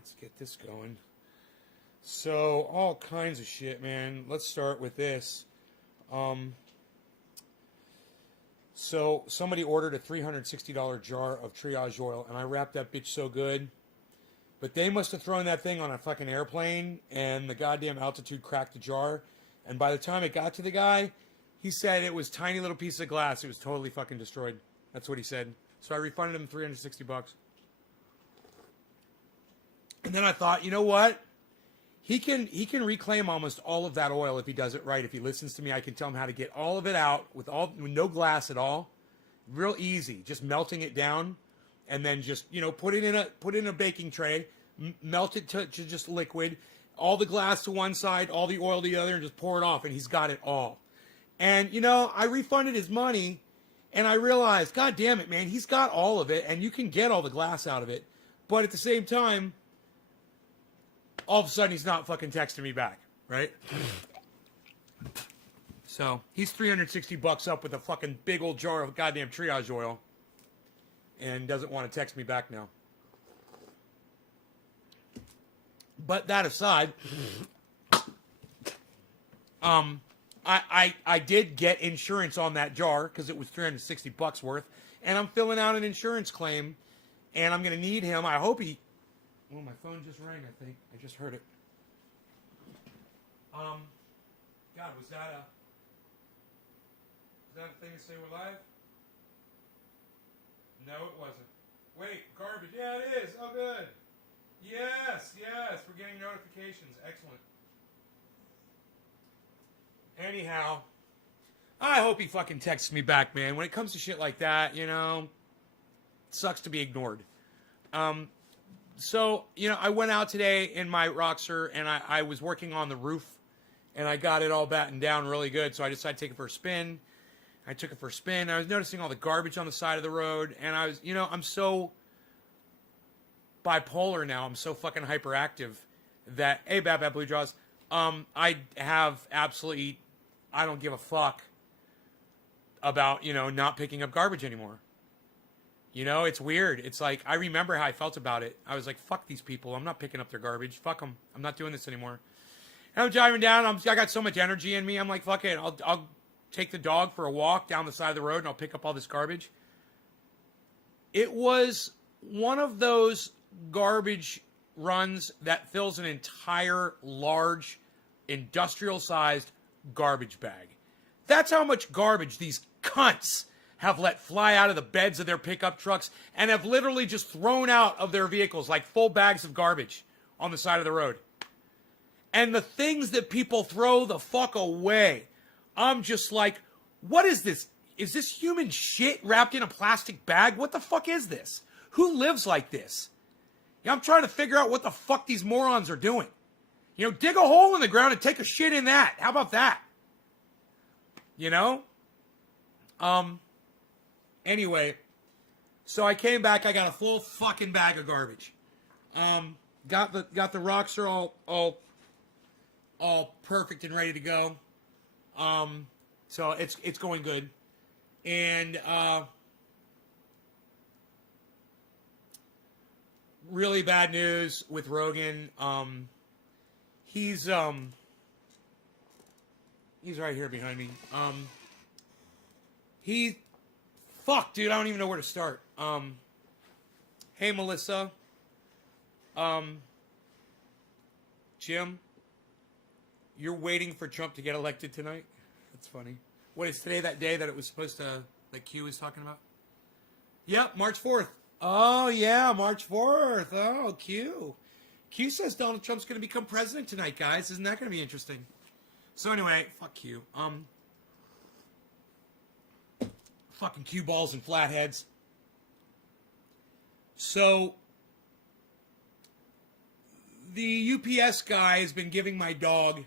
Let's get this going. So, all kinds of shit, man. Let's start with this. So, somebody ordered a $360 jar of triage oil, and I wrapped that bitch so good. But they must have thrown that thing on a fucking airplane, and the goddamn altitude cracked the jar. And by the time it got to the guy, he said it was tiny little piece of glass. It was totally fucking destroyed. That's what he said. So I refunded him $360. And then I thought, you know what? He can reclaim almost all of that oil if he does it right. If he listens to me, I can tell him how to get all of it out with no glass at all. Real easy. Just melting it down. And then just, put it in a baking tray, melt it to just liquid, all the glass to one side, all the oil to the other, and just pour it off, and he's got it all. And, I refunded his money, and I realized, God damn it, man, he's got all of it, and you can get all the glass out of it. But at the same time, all of a sudden, he's not fucking texting me back, right? So, he's $360 up with a fucking big old jar of goddamn triage oil. And doesn't want to text me back now. But that aside, I did get insurance on that jar because it was $360 worth, and I'm filling out an insurance claim, and I'm gonna need him. I hope he. Oh, my phone just rang. I think I just heard it. God, was that a thing to say we're live? No, it wasn't. Wait, garbage. Yeah, it is. Oh, good. Yes. We're getting notifications. Excellent. Anyhow, I hope he fucking texts me back, man. When it comes to shit like that, it sucks to be ignored. So, I went out today in my Roxer, and I was working on the roof, and I got it all battened down really good, so I decided to take it for a spin. I took it for a spin. I was noticing all the garbage on the side of the road, and I was, I'm so bipolar now. I'm so fucking hyperactive that, hey, Bad Blue Jaws, I have absolutely, I don't give a fuck about, not picking up garbage anymore. It's weird. It's like, I remember how I felt about it. I was like, fuck these people. I'm not picking up their garbage. Fuck them. I'm not doing this anymore. And I'm driving down. I got so much energy in me. I'm like, fuck it. I'll take the dog for a walk down the side of the road, and I'll pick up all this garbage. It was one of those garbage runs that fills an entire large industrial-sized garbage bag. That's how much garbage these cunts have let fly out of the beds of their pickup trucks and have literally just thrown out of their vehicles like full bags of garbage on the side of the road. And the things that people throw the fuck away, I'm just like, what is this? Is this human shit wrapped in a plastic bag? What the fuck is this? Who lives like this? I'm trying to figure out what the fuck these morons are doing. Dig a hole in the ground and take a shit in that. How about that? Anyway, so I came back. I got a full fucking bag of garbage. Got the Roxer all perfect and ready to go. So it's going good. And really bad news with Rogan. He's right here behind me. Fuck, dude, I don't even know where to start. Hey, Melissa. Jim, you're waiting for Trump to get elected tonight? That's funny. What, is today that day that it was supposed to, that Q was talking about? Yep, March 4th. Oh, yeah, March 4th. Oh, Q. Q says Donald Trump's going to become president tonight, guys. Isn't that going to be interesting? So anyway, fuck Q. Fucking Q balls and flatheads. So, the UPS guy has been giving my dog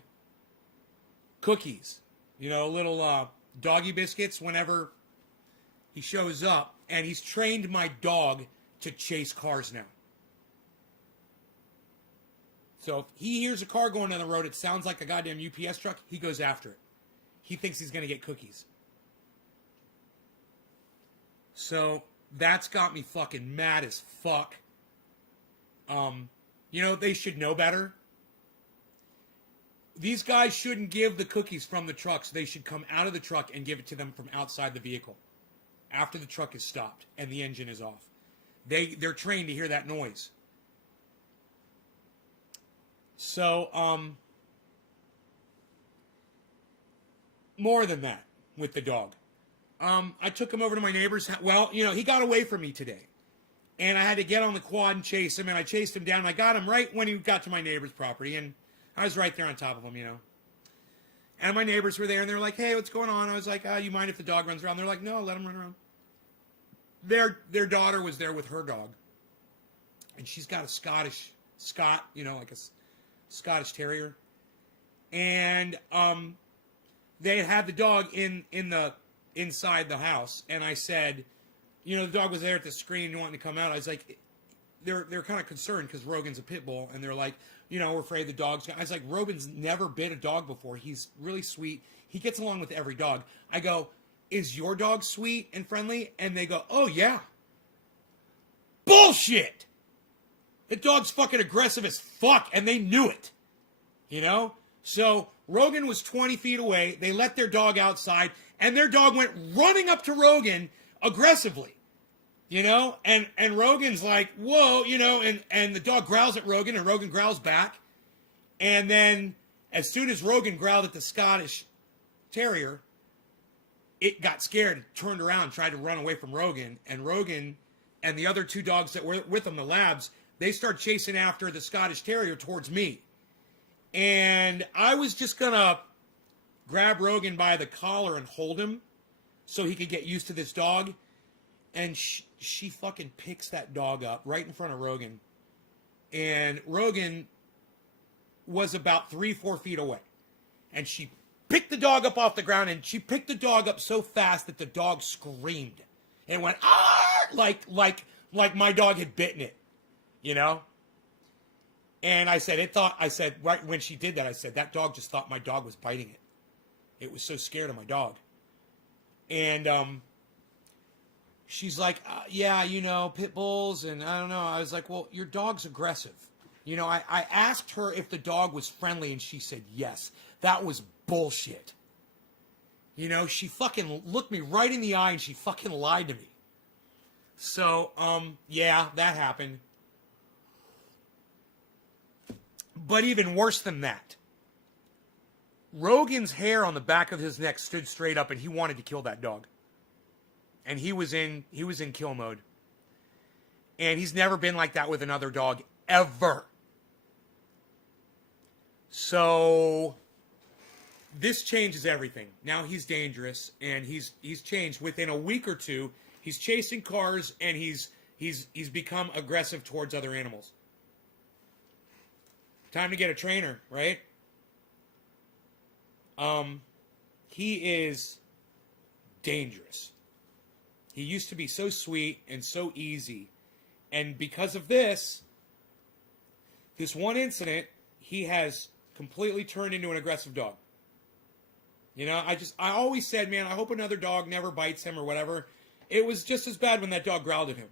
cookies. Little doggy biscuits whenever he shows up. And he's trained my dog to chase cars now. So if he hears a car going down the road, it sounds like a goddamn UPS truck, he goes after it. He thinks he's going to get cookies. So that's got me fucking mad as fuck. You know, they should know better. These guys shouldn't give the cookies from the trucks. They should come out of the truck and give it to them from outside the vehicle after the truck is stopped and the engine is off. They're trained to hear that noise. So, more than that with the dog. I took him over to my neighbor's house. Well, you know, he got away from me today. And I had to get on the quad and chase him, and I chased him down, and I got him right when he got to my neighbor's property, and I was right there on top of him, you know. And my neighbors were there, and they were like, hey, what's going on? I was like, you mind if the dog runs around? They're like, no, let him run around. Their daughter was there with her dog. And she's got a Scottish Terrier. And they had the dog inside the house. And I said, you know, the dog was there at the screen wanting to come out. I was like, they're kind of concerned because Rogan's a pit bull. And they're like, you know, we're afraid the dog's... I was like, Rogan's never bit a dog before. He's really sweet. He gets along with every dog. I go, is your dog sweet and friendly? And they go, oh, yeah. Bullshit! The dog's fucking aggressive as fuck, and they knew it. You know? So, Rogan was 20 feet away. They let their dog outside, and their dog went running up to Rogan aggressively. You know? And Rogan's like, whoa, you know, and the dog growls at Rogan, and Rogan growls back. And then, as soon as Rogan growled at the Scottish Terrier, it got scared, turned around, tried to run away from Rogan. And Rogan and the other two dogs that were with him, the labs, they start chasing after the Scottish Terrier towards me. And I was just going to grab Rogan by the collar and hold him so he could get used to this dog. And she fucking picks that dog up right in front of Rogan. And Rogan was about 3-4 feet away. And she picked the dog up off the ground, and she picked the dog up so fast that the dog screamed. And went, ah! Like my dog had bitten it. You know? And I said, right when she did that, I said, that dog just thought my dog was biting it. It was so scared of my dog. And she's like, yeah, you know, pit bulls, and I don't know. I was like, well, your dog's aggressive. You know, I asked her if the dog was friendly, and she said yes. That was bullshit. You know, she fucking looked me right in the eye, and she fucking lied to me. So, yeah, that happened. But even worse than that, Rogan's hair on the back of his neck stood straight up, and he wanted to kill that dog. And he was in kill mode. And he's never been like that with another dog ever. So this changes everything. Now he's dangerous, and he's changed within a week or two. He's chasing cars, and he's become aggressive towards other animals. Time to get a trainer, right? He is dangerous. He used to be so sweet and so easy. And because of this one incident, he has completely turned into an aggressive dog. You know, I always said, man, I hope another dog never bites him or whatever. It was just as bad when that dog growled at him.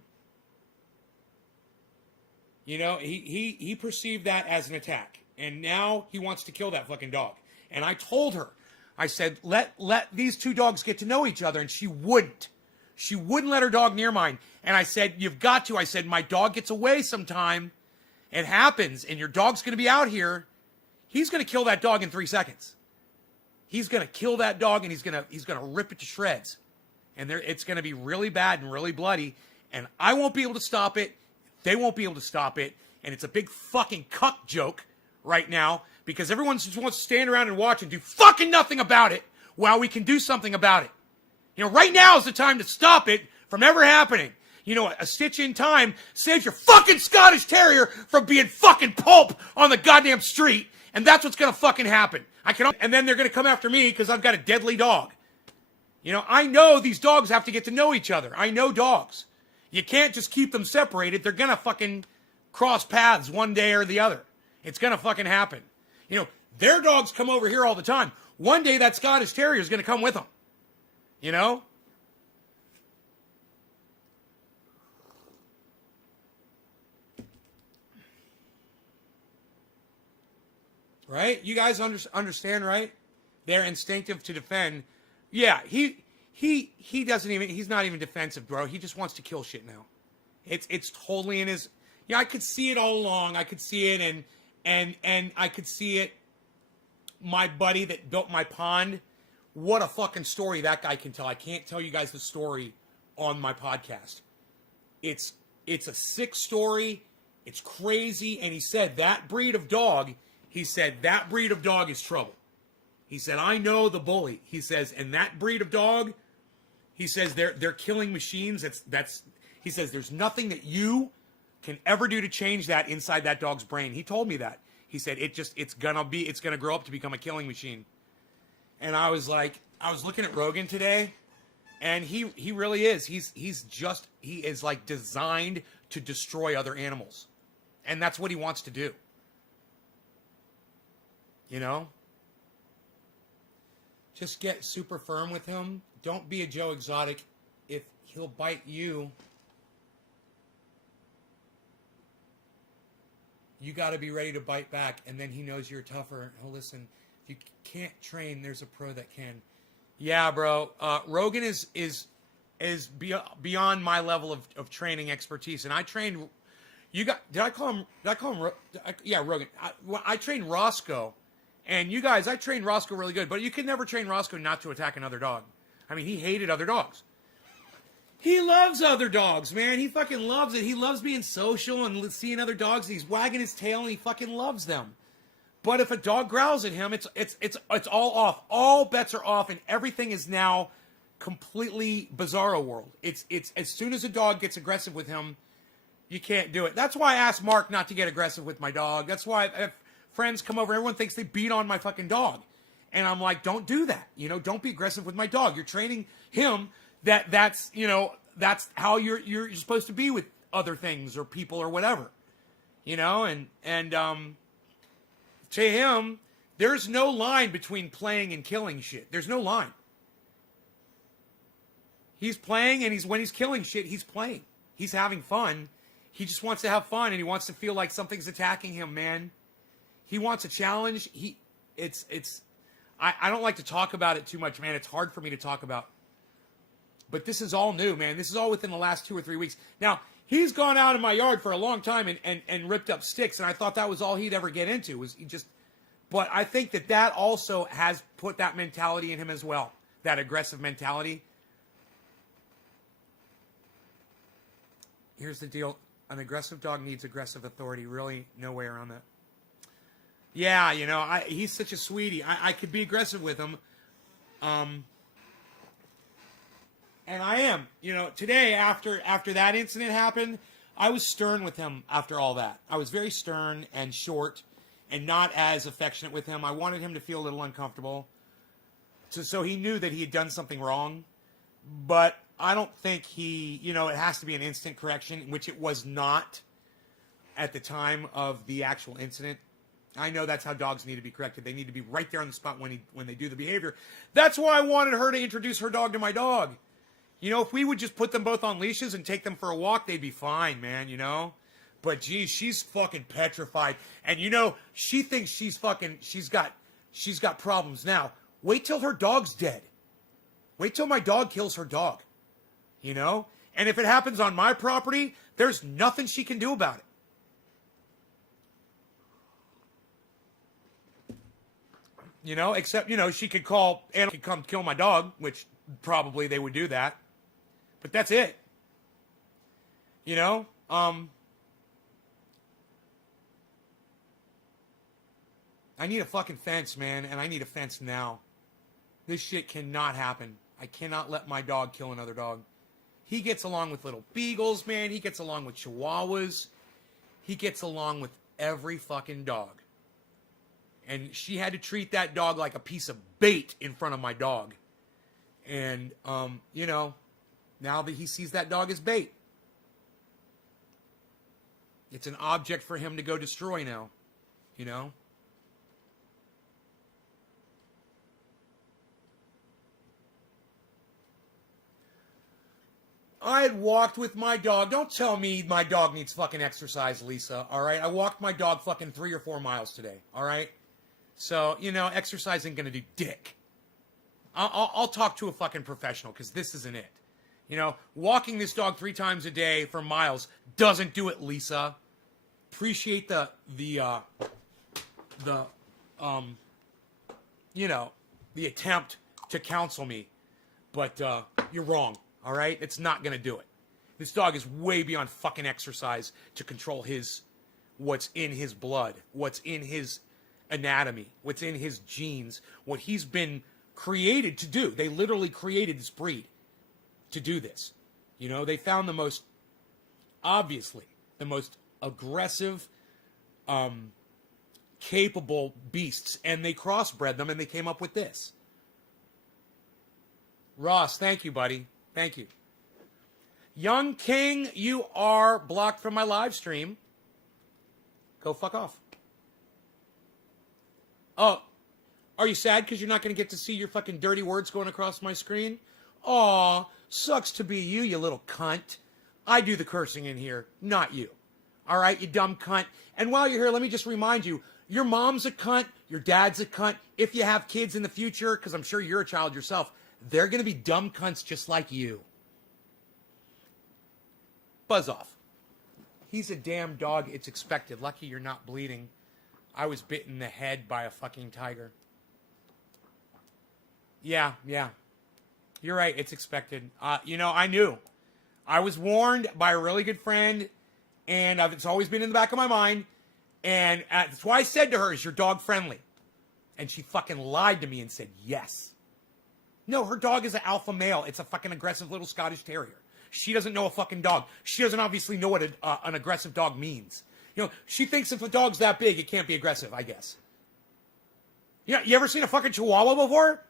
You know, he perceived that as an attack. And now he wants to kill that fucking dog. And I told her, I said, let these two dogs get to know each other. And she wouldn't. She wouldn't let her dog near mine. And I said, you've got to. I said, my dog gets away sometime. It happens. And your dog's going to be out here. He's going to kill that dog in 3 seconds. He's going to kill that dog, and he's going to rip it to shreds. And it's going to be really bad and really bloody. And I won't be able to stop it. They won't be able to stop it. And it's a big fucking cuck joke right now because everyone just wants to stand around and watch and do fucking nothing about it while we can do something about it. You know, right now is the time to stop it from ever happening. You know, a stitch in time saves your fucking Scottish Terrier from being fucking pulp on the goddamn street. And that's what's going to fucking happen. And then they're going to come after me because I've got a deadly dog. You know, I know these dogs have to get to know each other. I know dogs. You can't just keep them separated. They're going to fucking cross paths one day or the other. It's going to fucking happen. You know, their dogs come over here all the time. One day that Scottish Terrier is going to come with them. You know? Right? You guys understand, right? They're instinctive to defend. Yeah, he doesn't even, he's not even defensive, bro. He just wants to kill shit now. It's totally in his, yeah, I could see it all along. I could see it, and I could see it. My buddy that built my pond, what a fucking story that guy can tell. I can't tell you guys the story on my podcast. It's a sick story. It's crazy. And he said that breed of dog is trouble. He said, I know the bully. He says, and that breed of dog, he says they're killing machines. He says there's nothing that you can ever do to change that inside that dog's brain. He told me that. He said it's gonna grow up to become a killing machine. And I was looking at Rogan today, and he really is. He is like designed to destroy other animals. And that's what he wants to do. You know? Just get super firm with him. Don't be a Joe Exotic. If he'll bite you, you got to be ready to bite back, and then he knows you're tougher. He'll listen. If you can't train, there's a pro that can. Yeah, bro. Rogan is beyond my level of training expertise, and I trained. Did I call him? Yeah, Rogan. I trained Roscoe, and you guys, I trained Roscoe really good, but you can never train Roscoe not to attack another dog. I mean, he hated other dogs. He loves other dogs, man. He fucking loves it. He loves being social and seeing other dogs. He's wagging his tail and he fucking loves them. But if a dog growls at him, it's all off. All bets are off, and everything is now completely bizarro world. It's as soon as a dog gets aggressive with him, you can't do it. That's why I asked Mark not to get aggressive with my dog. That's why if friends come over, everyone thinks they beat on my fucking dog. And I'm like, don't do that. You know, don't be aggressive with my dog. You're training him that's how you're supposed to be with other things or people or whatever. You know, and to him, there's no line between playing and killing shit. There's no line. He's playing, and when he's killing shit, he's playing. He's having fun. He just wants to have fun, and he wants to feel like something's attacking him, man. He wants a challenge. I don't like to talk about it too much, man. It's hard for me to talk about. But this is all new, man. This is all within the last 2 or 3 weeks. Now, he's gone out in my yard for a long time and ripped up sticks, and I thought that was all he'd ever get into. But I think that also has put that mentality in him as well, that aggressive mentality. Here's the deal. An aggressive dog needs aggressive authority. Really, no way around that. Yeah, you know, he's such a sweetie. I could be aggressive with him. And I am. You know, today, after that incident happened, I was stern with him after all that. I was very stern and short and not as affectionate with him. I wanted him to feel a little uncomfortable. So he knew that he had done something wrong. But I don't think it has to be an instant correction, which it was not at the time of the actual incident. I know that's how dogs need to be corrected. They need to be right there on the spot when they do the behavior. That's why I wanted her to introduce her dog to my dog. You know, if we would just put them both on leashes and take them for a walk, they'd be fine, man, you know? But, geez, she's fucking petrified. And, you know, she thinks she's got problems now. Wait till her dog's dead. Wait till my dog kills her dog. You know? And if it happens on my property, there's nothing she can do about it. You know, except, you know, she could call and could come kill my dog, which probably they would do that. But that's it. You know? I need a fucking fence, man, and I need a fence now. This shit cannot happen. I cannot let my dog kill another dog. He gets along with little beagles, man. He gets along with chihuahuas. He gets along with every fucking dog. And she had to treat that dog like a piece of bait in front of my dog. And, you know, now that he sees that dog as bait, it's an object for him to go destroy now, you know? I had walked with my dog. Don't tell me my dog needs fucking exercise, Lisa, all right? I walked my dog fucking 3 or 4 miles today, all right? So, you know, exercise ain't going to do dick. I'll talk to a fucking professional because this isn't it. You know, walking this dog 3 times a day for miles doesn't do it, Lisa. Appreciate the you know, the attempt to counsel me, but you're wrong. All right, it's not gonna do it. This dog is way beyond fucking exercise to control what's in his blood, what's in his anatomy, what's in his genes, what he's been created to do. They literally created this breed to do this. You know, they found the most aggressive, capable beasts, and they crossbred them, and they came up with this. Ross, thank you, buddy. Thank you. Young King, you are blocked from my live stream. Go fuck off. Oh, are you sad because you're not going to get to see your fucking dirty words going across my screen? Aw, sucks to be you, you little cunt. I do the cursing in here, not you. All right, you dumb cunt. And while you're here, let me just remind you, your mom's a cunt, your dad's a cunt. If you have kids in the future, because I'm sure you're a child yourself, they're going to be dumb cunts just like you. Buzz off. He's a damn dog. It's expected. Lucky you're not bleeding. I was bitten in the head by a fucking tiger. Yeah. You're right. It's expected. You know, I knew. I was warned by a really good friend, and it's always been in the back of my mind. And that's why I said to her, is your dog friendly? And she fucking lied to me and said yes. No, her dog is an alpha male. It's a fucking aggressive little Scottish Terrier. She doesn't know a fucking dog. She doesn't obviously know what an aggressive dog means. You know, she thinks if a dog's that big, it can't be aggressive, I guess. You know, you ever seen a fucking Chihuahua before?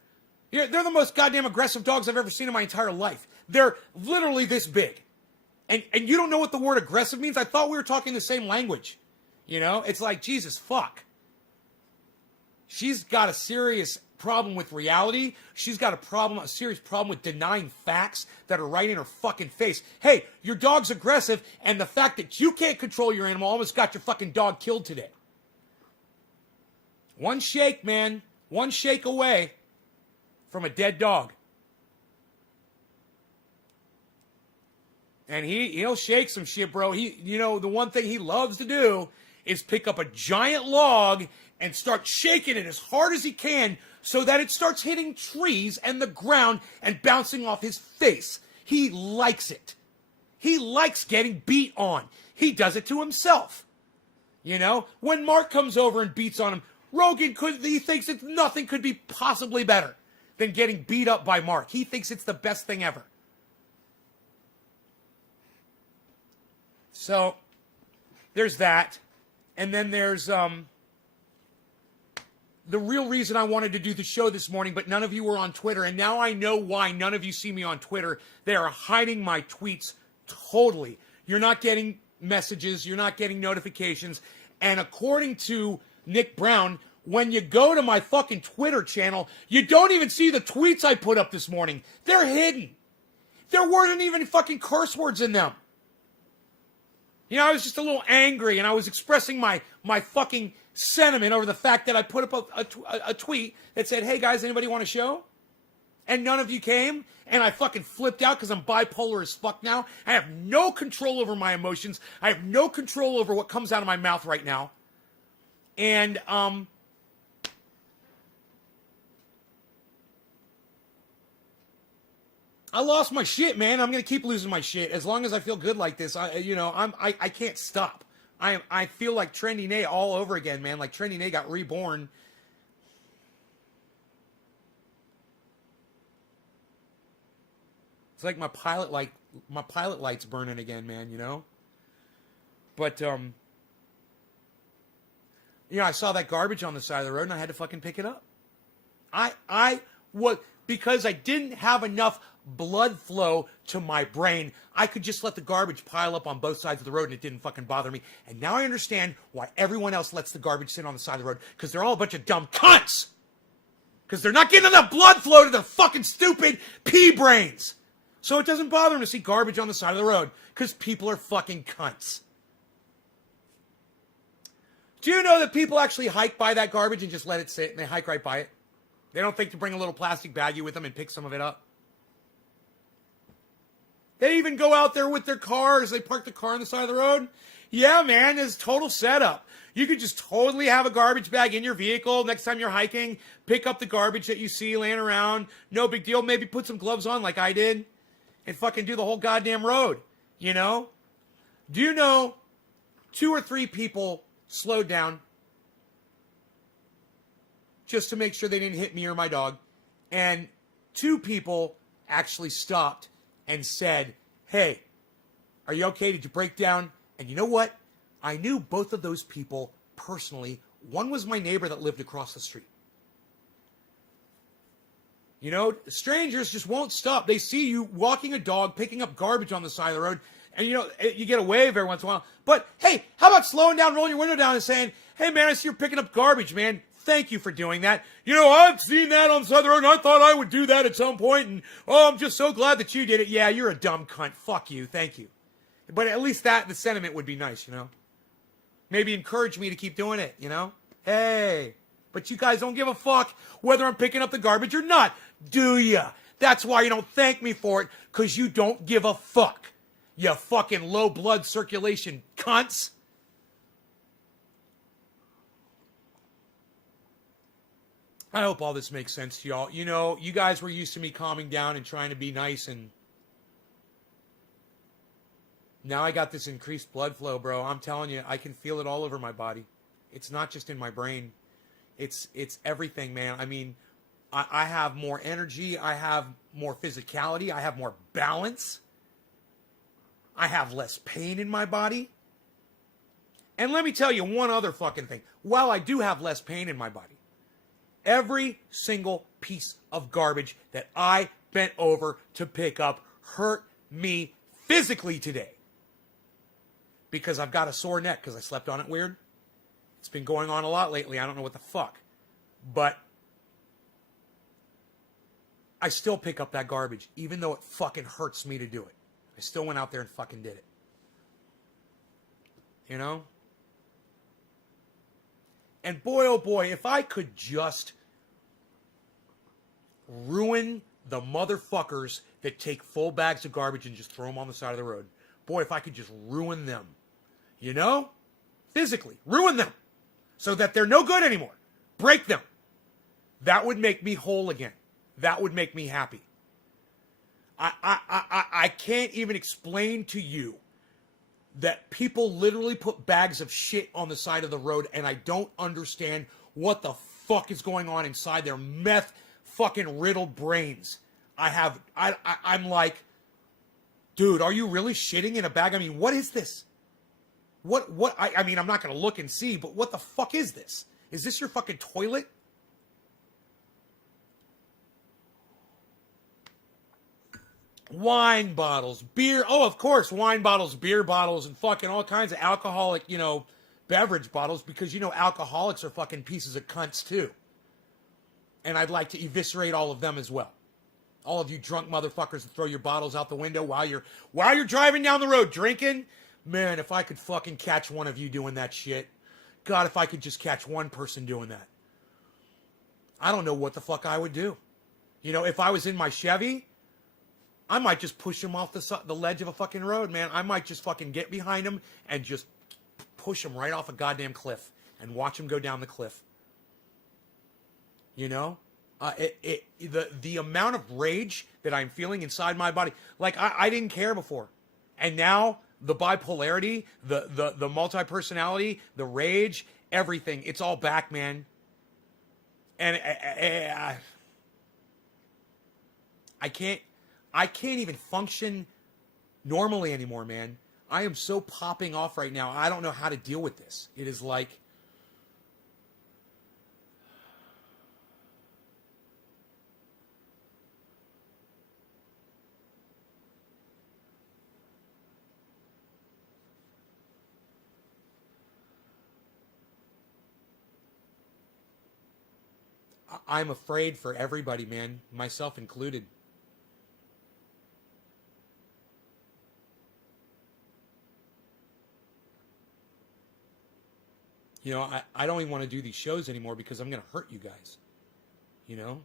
You know, they're the most goddamn aggressive dogs I've ever seen in my entire life. They're literally this big. And you don't know what the word aggressive means? I thought we were talking the same language. You know, it's like, Jesus, fuck. She's got a serious problem with reality. She's got a serious problem with denying facts that are right in her fucking face. Hey, your dog's aggressive, and the fact that you can't control your animal almost got your fucking dog killed today. One shake, man. One shake away from a dead dog. And he'll shake some shit, bro. You know, the one thing he loves to do is pick up a giant log and start shaking it as hard as he can so that it starts hitting trees and the ground and bouncing off his face. He likes it. He likes getting beat on. He does it to himself. You know, when Mark comes over and beats on him, he thinks nothing could be possibly better than getting beat up by Mark. He thinks it's the best thing ever. So, there's that. And then there's the real reason I wanted to do the show this morning, but none of you were on Twitter, and now I know why none of you see me on Twitter. They are hiding my tweets totally. You're not getting messages. You're not getting notifications. And according to Nick Brown, when you go to my fucking Twitter channel, you don't even see the tweets I put up this morning. They're hidden. There weren't even fucking curse words in them. You know, I was just a little angry, and I was expressing my fucking sentiment over the fact that I put up a tweet that said, hey guys, anybody want a show? And none of you came, and I fucking flipped out because I'm bipolar as fuck now. I have no control over my emotions. I have no control over what comes out of my mouth right now. And, I lost my shit, man. I'm gonna keep losing my shit as long as I feel good like this. I can't stop. I feel like Trendy Nay all over again, man. Like Trendy Nay got reborn. It's like my pilot light's burning again, man. You know. But you know, I saw that garbage on the side of the road, and I had to fucking pick it up. Because I didn't have enough blood flow to my brain, I could just let the garbage pile up on both sides of the road and it didn't fucking bother me. And now I understand why everyone else lets the garbage sit on the side of the road, because they're all a bunch of dumb cunts. Because they're not getting enough blood flow to their fucking stupid pea brains. So it doesn't bother them to see garbage on the side of the road, because people are fucking cunts. Do you know that people actually hike by that garbage and just let it sit and they hike right by it? They don't think to bring a little plastic baggie with them and pick some of it up. They even go out there with their cars. They park the car on the side of the road. Yeah, man, it's total setup. You could just totally have a garbage bag in your vehicle. Next time you're hiking, pick up the garbage that you see laying around. No big deal. Maybe put some gloves on like I did and fucking do the whole goddamn road, you know? Do you know 2 or 3 people slowed down just to make sure they didn't hit me or my dog, and 2 people actually stopped and said, hey, are you okay? Did you break down? And you know what? I knew both of those people personally. One was my neighbor that lived across the street. You know, strangers just won't stop. They see you walking a dog, picking up garbage on the side of the road, and you know, you get a wave every once in a while. But hey, how about slowing down, rolling your window down and saying, hey man, I see you're picking up garbage, man. Thank you for doing that. You know, I've seen that on the side of the road, and I thought I would do that at some point, and oh, I'm just so glad that you did it. Yeah, you're a dumb cunt. Fuck you. Thank you. But at least the sentiment would be nice, you know? Maybe encourage me to keep doing it, you know? Hey, but you guys don't give a fuck whether I'm picking up the garbage or not, do ya? That's why you don't thank me for it, because you don't give a fuck. You fucking low blood circulation cunts. I hope all this makes sense to y'all. You know, you guys were used to me calming down and trying to be nice, and now I got this increased blood flow, bro. I'm telling you, I can feel it all over my body. It's not just in my brain. It's everything, man. I mean, I have more energy. I have more physicality. I have more balance. I have less pain in my body. And let me tell you one other fucking thing. While I do have less pain in my body, every single piece of garbage that I bent over to pick up hurt me physically today. Because I've got a sore neck because I slept on it weird. It's been going on a lot lately. I don't know what the fuck. But I still pick up that garbage, even though it fucking hurts me to do it. I still went out there and fucking did it. You know? And boy, oh boy, if I could just ruin the motherfuckers that take full bags of garbage and just throw them on the side of the road. Boy, if I could just ruin them. You know? Physically. Ruin them. So that they're no good anymore. Break them. That would make me whole again. That would make me happy. I can't even explain to you that people literally put bags of shit on the side of the road, and I don't understand what the fuck is going on inside their meth fucking riddled brains. I'm like, dude, are you really shitting in a bag? I mean, what is this? I mean, I'm not going to look and see, but what the fuck is this? Is this your fucking toilet? Wine bottles, beer. Oh, of course, wine bottles, beer bottles, and fucking all kinds of alcoholic, you know, beverage bottles, because, you know, alcoholics are fucking pieces of cunts too. And I'd like to eviscerate all of them as well. All of you drunk motherfuckers that throw your bottles out the window while you're driving down the road drinking. Man, if I could fucking catch one of you doing that shit. God, if I could just catch one person doing that. I don't know what the fuck I would do. You know, if I was in my Chevy, I might just push him off the ledge of a fucking road, man. I might just fucking get behind him and just push him right off a goddamn cliff and watch him go down the cliff. You know? The amount of rage that I'm feeling inside my body, like I didn't care before. And now the bipolarity, the multi-personality, the rage, everything, it's all back, man. And I can't even function normally anymore, man. I am so popping off right now. I don't know how to deal with this. It is like, I'm afraid for everybody, man, myself included. You know, I don't even want to do these shows anymore because I'm going to hurt you guys. You know?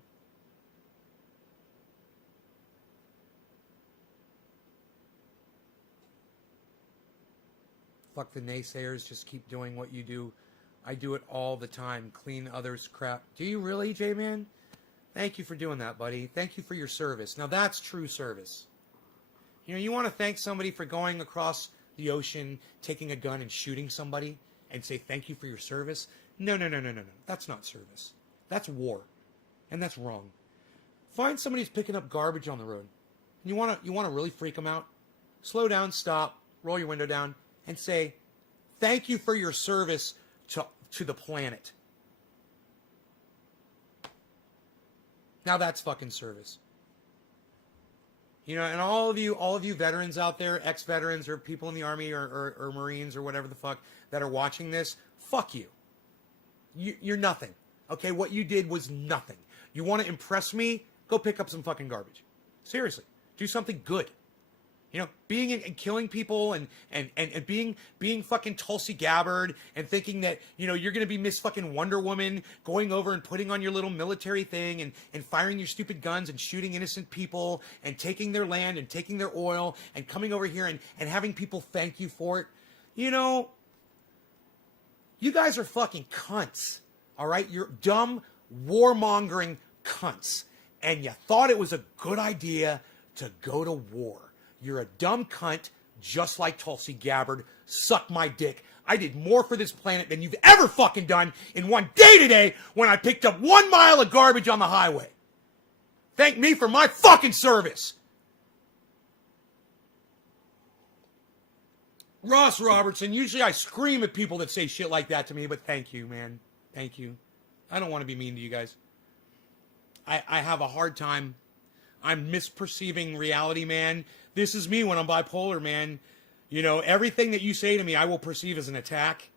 Fuck the naysayers. Just keep doing what you do. I do it all the time. Clean others' crap. Do you really, J-Man? Thank you for doing that, buddy. Thank you for your service. Now, that's true service. You know, you want to thank somebody for going across the ocean, taking a gun and shooting somebody and say thank you for your service? No. That's not service. That's war. And that's wrong. Find somebody who's picking up garbage on the road. You want to really freak them out? Slow down, stop, roll your window down, and say, thank you for your service to the planet. Now that's fucking service. You know, and all of you veterans out there, ex-veterans or people in the Army or Marines or whatever the fuck that are watching this, fuck you. You're nothing. Okay, what you did was nothing. You want to impress me? Go pick up some fucking garbage. Seriously. Do something good. You know, being and killing people and being fucking Tulsi Gabbard and thinking that, you know, you're going to be Miss fucking Wonder Woman, going over and putting on your little military thing and firing your stupid guns and shooting innocent people and taking their land and taking their oil and coming over here and having people thank you for it. You know, you guys are fucking cunts. All right? You're dumb, warmongering cunts. And you thought it was a good idea to go to war. You're a dumb cunt, just like Tulsi Gabbard. Suck my dick. I did more for this planet than you've ever fucking done in one day today when I picked up 1 mile of garbage on the highway. Thank me for my fucking service. Ross Robertson, usually I scream at people that say shit like that to me, but thank you, man. Thank you. I don't want to be mean to you guys. I have a hard time. I'm misperceiving reality, man. This is me when I'm bipolar, man. You know, everything that you say to me, I will perceive as an attack.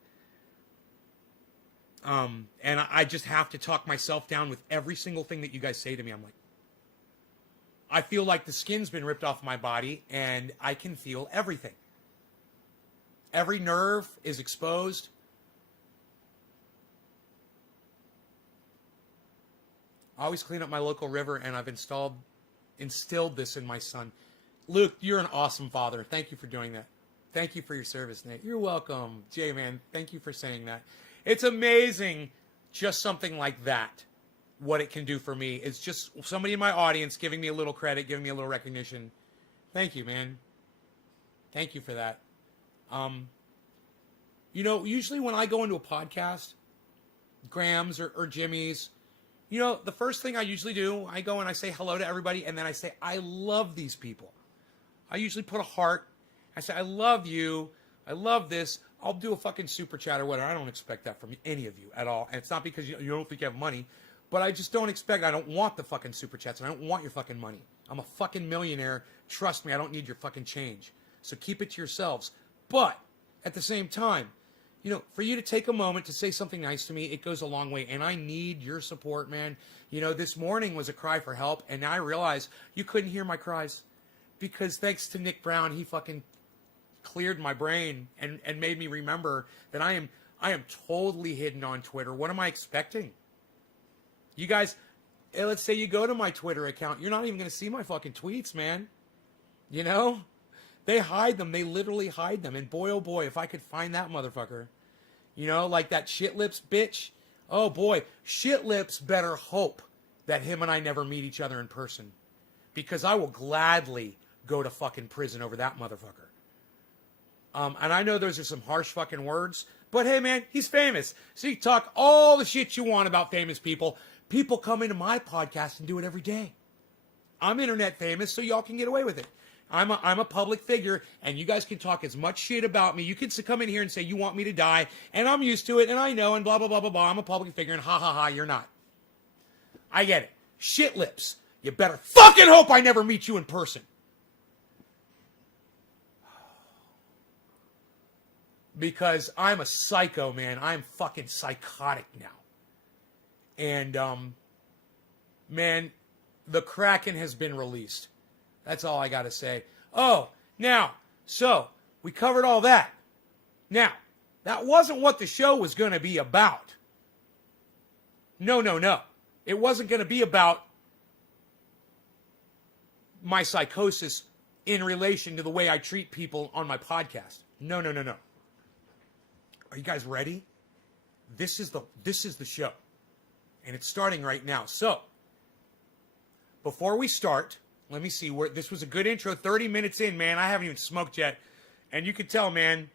And I just have to talk myself down with every single thing that you guys say to me. I'm like, I feel like the skin's been ripped off my body and I can feel everything. Every nerve is exposed. I always clean up my local river, and I've instilled this in my son. Luke, you're an awesome father. Thank you for doing that. Thank you for your service, Nate. You're welcome. J-Man, thank you for saying that. It's amazing just something like that, what it can do for me. It's just somebody in my audience giving me a little credit, giving me a little recognition. Thank you, man. Thank you for that. You know, usually when I go into a podcast, Graham's or Jimmy's, you know, the first thing I usually do, I go and I say hello to everybody, and then I say, I love these people. I usually put a heart. I say, I love you. I love this. I'll do a fucking super chat or whatever. I don't expect that from any of you at all. And it's not because you don't think you have money, but I just don't expect, I don't want the fucking super chats, and I don't want your fucking money. I'm a fucking millionaire. Trust me, I don't need your fucking change. So keep it to yourselves. But at the same time, you know, for you to take a moment to say something nice to me, it goes a long way. And I need your support, man. You know, this morning was a cry for help. And now I realize you couldn't hear my cries. Because thanks to Nick Brown, he fucking cleared my brain and made me remember that I am totally hidden on Twitter. What am I expecting? You guys, let's say you go to my Twitter account. You're not even going to see my fucking tweets, man. You know? They hide them. They literally hide them. And boy, oh boy, if I could find that motherfucker. You know, like that shit lips bitch. Oh boy, shit lips better hope that him and I never meet each other in person. Because I will gladly go to fucking prison over that motherfucker. And I know those are some harsh fucking words. But hey man, he's famous. So you talk all the shit you want about famous people. People come into my podcast and do it every day. I'm internet famous, so y'all can get away with it. I'm a public figure, and you guys can talk as much shit about me. You can come in here and say you want me to die, and I'm used to it, and I know, and blah, blah, blah, blah, blah. I'm a public figure, and ha, ha, ha, you're not. I get it. Shit lips. You better fucking hope I never meet you in person. Because I'm a psycho, man. I'm fucking psychotic now. And, man, the Kraken has been released. That's all I got to say. Oh, now, so we covered all that. Now, That wasn't what the show was going to be about. No, no, no. It wasn't going to be about my psychosis in relation to the way I treat people on my podcast. No, no, no, no. Are you guys ready? This is the show. And it's starting right now. So, before we start, let me see where this was a good intro. 30 minutes in, man. I haven't even smoked yet. And you can tell, man.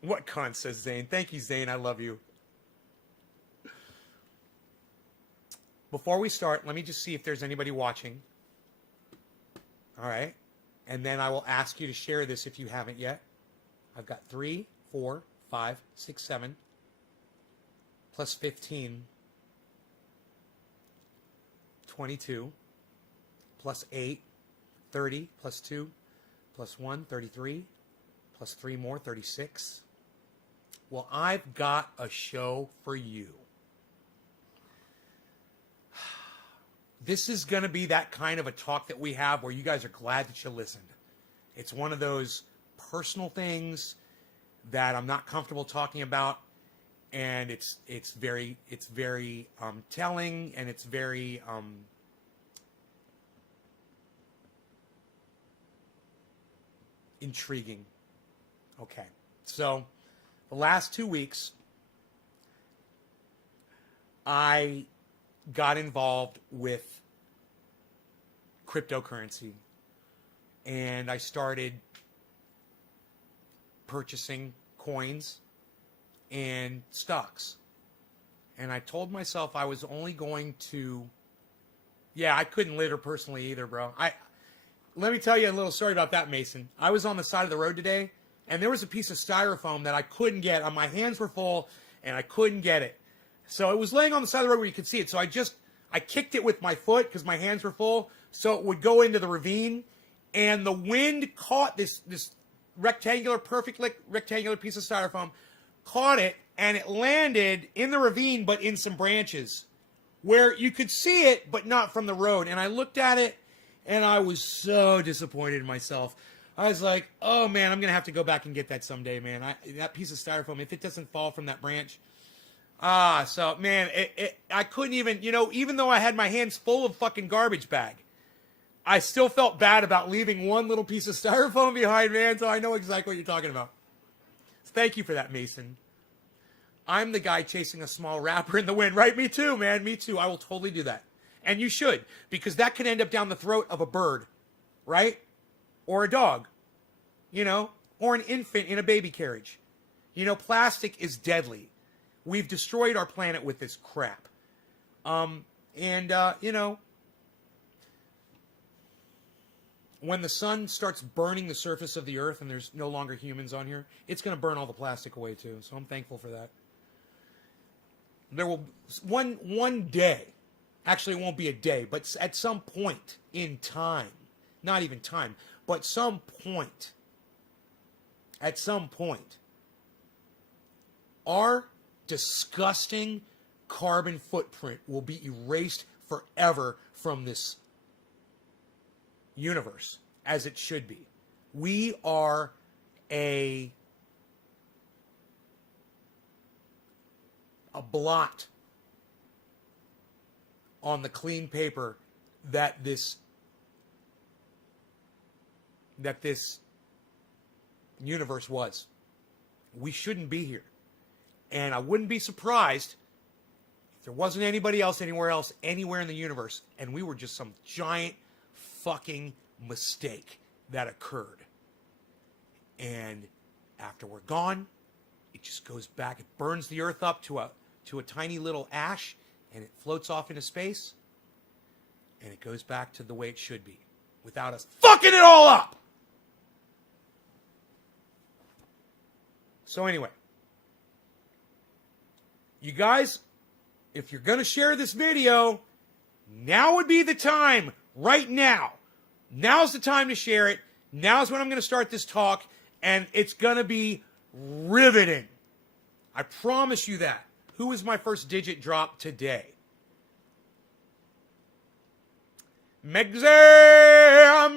What cunt, says Zane. Thank you, Zane. I love you. Before we start, let me just see if there's anybody watching. All right. And then I will ask you to share this if you haven't yet. I've got 3, 4, 5, 6, 7, plus 15, 22, plus 8, 30, plus 2, plus 1, 33, plus 3 more, 36. Well, I've got a show for you. This is going to be that kind of a talk that we have where you guys are glad that you listened. It's one of those personal things that I'm not comfortable talking about, and it's very telling, and it's very intriguing. Okay, so the last 2 weeks, I got involved with cryptocurrency, and I started purchasing coins and stocks. And I told myself I was only going to, I couldn't litter personally either, bro. Let me tell you a little story about that, Mason. I was on the side of the road today, and there was a piece of styrofoam that I couldn't get. My hands were full, and I couldn't get it. So it was laying on the side of the road where you could see it. So I kicked it with my foot because my hands were full, so it would go into the ravine. And the wind caught this perfect rectangular piece of styrofoam, caught it, and it landed in the ravine, but in some branches where you could see it, but not from the road. And I looked at it, and I was so disappointed in myself. I was like, oh, man, I'm going to have to go back and get that someday, man. That piece of styrofoam, if it doesn't fall from that branch. So, man, I couldn't even, even though I had my hands full of fucking garbage bag, I still felt bad about leaving one little piece of styrofoam behind, man, so I know exactly what you're talking about. So thank you for that, Mason. I'm the guy chasing a small wrapper in the wind, right? Me too, man, me too. I will totally do that. And you should, because that could end up down the throat of a bird, right? Or a dog, or an infant in a baby carriage. Plastic is deadly. We've destroyed our planet with this crap. When the sun starts burning the surface of the earth and there's no longer humans on here, it's going to burn all the plastic away too. So I'm thankful for that. There will one day, actually it won't be a day, but at some point in time, not even time, but at some point, our disgusting carbon footprint will be erased forever from this universe, as it should be. We are a blot on the clean paper that this universe was. We shouldn't be here. And I wouldn't be surprised if there wasn't anybody else anywhere in the universe, and we were just some giant fucking mistake that occurred. And after we're gone, it just goes back. It burns the earth up to a tiny little ash, and it floats off into space, and it goes back to the way it should be, without us fucking it all up. So anyway, you guys, if you're going to share this video, now would be the time. Right now. Now's the time to share it. Now's when I'm going to start this talk, and it's going to be riveting. I promise you that. Who is my first digit drop today? Megsy. I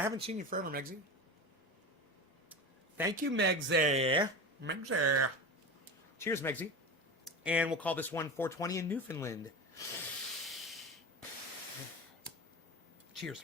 haven't seen you forever, Megsy. Thank you, Megsy. Megsy. Cheers, Megsy. And we'll call this one 420 in Newfoundland. Cheers.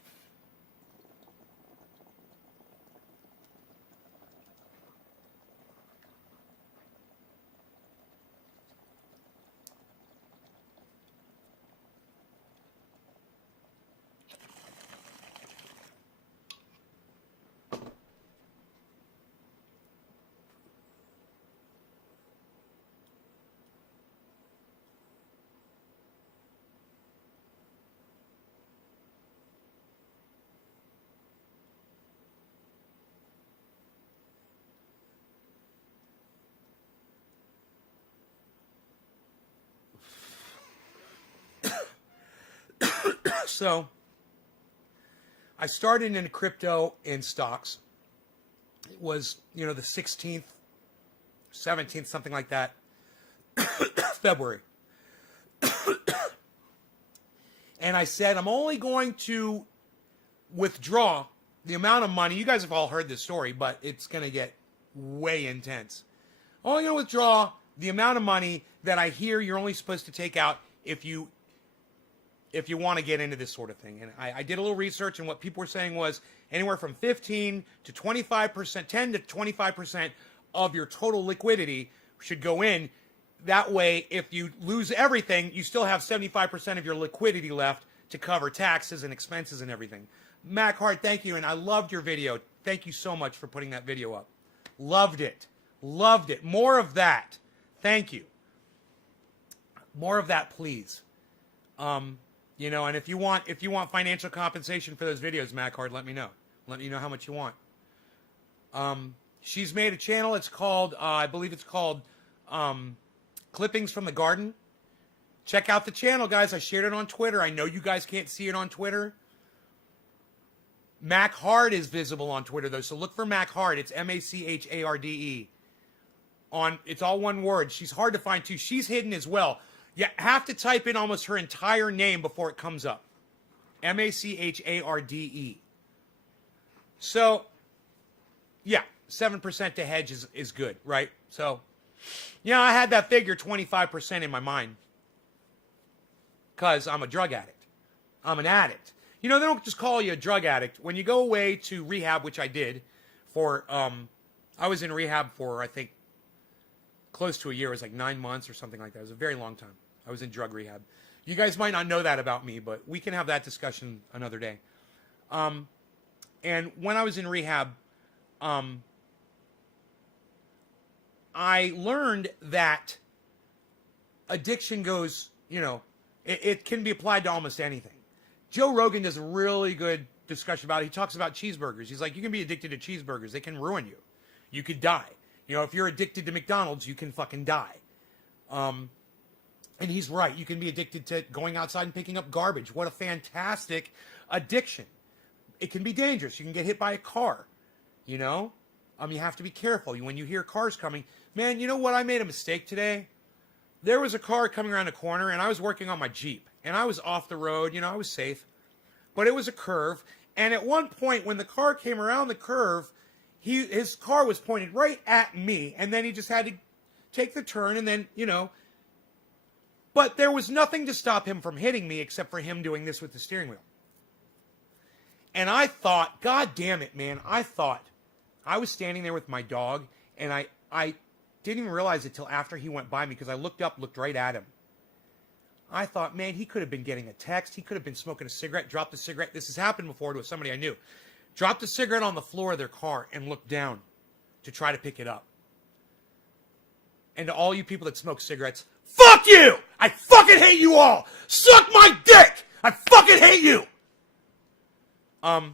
So, I started in crypto and stocks. It was, the 16th, 17th, something like that, February. And I said, I'm only going to withdraw the amount of money. You guys have all heard this story, but it's going to get way intense. I'm only going to withdraw the amount of money that I hear you're only supposed to take out if you want to get into this sort of thing. And I did a little research, and what people were saying was anywhere from 15 to 25%, 10 to 25% of your total liquidity should go in. That way, if you lose everything, you still have 75% of your liquidity left to cover taxes and expenses and everything. Mac Hart, thank you, and I loved your video. Thank you so much for putting that video up. Loved it. Loved it. More of that. Thank you. More of that, please. And if you want financial compensation for those videos, Mac Hart, let me know. Let me know how much you want. She's made a channel. It's called, I believe it's called Clippings from the Garden. Check out the channel, guys. I shared it on Twitter. I know you guys can't see it on Twitter. Mac Hard is visible on Twitter, though. So look for Mac Hard. It's MACHARDE. It's all one word. She's hard to find, too. She's hidden as well. You have to type in almost her entire name before it comes up. MACHARDE. So, yeah, 7% to hedge is good, right? So, I had that figure 25% in my mind. Because I'm a drug addict. I'm an addict. They don't just call you a drug addict. When you go away to rehab, which I did, I was in rehab for, I think, close to a year. It was like 9 months or something like that. It was a very long time. I was in drug rehab. You guys might not know that about me, but we can have that discussion another day. And when I was in rehab, I learned that addiction goes, it can be applied to almost anything. Joe Rogan does a really good discussion about it. He talks about cheeseburgers. He's like, you can be addicted to cheeseburgers. They can ruin you. You could die. If you're addicted to McDonald's, you can fucking die. And he's right. You can be addicted to going outside and picking up garbage. What a fantastic addiction. It can be dangerous. You can get hit by a car. You have to be careful. When you hear cars coming, man, you know what? I made a mistake today. There was a car coming around the corner, and I was working on my Jeep. And I was off the road. I was safe. But it was a curve. And at one point, when the car came around the curve, his car was pointed right at me. And then he just had to take the turn and then, But there was nothing to stop him from hitting me except for him doing this with the steering wheel. And I thought, God damn it, man. I was standing there with my dog, and I didn't even realize it till after he went by me because I looked right at him. I thought, man, he could have been getting a text. He could have been smoking a cigarette, dropped the cigarette. This has happened before to somebody I knew. Dropped the cigarette on the floor of their car and looked down to try to pick it up. And to all you people that smoke cigarettes, fuck you! I fucking hate you all! Suck my dick! I fucking hate you! I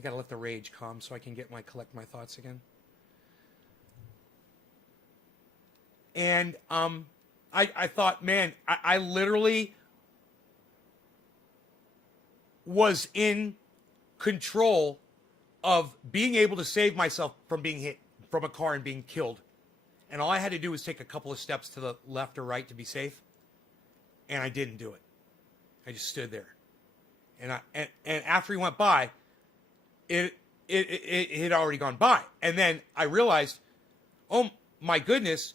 gotta let the rage calm so I can collect my thoughts again. And I thought, man, I literally was in control of being able to save myself from being hit from a car and being killed. And all I had to do was take a couple of steps to the left or right to be safe. And I didn't do it. I just stood there. And after he went by, it had already gone by. And then I realized, oh my goodness,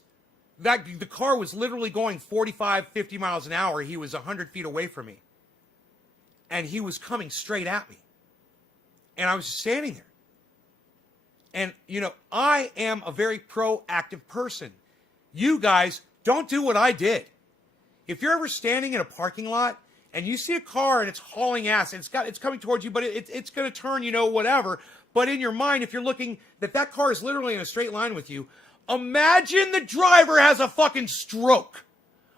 that the car was literally going 45, 50 miles an hour. He was 100 feet away from me. And he was coming straight at me. And I was just standing there. And, you know, I am a very proactive person. You guys don't do what I did. If you're ever standing in a parking lot and you see a car and it's hauling ass and it's coming towards you, but it's going to turn, you know, whatever. But in your mind, if you're looking that car is literally in a straight line with you, imagine the driver has a fucking stroke,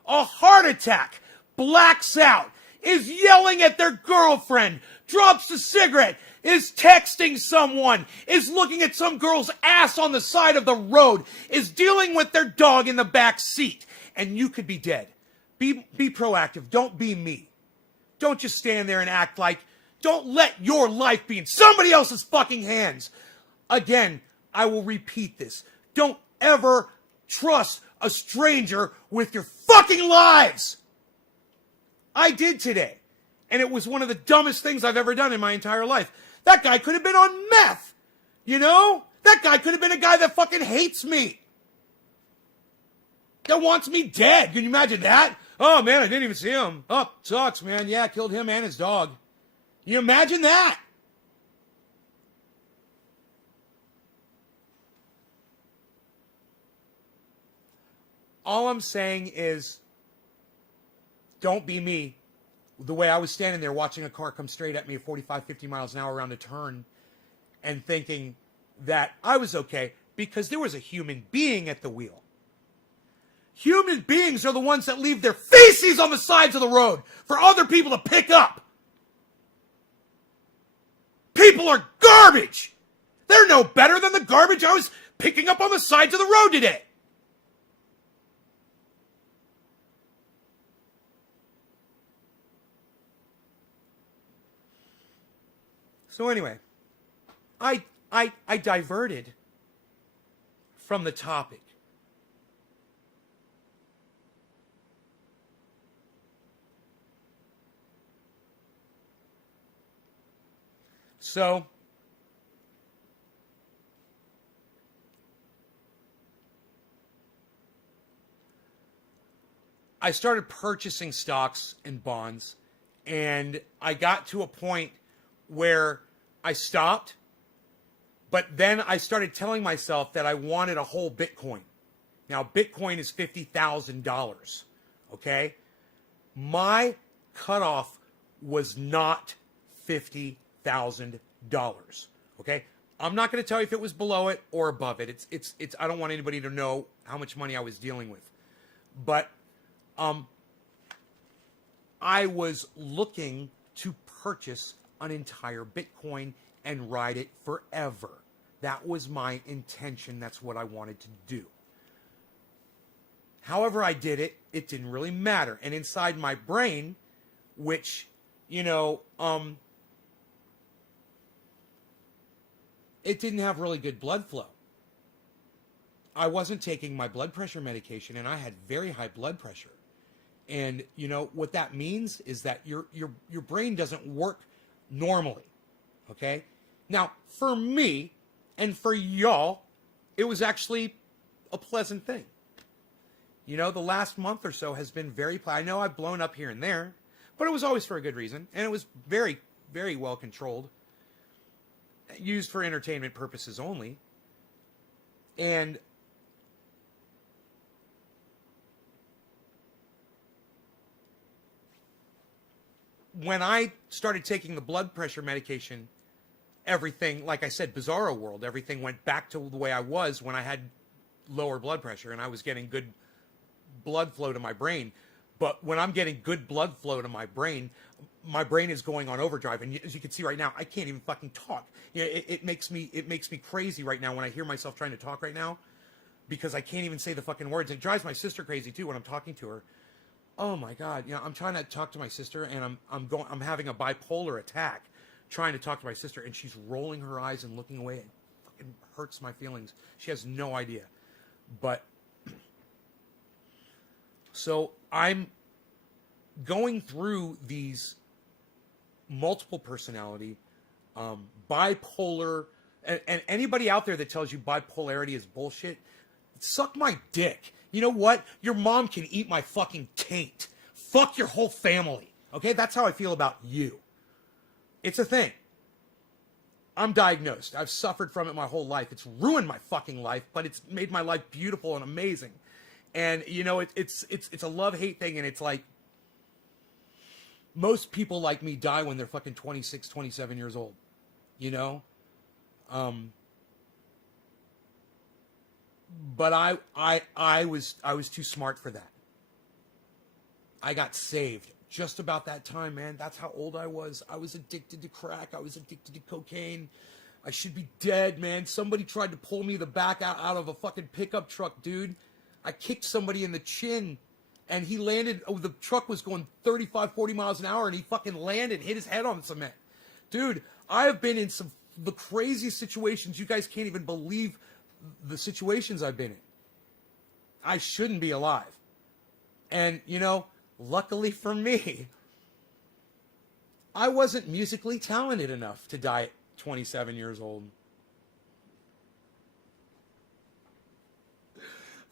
a heart attack, blacks out, is yelling at their girlfriend, drops a cigarette, is texting someone, is looking at some girl's ass on the side of the road, is dealing with their dog in the back seat, and you could be dead. Be proactive. Don't be me. Don't just stand there and act like, don't let your life be in somebody else's fucking hands. Again, I will repeat this. Don't ever trust a stranger with your fucking lives. I did today. And it was one of the dumbest things I've ever done in my entire life. That guy could have been on meth. You know? That guy could have been a guy that fucking hates me. That wants me dead. Can you imagine that? Oh, man, I didn't even see him. Oh, sucks, man. Yeah, killed him and his dog. Can you imagine that? All I'm saying is, don't be me. The way I was standing there watching a car come straight at me at 45, 50 miles an hour around a turn and thinking that I was okay because there was a human being at the wheel. Human beings are the ones that leave their feces on the sides of the road for other people to pick up. People are garbage. They're no better than the garbage I was picking up on the sides of the road today. So anyway, I diverted from the topic. So I started purchasing stocks and bonds, and I got to a point where I stopped, but then I started telling myself that I wanted a whole Bitcoin. Now, Bitcoin is $50,000, okay? My cutoff was not $50,000, okay? I'm not going to tell you if it was below it or above it. It's I don't want anybody to know how much money I was dealing with. But I was looking to purchase an entire Bitcoin and ride it forever. That was my intention. That's what I wanted to do. However I did it, it didn't really matter. And inside my brain, which, you know, it didn't have really good blood flow. I wasn't taking my blood pressure medication, and I had very high blood pressure. And, you know, what that means is that your brain doesn't work normally, okay? Now, for me and for y'all, it was actually a pleasant thing. You know, the last month or so has been very I know I've blown up here and there, but it was always for a good reason, and it was very, very well controlled, used for entertainment purposes only. And when I started taking the blood pressure medication, everything, like I said, bizarro world, everything went back to the way I was when I had lower blood pressure and I was getting good blood flow to my brain. But when I'm getting good blood flow to my brain is going on overdrive. And as you can see right now, I can't even fucking talk. You know, it makes me crazy right now when I hear myself trying to talk right now because I can't even say the fucking words. It drives my sister crazy too when I'm talking to her. Oh my God, you know, I'm trying to talk to my sister and I'm having a bipolar attack trying to talk to my sister and she's rolling her eyes and looking away. It fucking hurts my feelings. She has no idea. But So I'm going through these multiple personality, bipolar, and anybody out there that tells you bipolarity is bullshit, suck my dick. You know what? Your mom can eat my fucking taint. Fuck your whole family. Okay? That's how I feel about you. It's a thing. I'm diagnosed. I've suffered from it my whole life. It's ruined my fucking life, but it's made my life beautiful and amazing. And, you know, it's a love-hate thing, and it's like, most people like me die when they're fucking 26, 27 years old. You know? But I was too smart for that. I got saved just about that time, man. That's how old I was. I was addicted to crack. I was addicted to cocaine. I should be dead, man. Somebody tried to pull me the back out of a fucking pickup truck, dude. I kicked somebody in the chin, and he landed. Oh, the truck was going 35, 40 miles an hour, and he fucking landed, hit his head on cement. Dude, I have been in the craziest situations. You guys can't even believe the situations I've been in. I shouldn't be alive. And, you know, luckily for me, I wasn't musically talented enough to die at 27 years old.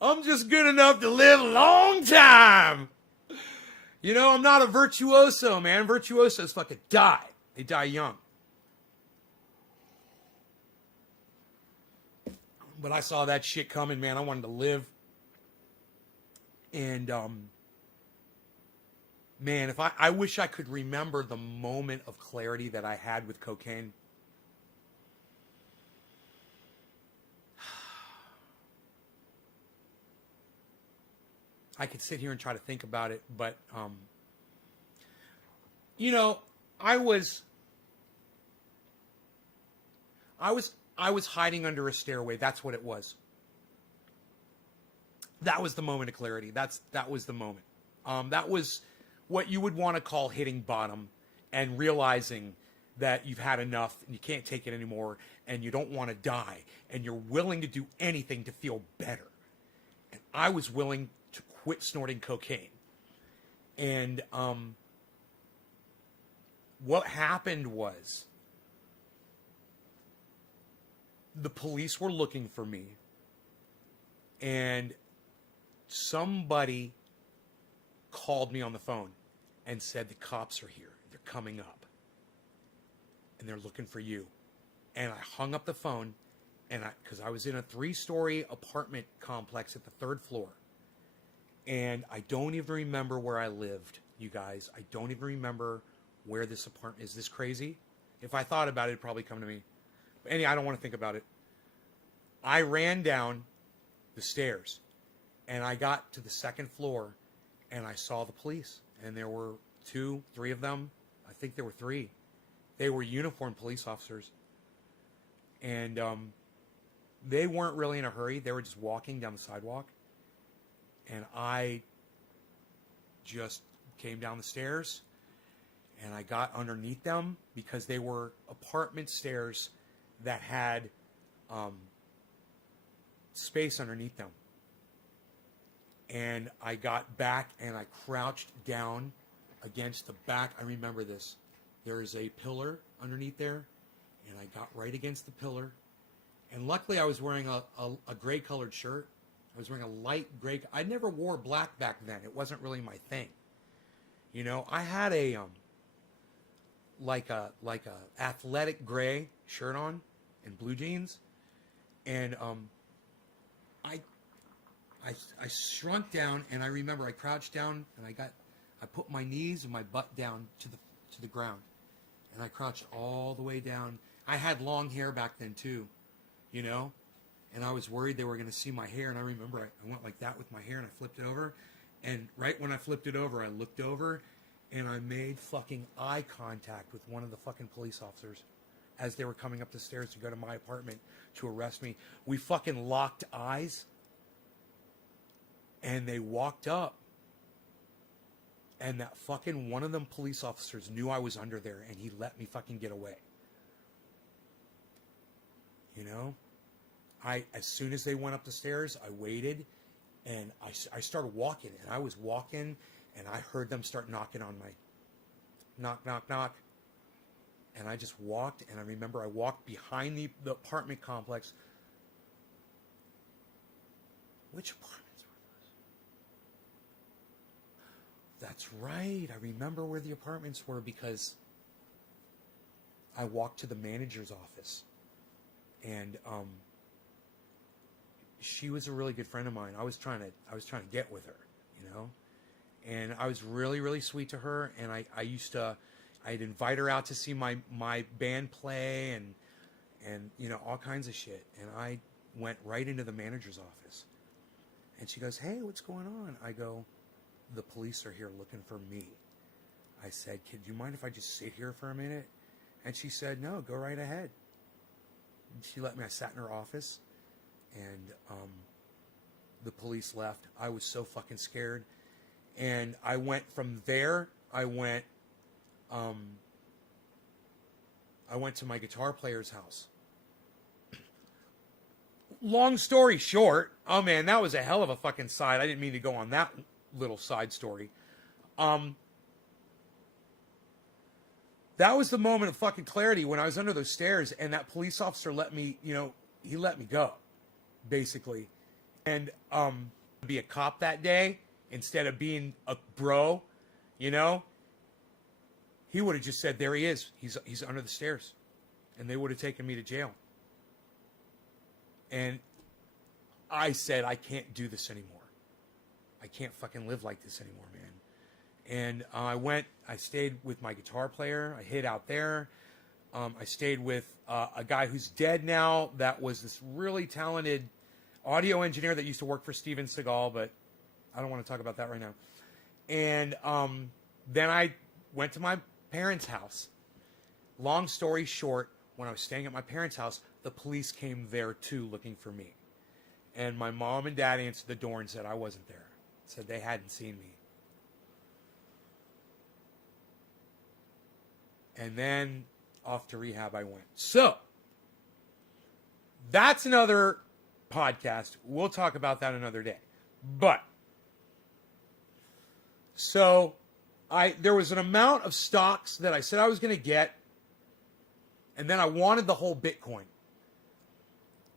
I'm just good enough to live a long time. You know, I'm not a virtuoso, man. Virtuosos fucking die. They die young. But I saw that shit coming, man. I wanted to live. And, man, if I wish I could remember the moment of clarity that I had with cocaine. I could sit here and try to think about it, but, you know, I was hiding under a stairway. That's what it was. That was the moment of clarity. That was the moment. That was what you would want to call hitting bottom and realizing that you've had enough and you can't take it anymore and you don't want to die and you're willing to do anything to feel better. And I was willing to quit snorting cocaine. And what happened was the police were looking for me, and somebody called me on the phone and said, the cops are here. They're coming up. And they're looking for you. And I hung up the phone, and because I was in a 3-story apartment complex at the 3rd floor. And I don't even remember where I lived, you guys. I don't even remember where this apartment is. This crazy? If I thought about it, it'd probably come to me. But anyway, I don't want to think about it. I ran down the stairs, and I got to the 2nd floor, and I saw the police. And there were 2, 3 of them. I think there were 3. They were uniformed police officers. And they weren't really in a hurry. They were just walking down the sidewalk. And I just came down the stairs, and I got underneath them because they were apartment stairs that had space underneath them. And I got back, and I crouched down against the back. I remember this. There is a pillar underneath there, and I got right against the pillar. And luckily, I was wearing a gray-colored shirt. I was wearing a light gray. I never wore black back then. It wasn't really my thing. You know, I had a like a athletic gray shirt on and blue jeans, and I shrunk down, and I remember I crouched down, and I put my knees and my butt down to the ground, and I crouched all the way down. I had long hair back then too, you know. And I was worried they were going to see my hair. And I remember I went like that with my hair, and I flipped it over. And right when I flipped it over, I looked over, and I made fucking eye contact with one of the fucking police officers as they were coming up the stairs to go to my apartment to arrest me. We fucking locked eyes, and they walked up. And that fucking one of them police officers knew I was under there, and he let me fucking get away. You know? As soon as they went up the stairs, I waited, And I started walking, and I was walking, and I heard them start knocking on my knock, knock, knock. And I just walked, and I remember I walked behind the apartment complex. Which apartments were those? That's right. I remember where the apartments were because I walked to the manager's office. And she was a really good friend of mine. I was trying to get with her, you know? And I was really, really sweet to her, and I'd invite her out to see my band play and you know, all kinds of shit. And I went right into the manager's office. And she goes, "Hey, what's going on?" I go, "The police are here looking for me." I said, "Kid, do you mind if I just sit here for a minute?" And she said, "No, go right ahead." And she let me. I sat in her office, and the police left. I was so fucking scared. And I went from there, I went to my guitar player's house. Long story short, oh man, that was a hell of a fucking side. I didn't mean to go on that little side story. That was the moment of fucking clarity when I was under those stairs and that police officer let me, you know, he let me go, basically. And be a cop that day instead of being a bro, you know, he would have just said, "There he is. He's under the stairs," and they would have taken me to jail. And I said, I can't do this anymore. I can't fucking live like this anymore, man. And I stayed with my guitar player. I hid out there. I stayed with a guy who's dead now that was this really talented audio engineer that used to work for Steven Seagal, but I don't want to talk about that right now. And then I went to my parents' house. Long story short, when I was staying at my parents' house, the police came there too looking for me. And my mom and dad answered the door and said I wasn't there. Said they hadn't seen me. And then off to rehab I went. So, that's another podcast. We'll talk about that another day. But, so, there was an amount of stocks that I said I was going to get. And then I wanted the whole Bitcoin.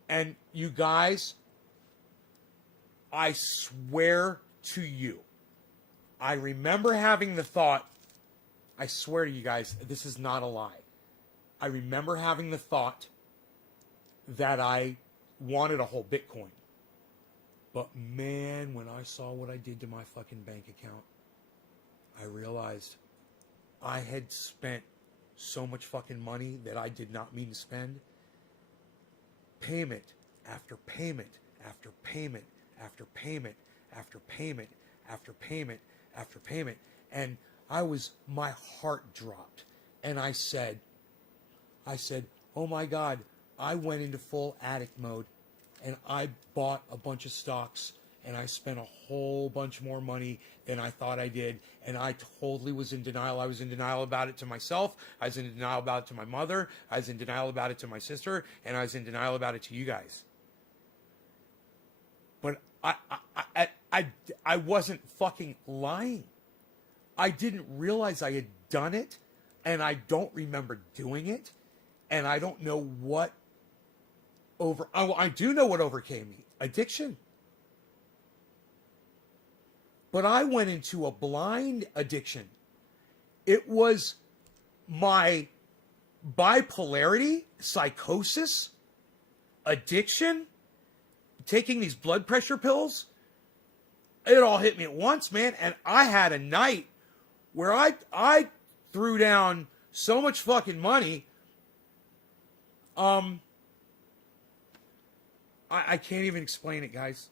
And you guys, I swear to you, I remember having the thought, I swear to you guys, this is not a lie. I remember having the thought that I wanted a whole Bitcoin. But man, when I saw what I did to my fucking bank account, I realized I had spent so much fucking money that I did not mean to spend. Payment after payment after payment after payment after payment after payment after payment. And my heart dropped. And I said, oh my God, I went into full addict mode and I bought a bunch of stocks and I spent a whole bunch more money than I thought I did. And I totally was in denial. I was in denial about it to myself. I was in denial about it to my mother. I was in denial about it to my sister. And I was in denial about it to you guys. But I wasn't fucking lying. I didn't realize I had done it. And I don't remember doing it. And I don't know what I do know what overcame me. Addiction. But I went into a blind addiction. It was my bipolarity, psychosis, addiction, taking these blood pressure pills. It all hit me at once, man. And I had a night where I threw down so much fucking money. I can't even explain it, guys.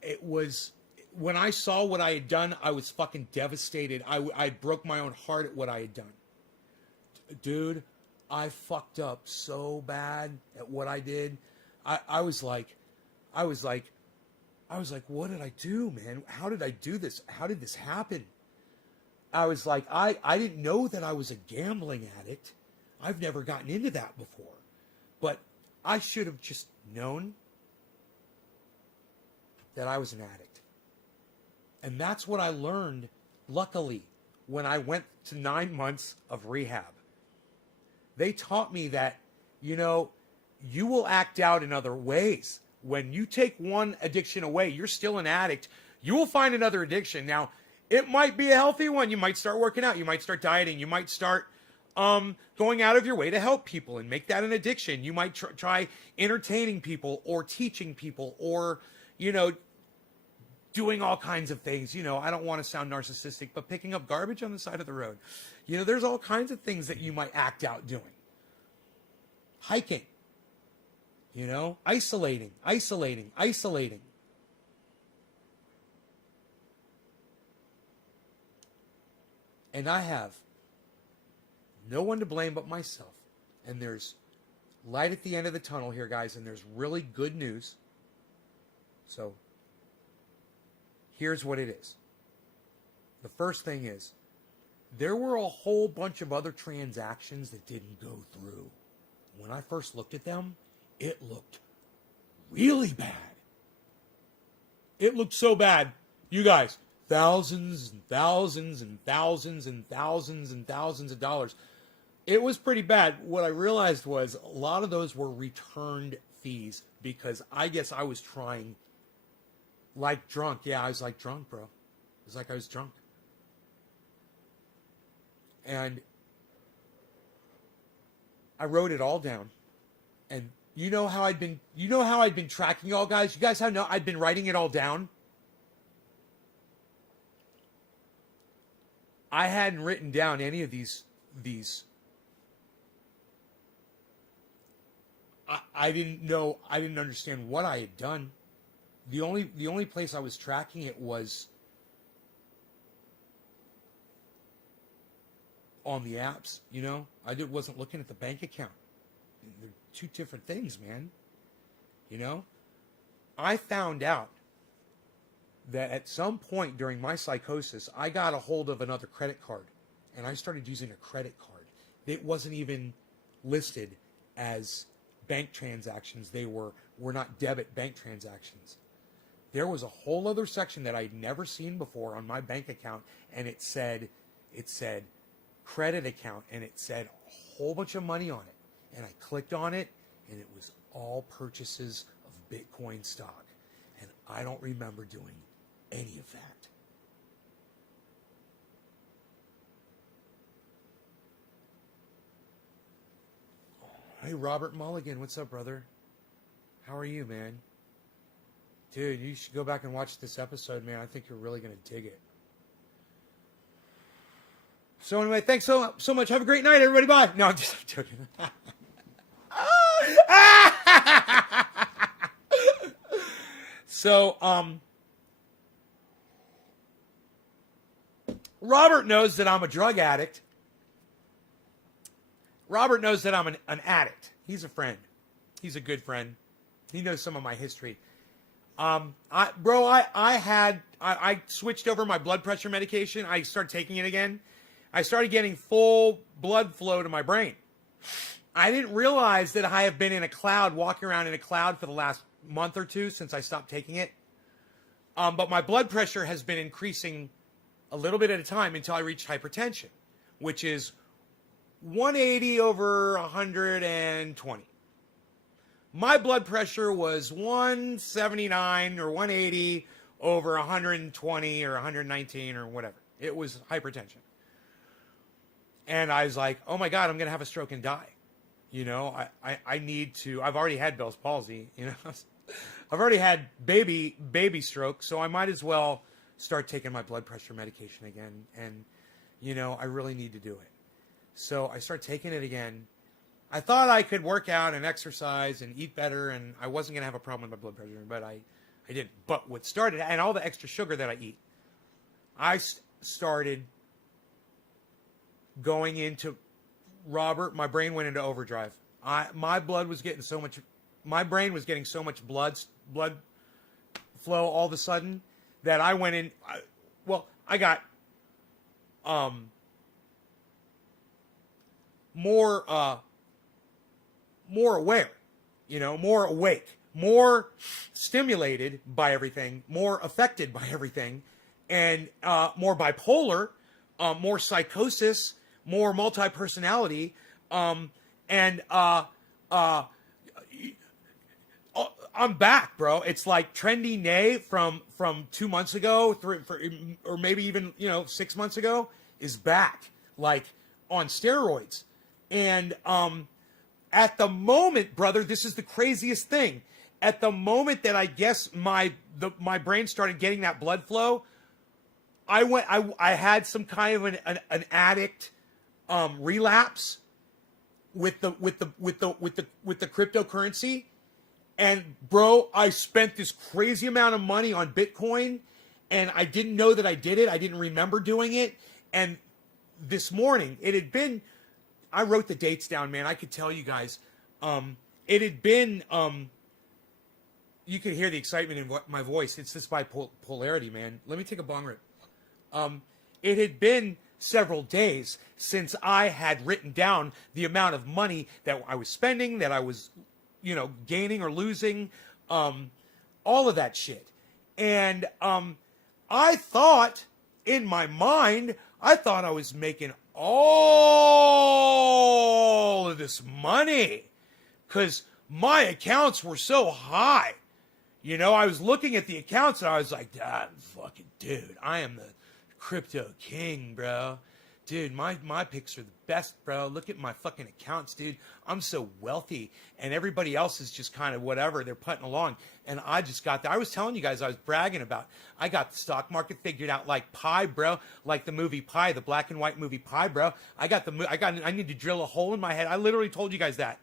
It was... When I saw what I had done, I was fucking devastated. I broke my own heart at what I had done. Dude, I fucked up so bad at what I did. I was like, what did I do, man? How did I do this? How did this happen? I was like, I didn't know that I was a gambling addict. I've never gotten into that before. But I should have just known. that I was an addict. And that's what I learned, luckily, when I went to 9 months of rehab. They taught me that, you know, you will act out in other ways. When you take one addiction away, you're still an addict. You will find another addiction. Now, it might be a healthy one. You might start working out. You might start dieting. You might start going out of your way to help people and make that an addiction. You might try entertaining people or teaching people or, you know, doing all kinds of things. You know, I don't want to sound narcissistic, but picking up garbage on the side of the road. You know, there's all kinds of things that you might act out doing. Hiking. You know, isolating. And I have no one to blame but myself. And there's light at the end of the tunnel here, guys, and there's really good news. So, here's what it is. The first thing is, there were a whole bunch of other transactions that didn't go through. When I first looked at them, it looked really bad. It looked so bad. You guys, thousands and thousands and thousands and thousands and thousands of dollars. It was pretty bad. What I realized was a lot of those were returned fees because I guess I was trying like drunk. Yeah, I was like drunk, bro. It was like I was drunk. And I wrote it all down. And you know how I'd been tracking y'all guys? You guys have no I'd been writing it all down. I hadn't written down any of these. I didn't understand what I had done. The only place I was tracking it was on the apps, you know? Wasn't looking at the bank account. They're two different things, man. You know? I found out that at some point during my psychosis, I got a hold of another credit card. And I started using a credit card. It wasn't even listed as bank transactions. They were not debit bank transactions. There was a whole other section that I'd never seen before on my bank account, and it said credit account, and it said a whole bunch of money on it. And I clicked on it, and it was all purchases of Bitcoin stock. And I don't remember doing any of that. Hey, Robert Mulligan, what's up, brother? How are you, man? Dude, you should go back and watch this episode, man. I think you're really going to dig it. So anyway, thanks so much. Have a great night, everybody. Bye. No, I'm just joking. So, Robert knows that I'm a drug addict. Robert knows that I'm an addict. He's a friend. He's a good friend. He knows some of my history. I switched over my blood pressure medication. I started taking it again. I started getting full blood flow to my brain. I didn't realize that I have been in a cloud, walking around in a cloud for the last month or two since I stopped taking it. But my blood pressure has been increasing a little bit at a time until I reached hypertension, which is 180 over 120. My blood pressure was 179 or 180 over 120 or 119 or whatever. It was hypertension. And I was like, oh my God, I'm going to have a stroke and die. You know, I need to, I've already had Bell's palsy, you know. I've already had baby stroke, so I might as well start taking my blood pressure medication again. And, you know, I really need to do it. So I started taking it again. I thought I could work out and exercise and eat better, and I wasn't going to have a problem with my blood pressure, but I didn't. But what started, and all the extra sugar that I eat, I started going into, Robert, my brain went into overdrive. My brain was getting so much blood flow all of a sudden that I went in, I got more aware, you know, more awake. more stimulated by everything, more affected by everything, and more bipolar, more psychosis, more multi-personality, and I'm back, bro. It's like trendy Nay from 2 months ago, or maybe even 6 months ago is back, like on steroids. And at the moment, brother, this is the craziest thing. At the moment that I guess my brain started getting that blood flow, I had some kind of an addict relapse with the cryptocurrency. And bro, I spent this crazy amount of money on Bitcoin, and I didn't know that I did it. I didn't remember doing it. And this morning, it had been, I wrote the dates down, man. I could tell you guys. It had been, you could hear the excitement in my voice. It's this bipolarity, man. Let me take a bong rip. It had been several days since I had written down the amount of money that I was spending, that I was gaining or losing, all of that shit. And I thought, in my mind, I was making all of this money because my accounts were so high. I was looking at the accounts and I was like, fucking dude, I am the crypto king, bro. Dude, my picks are the best, bro. Look at my fucking accounts, dude. I'm so wealthy. And everybody else is just kind of whatever. They're putting along. And I just got there. I was telling you guys, I was bragging about, I got the stock market figured out like Pi, bro. Like the movie Pi, the black and white movie Pi, bro. I need to drill a hole in my head. I literally told you guys that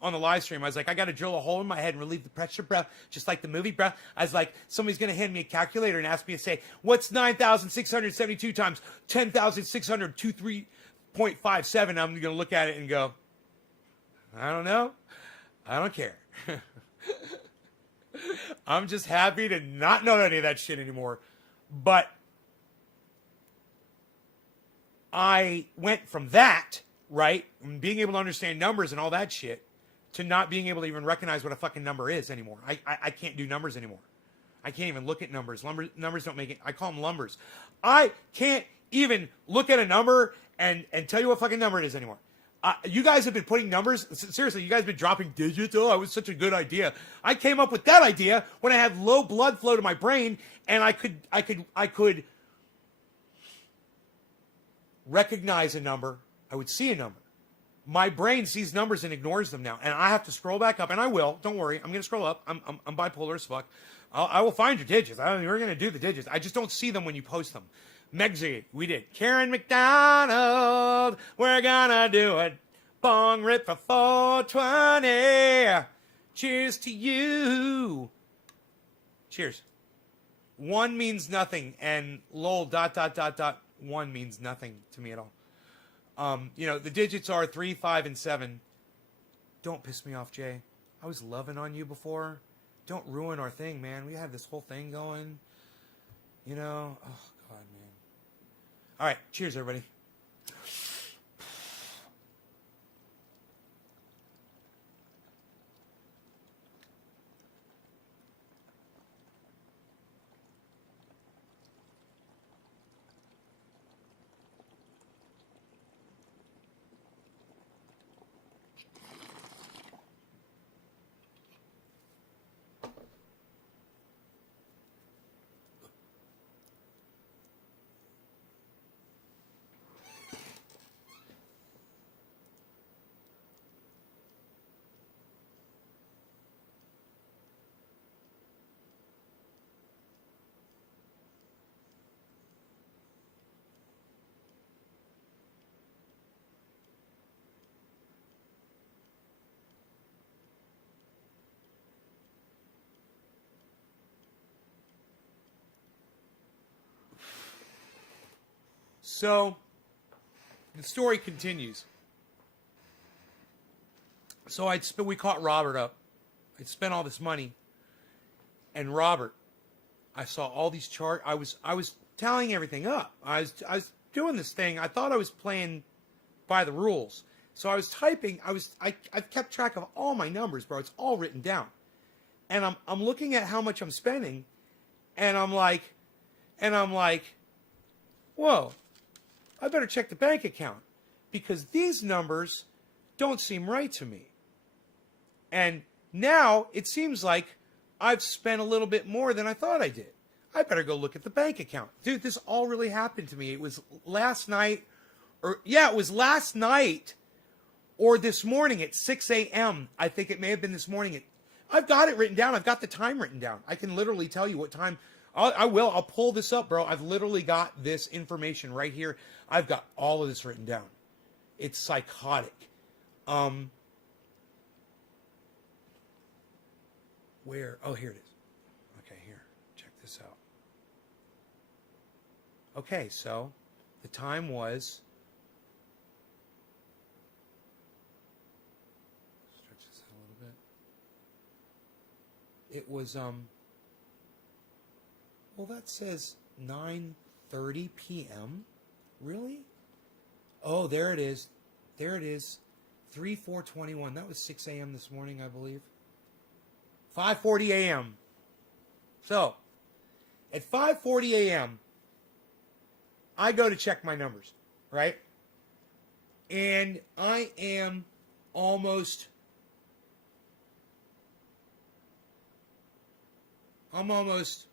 on the live stream. I was like, I got to drill a hole in my head and relieve the pressure, bro. Just like the movie, bro. I was like, somebody's going to hand me a calculator and ask me to say, what's 9,672 times 10,623.57? I'm going to look at it and go, I don't know. I don't care. I'm just happy to not know any of that shit anymore. But I went from that, right, being able to understand numbers and all that shit, to not being able to even recognize what a fucking number is anymore. I can't do numbers anymore. I can't even look at numbers. Numbers don't make it. I call them lumbers. I can't even look at a number and tell you what fucking number it is anymore. You guys have been putting numbers. Seriously, you guys have been dropping digits. Oh, it was such a good idea. I came up with that idea when I had low blood flow to my brain, and I could recognize a number. I would see a number. My brain sees numbers and ignores them now, and I have to scroll back up, and I will. Don't worry, I'm going to scroll up. I'm bipolar as fuck. I will find your digits. We're going to do the digits. I just don't see them when you post them. Megsy, we did. Karen McDonald, we're gonna do it. Bong rip for 420. Cheers to you. Cheers. 1 means nothing, and lol ... 1 means nothing to me at all. The digits are 3, 5, and 7. Don't piss me off, Jay. I was loving on you before. Don't ruin our thing, man. We have this whole thing going. Oh, God, man. All right. Cheers, everybody. So, the story continues. So we caught Robert up. I'd spent all this money, and Robert, I saw all these charts. I was tallying everything up. I was doing this thing. I thought I was playing by the rules. So I was typing. I kept track of all my numbers, bro. It's all written down. And I'm looking at how much I'm spending, and I'm like, whoa, I better check the bank account because these numbers don't seem right to me. And now it seems like I've spent a little bit more than I thought I did. I better go look at the bank account. Dude, this all really happened to me. It was last night, it was last night or this morning at 6 a.m. I think it may have been this morning. I've got it written down. I've got the time written down. I can literally tell you what time. I'll pull this up, bro. I've literally got this information right here. I've got all of this written down. It's psychotic. Where? Oh, here it is. Okay, here. Check this out. Okay, so the time was... Stretch this out a little bit. It was, well, that says 9:30 p.m. Really? Oh, there it is. There it is. 3/4/21. That was 6 a.m. this morning, I believe. 5:40 a.m. So, at 5:40 a.m., I go to check my numbers, right? And I am almost $300,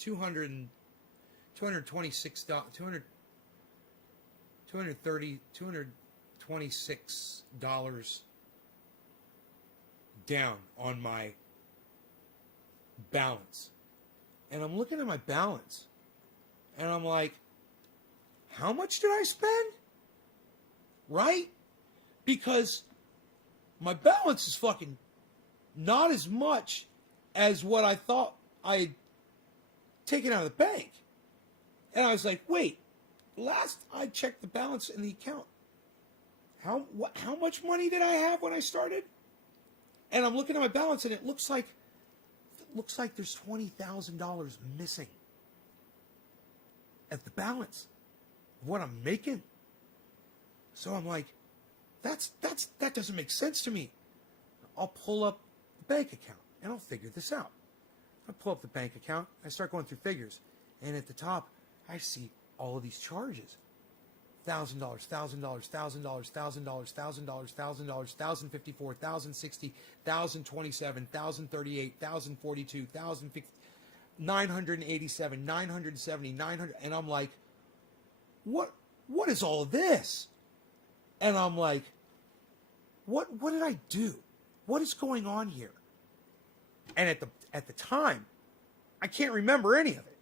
$226, $226 down on my balance. And I'm looking at my balance, and I'm like, how much did I spend? Right? Because my balance is fucking not as much as what I thought I had taken out of the bank. And I was like, wait, last I checked the balance in the account, how much money did I have when I started? And I'm looking at my balance, and it looks like there's $20,000 missing at the balance of what I'm making. So I'm like, that doesn't make sense to me. I'll pull up the bank account and I'll figure this out. I pull up the bank account, I start going through figures, and at the top I see all of these charges. $1,000, $1,000, $1,000, $1,000, $1,000, $1,000, $1,054, $1,060, $1,027, $1,038, $1,042, $1,050, $987, $970, $900, and I'm like, what is all of this? And I'm like, what did I do? What is going on here? And at the time, I can't remember any of it.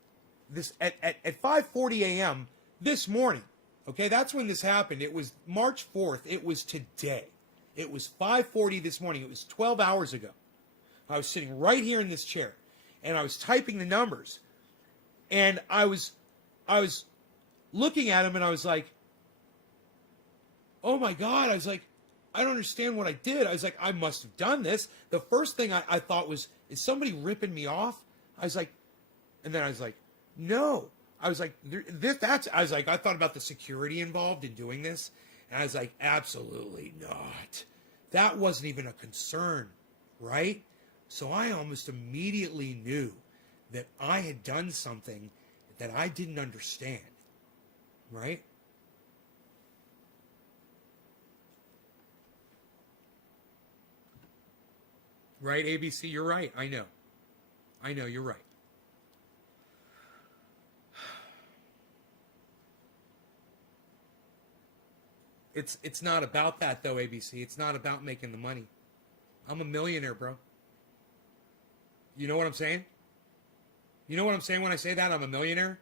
This at 5:40 a.m. this morning. Okay, that's when this happened. It was March 4th. It was today. It was 5:40 this morning. It was 12 hours ago. I was sitting right here in this chair, and I was typing the numbers, and I was looking at them, and I was like, oh my God. I was like, I don't understand what I did. I was like, I must have done this. The first thing I thought was, is somebody ripping me off? I was like, and then I was like, no. I was like, I thought about the security involved in doing this. And I was like, absolutely not. That wasn't even a concern, right? So I almost immediately knew that I had done something that I didn't understand, right? Right, ABC, you're right. I know, you're right. It's not about that, though, ABC. It's not about making the money. I'm a millionaire, bro. You know what I'm saying? You know what I'm saying when I say that? I'm a millionaire?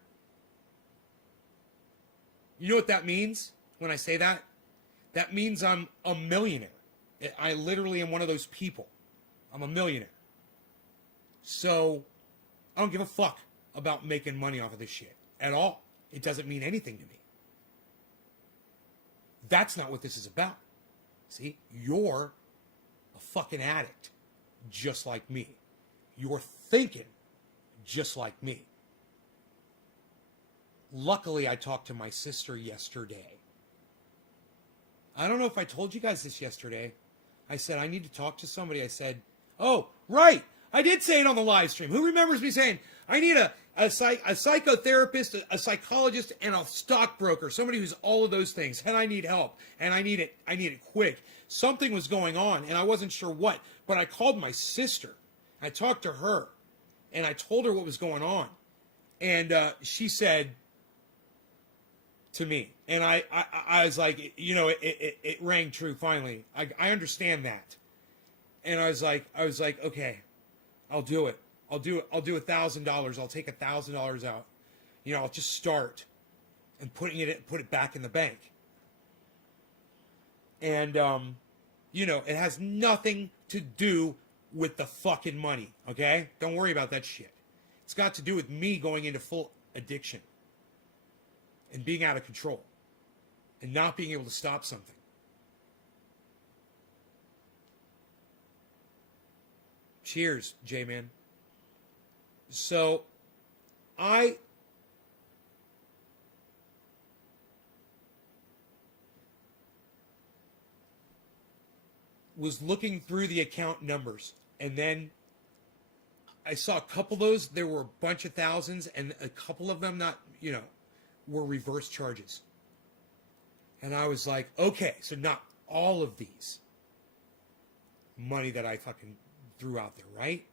You know what that means when I say that? That means I'm a millionaire. I literally am one of those people. I'm a millionaire. So, I don't give a fuck about making money off of this shit at all. It doesn't mean anything to me. That's not what this is about. See, you're a fucking addict just like me. You're thinking just like me. luckily, I talked to my sister yesterday. I don't know if I told you guys this yesterday. I said, I need to talk to somebody. I said, oh, right. I did say it on the live stream. Who remembers me saying, I need a psychotherapist, a psychologist, and a stockbroker, somebody who's all of those things. And I need help. And I need it quick. Something was going on, and I wasn't sure what. But I called my sister. I talked to her, and I told her what was going on. And she said to me, and I was like, it rang true finally. I understand that. And I was like, okay, I'll do it. I'll do $1,000. I'll take $1,000 out. I'll just start and put it back in the bank. And it has nothing to do with the fucking money, okay? Don't worry about that shit. It's got to do with me going into full addiction and being out of control and not being able to stop something. Cheers, J-Man. So, I was looking through the account numbers, and then I saw a couple of those. There were a bunch of thousands, and a couple of them were reverse charges. And I was like, okay, so not all of these money that I fucking threw out there, right?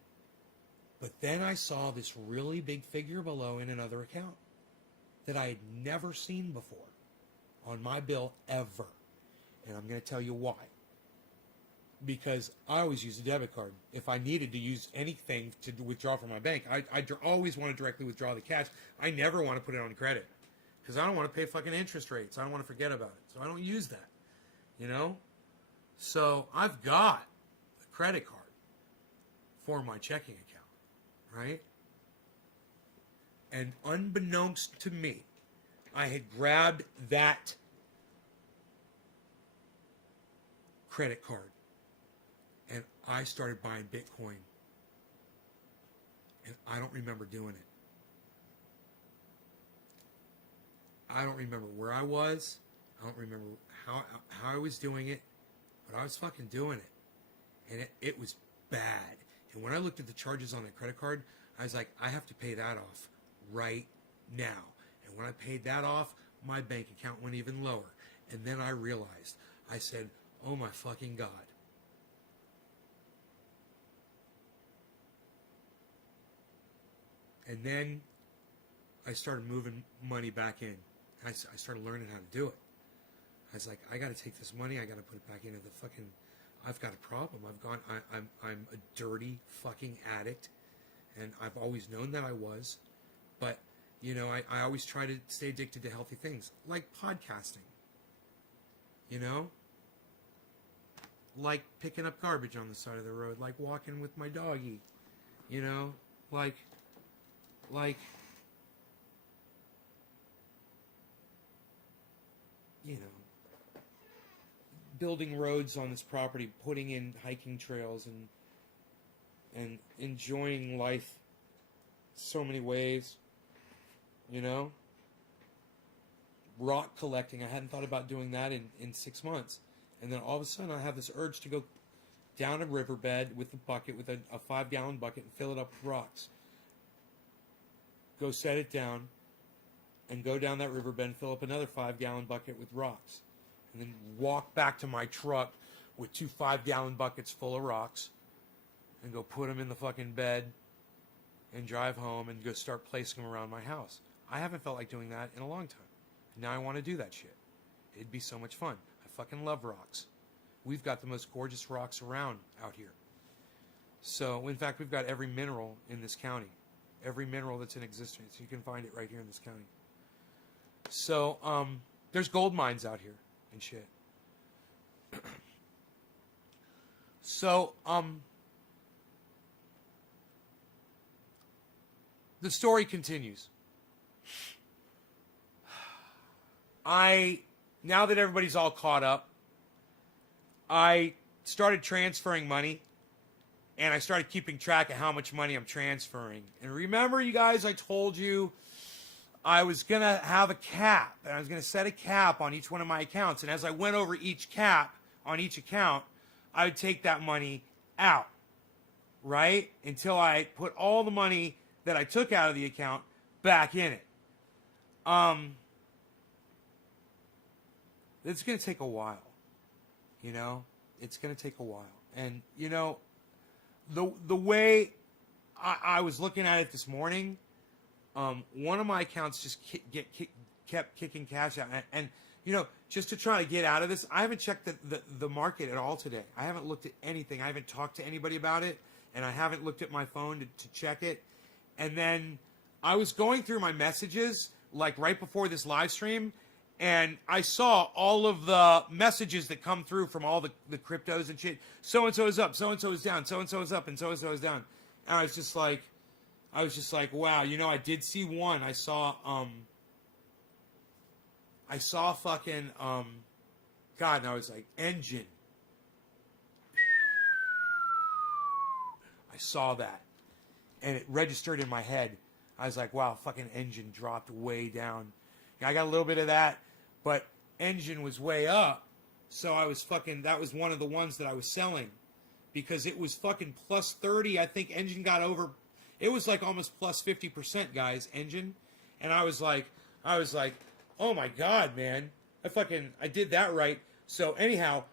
But then I saw this really big figure below in another account that I had never seen before on my bill ever. And I'm going to tell you why. Because I always use a debit card. If I needed to use anything to withdraw from my bank, I always want to directly withdraw the cash. I never want to put it on credit. Because I don't want to pay fucking interest rates. I don't want to forget about it. So I don't use that. So I've got a credit card for my checking account, right? And unbeknownst to me, I had grabbed that credit card and I started buying Bitcoin. And I don't remember doing it. I don't remember where I was. I don't remember how I was doing it. But I was fucking doing it. And it was bad. And when I looked at the charges on that credit card, I was like, I have to pay that off right now. And when I paid that off, my bank account went even lower. And then I realized, I said, oh my fucking God. And then I started moving money back in. I started learning how to do it. I was like, I got to take this money. I got to put it back into the fucking. I've got a problem. I'm a dirty fucking addict, and I've always known that I was, but I always try to stay addicted to healthy things like podcasting. Like picking up garbage on the side of the road, like walking with my doggy, like. Building roads on this property, putting in hiking trails, and enjoying life so many ways, rock collecting. I hadn't thought about doing that in 6 months. And then all of a sudden I have this urge to go down a riverbed with a bucket, with a 5-gallon bucket, and fill it up with rocks. Go set it down and go down that riverbed and fill up another 5-gallon bucket with rocks. And then walk back to my truck with 2 5-gallon buckets full of rocks and go put them in the fucking bed and drive home and go start placing them around my house. I haven't felt like doing that in a long time. Now I want to do that shit. It'd be so much fun. I fucking love rocks. We've got the most gorgeous rocks around out here. So, in fact, we've got every mineral in this county. Every mineral that's in existence. You can find it right here in this county. So, there's gold mines out here and shit. So, the story continues. Now that everybody's all caught up, I started transferring money, and I started keeping track of how much money I'm transferring. And remember, you guys, I told you I was going to have a cap, and I was going to set a cap on each one of my accounts. And as I went over each cap on each account, I would take that money out, right? Until I put all the money that I took out of the account back in it. It's going to take a while, you know? It's going to take a while. And, you know, the way I was looking at it this morning, one of my accounts just kept kicking cash out. And, you know, just to try to get out of this, I haven't checked the market at all today. I haven't looked at anything. I haven't talked to anybody about it. And I haven't looked at my phone to check it. And then I was going through my messages, like right before this live stream, and I saw all of the messages that come through from all the cryptos and shit. So-and-so is up, so-and-so is down, so-and-so is up, and so-and-so is down. And I was just like, wow, you know, I did see one. I saw fucking, God, and I was like, Engine. I saw that. And it registered in my head. I was like, wow, fucking Engine dropped way down. I got a little bit of that, but Engine was way up. So I was fucking, that was one of the ones that I was selling. Because it was fucking plus 30. I think Engine got over, it was like almost plus 50%, guys, Engine. And I was like, oh my God, man. I did that right. So anyhow,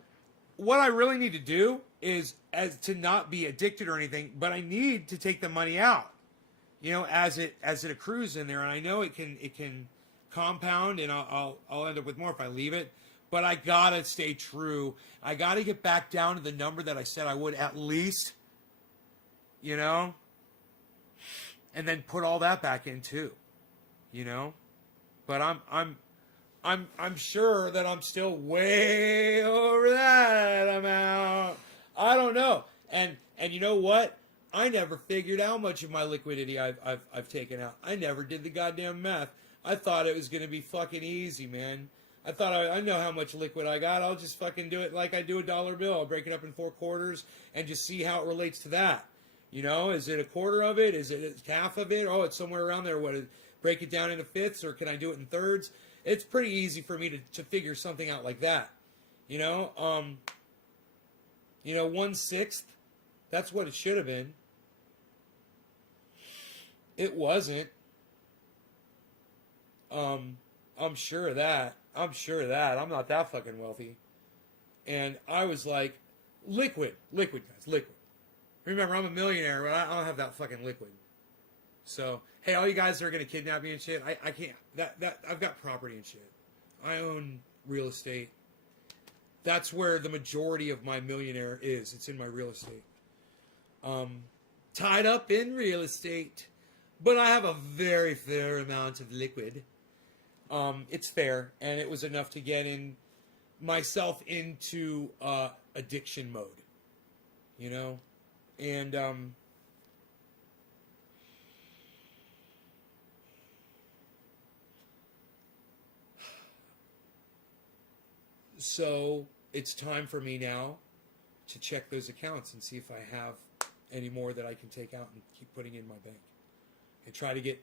what I really need to do is to not be addicted or anything, but I need to take the money out, you know, as it accrues in there. And I know it can compound, and I'll end up with more if I leave it. But I gotta stay true. I gotta get back down to the number that I said I would at least, you know, and then put all that back in too, you know. But I'm sure that I'm still way over that amount. I don't know. And you know what? I never figured out how much of my liquidity I've taken out. I never did the goddamn math. I thought it was going to be fucking easy, man. I thought I know how much liquid I got. I'll just fucking do it like I do a dollar bill. I'll break it up in 4 quarters and just see how it relates to that. You know, is it a quarter of it? Is it half of it? Oh, it's somewhere around there. What? Break it down into fifths, or can I do it in thirds? It's pretty easy for me to figure something out like that. You know, 1/6. That's what it should have been. It wasn't. I'm sure of that. I'm not that fucking wealthy. And I was like, liquid, guys, liquid. Remember, I'm a millionaire, but I don't have that fucking liquid. So, hey, all you guys that are gonna kidnap me and shit, I can't. That I've got property and shit. I own real estate. That's where the majority of my millionaire is. It's in my real estate. Tied up in real estate. But I have a very fair amount of liquid. It's fair, and it was enough to get myself into addiction mode, you know, and so it's time for me now to check those accounts and see if I have any more that I can take out and keep putting in my bank, and try to get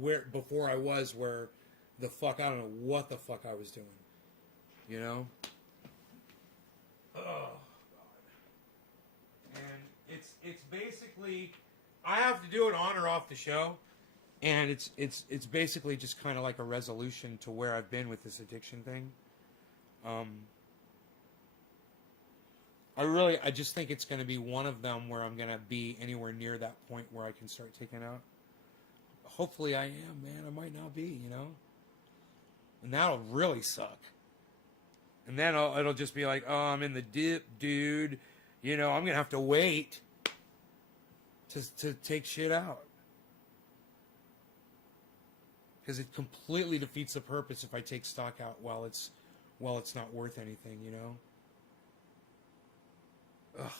where before I was where the fuck, I don't know what the fuck I was doing, you know? Oh, God. And it's basically, I have to do it on or off the show, and it's basically just kind of like a resolution to where I've been with this addiction thing. I just think it's going to be one of them where I'm going to be anywhere near that point where I can start taking out. Hopefully I am, man. I might not be, you know? And that'll really suck. And then it'll just be like, oh, I'm in the dip, dude. You know, I'm going to have to wait to take shit out. Because it completely defeats the purpose if I take stock out while it's not worth anything, you know? Ugh.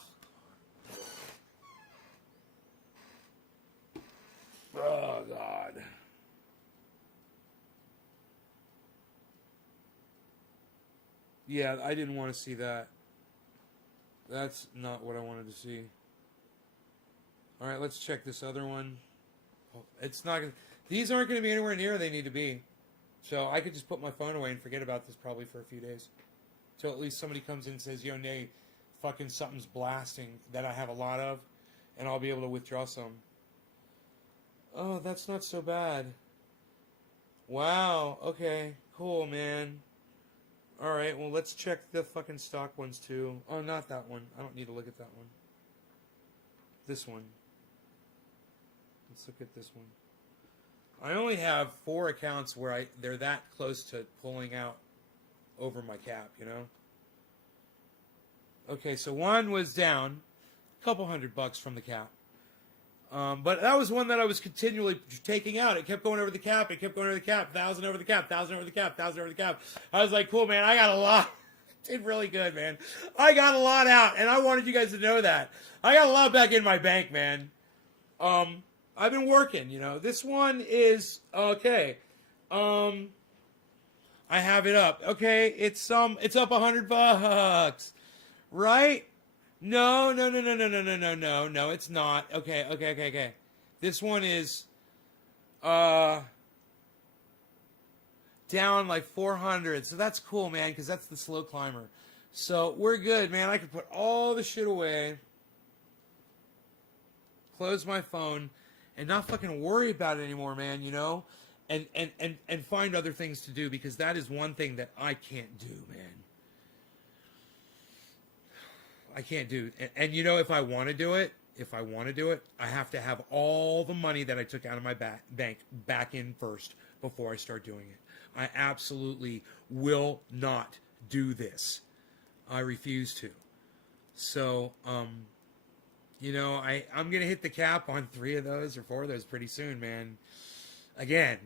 Oh, God. Yeah, I didn't want to see that. That's not what I wanted to see. All right, let's check this other one. It's not gonna, These aren't going to be anywhere near where they need to be. So I could just put my phone away and forget about this probably for a few days. Till at least somebody comes in and says, yo, Nate, fucking something's blasting that I have a lot of, and I'll be able to withdraw some. Oh, that's not so bad. Wow, okay, cool, man. Alright, well, let's check the fucking stock ones, too. Oh, not that one. I don't need to look at that one. This one. Let's look at this one. I only have 4 accounts where they're that close to pulling out over my cap, you know? Okay, so one was down a couple $100 from the cap. But that was one that I was continually taking out. It kept going over the cap. It kept going over the cap. 1,000 over the cap. 1,000 over the cap. 1,000 over the cap. I was like, cool, man. I got a lot. Did really good, man. I got a lot out, and I wanted you guys to know that. I got a lot back in my bank, man. I've been working, you know. This one is okay. I have it up. Okay, it's up $100, right? No, it's not. Okay. This one is down like 400. So that's cool, man, because that's the slow climber. So we're good, man. I can put all the shit away, close my phone, and not fucking worry about it anymore, man, you know? And find other things to do, because that is one thing that I can't do, man. I can't do it. And you know, if I want to do it, I have to have all the money that I took out of my bank back in first before I start doing it. I absolutely will not do this. I refuse to. So, you know, I'm going to hit the cap on 3 of those or 4 of those pretty soon, man. Again.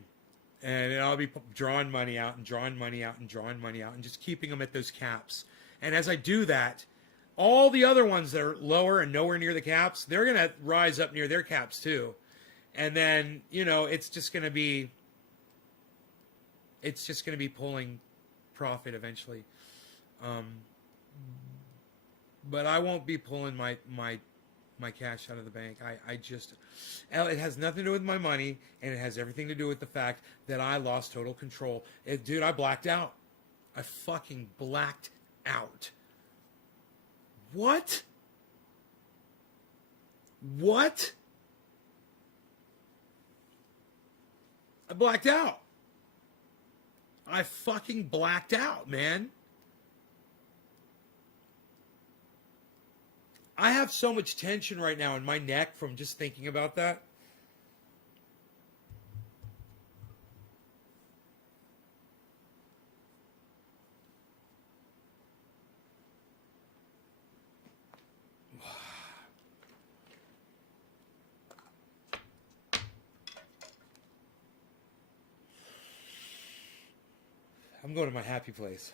And I'll be drawing money out and drawing money out and drawing money out and just keeping them at those caps. And as I do that, all the other ones that are lower and nowhere near the caps, they're going to rise up near their caps too. And then, you know, it's just going to be pulling profit eventually. But I won't be pulling my cash out of the bank. It has nothing to do with my money, and it has everything to do with the fact that I lost total control. Dude, I blacked out. I fucking blacked out. What? I blacked out. I fucking blacked out, man. I have so much tension right now in my neck from just thinking about that. I'm going to my happy place.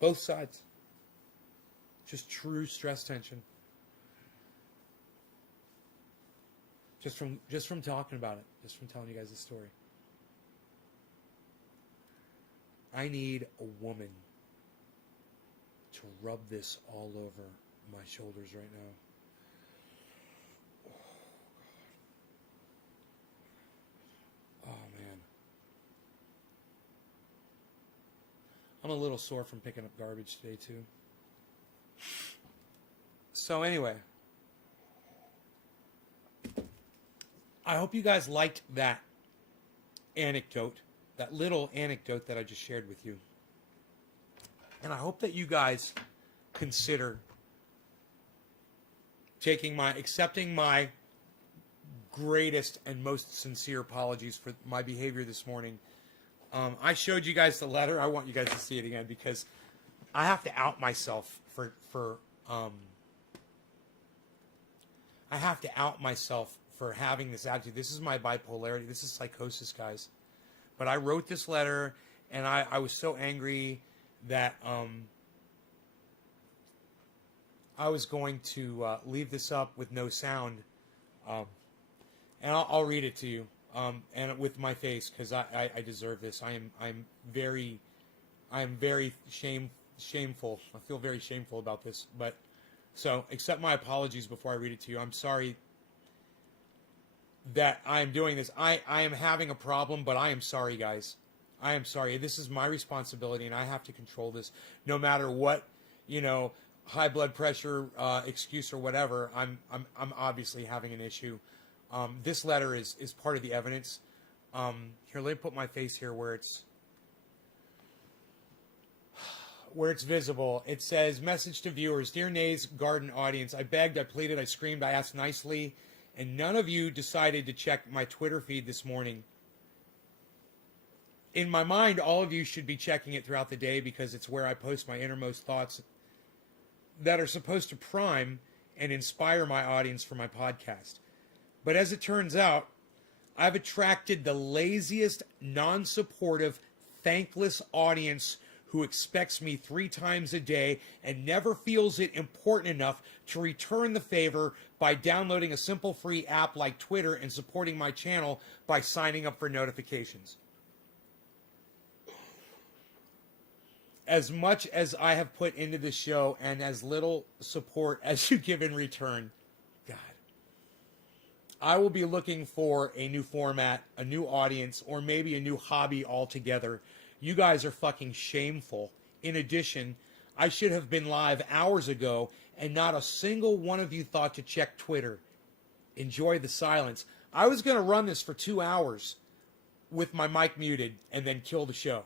Both sides. Just true stress tension. Just from talking about it. Just from telling you guys the story. I need a woman to rub this all over my shoulders right now. Oh, man. I'm a little sore from picking up garbage today, too. So anyway, I hope you guys liked that anecdote, that little anecdote that I just shared with you. And I hope that you guys consider accepting my greatest and most sincere apologies for my behavior this morning. I showed you guys the letter. I want you guys to see it again because I have to out myself I have to out myself for having this attitude. This is my bipolarity. This is psychosis, guys. But I wrote this letter, and I was so angry that I was going to leave this up with no sound. And I'll read it to you. and with my face, because I deserve this. I'm very shameful. I feel very shameful about this. But so accept my apologies before I read it to you. I'm sorry that I am doing this. I am having a problem, but I am sorry, guys. I am sorry. This is my responsibility, and I have to control this, no matter what, high blood pressure excuse or whatever. I'm obviously having an issue. This letter is part of the evidence. Here, let me put my face here where it's visible. It says, message to viewers, Dear Nay's Garden audience, I begged, I pleaded, I screamed, I asked nicely, and none of you decided to check my Twitter feed this morning. In my mind, all of you should be checking it throughout the day because it's where I post my innermost thoughts that are supposed to prime and inspire my audience for my podcast. But as it turns out, I've attracted the laziest, non-supportive, thankless audience who expects me 3 times a day and never feels it important enough to return the favor by downloading a simple free app like Twitter and supporting my channel by signing up for notifications. As much as I have put into this show and as little support as you give in return, God, I will be looking for a new format, a new audience, or maybe a new hobby altogether. You guys are fucking shameful. In addition, I should have been live hours ago, and not a single one of you thought to check Twitter. Enjoy the silence. I was going to run this for 2 hours with my mic muted and then kill the show.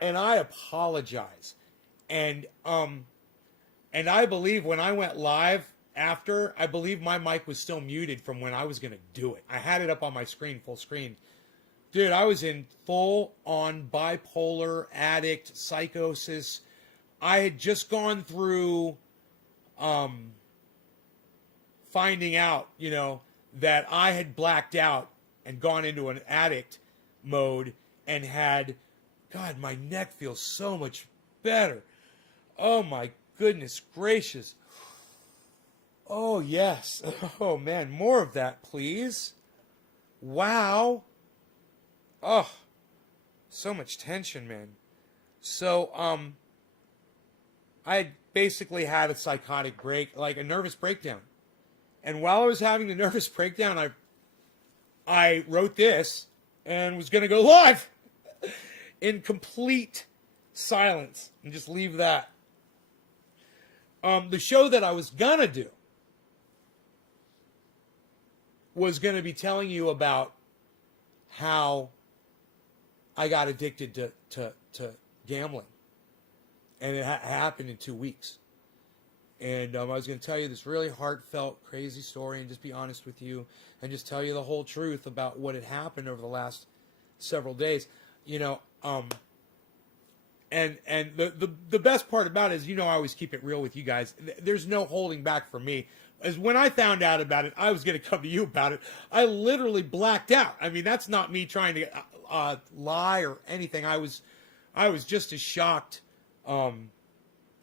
And I apologize. And I believe when I went live after, I believe my mic was still muted from when I was going to do it. I had it up on my screen, full screen. Dude, I was in full-on bipolar, addict, psychosis. I had just gone through finding out, that I had blacked out and gone into an addict mode and had... God, my neck feels so much better. Oh, my goodness gracious. Oh, yes. Oh, man, more of that, please. Wow. Oh, so much tension, man. So, I basically had a psychotic break, like a nervous breakdown. And while I was having the nervous breakdown, I wrote this and was going to go live in complete silence and just leave that. The show that I was going to do was going to be telling you about how I got addicted to gambling. And it happened in 2 weeks. And I was going to tell you this really heartfelt, crazy story and just be honest with you and just tell you the whole truth about what had happened over the last several days. And the best part about it is, I always keep it real with you guys. There's no holding back for me. As when I found out about it, I was going to come to you about it. I literally blacked out. I mean, that's not me trying to lie or anything. I was just as shocked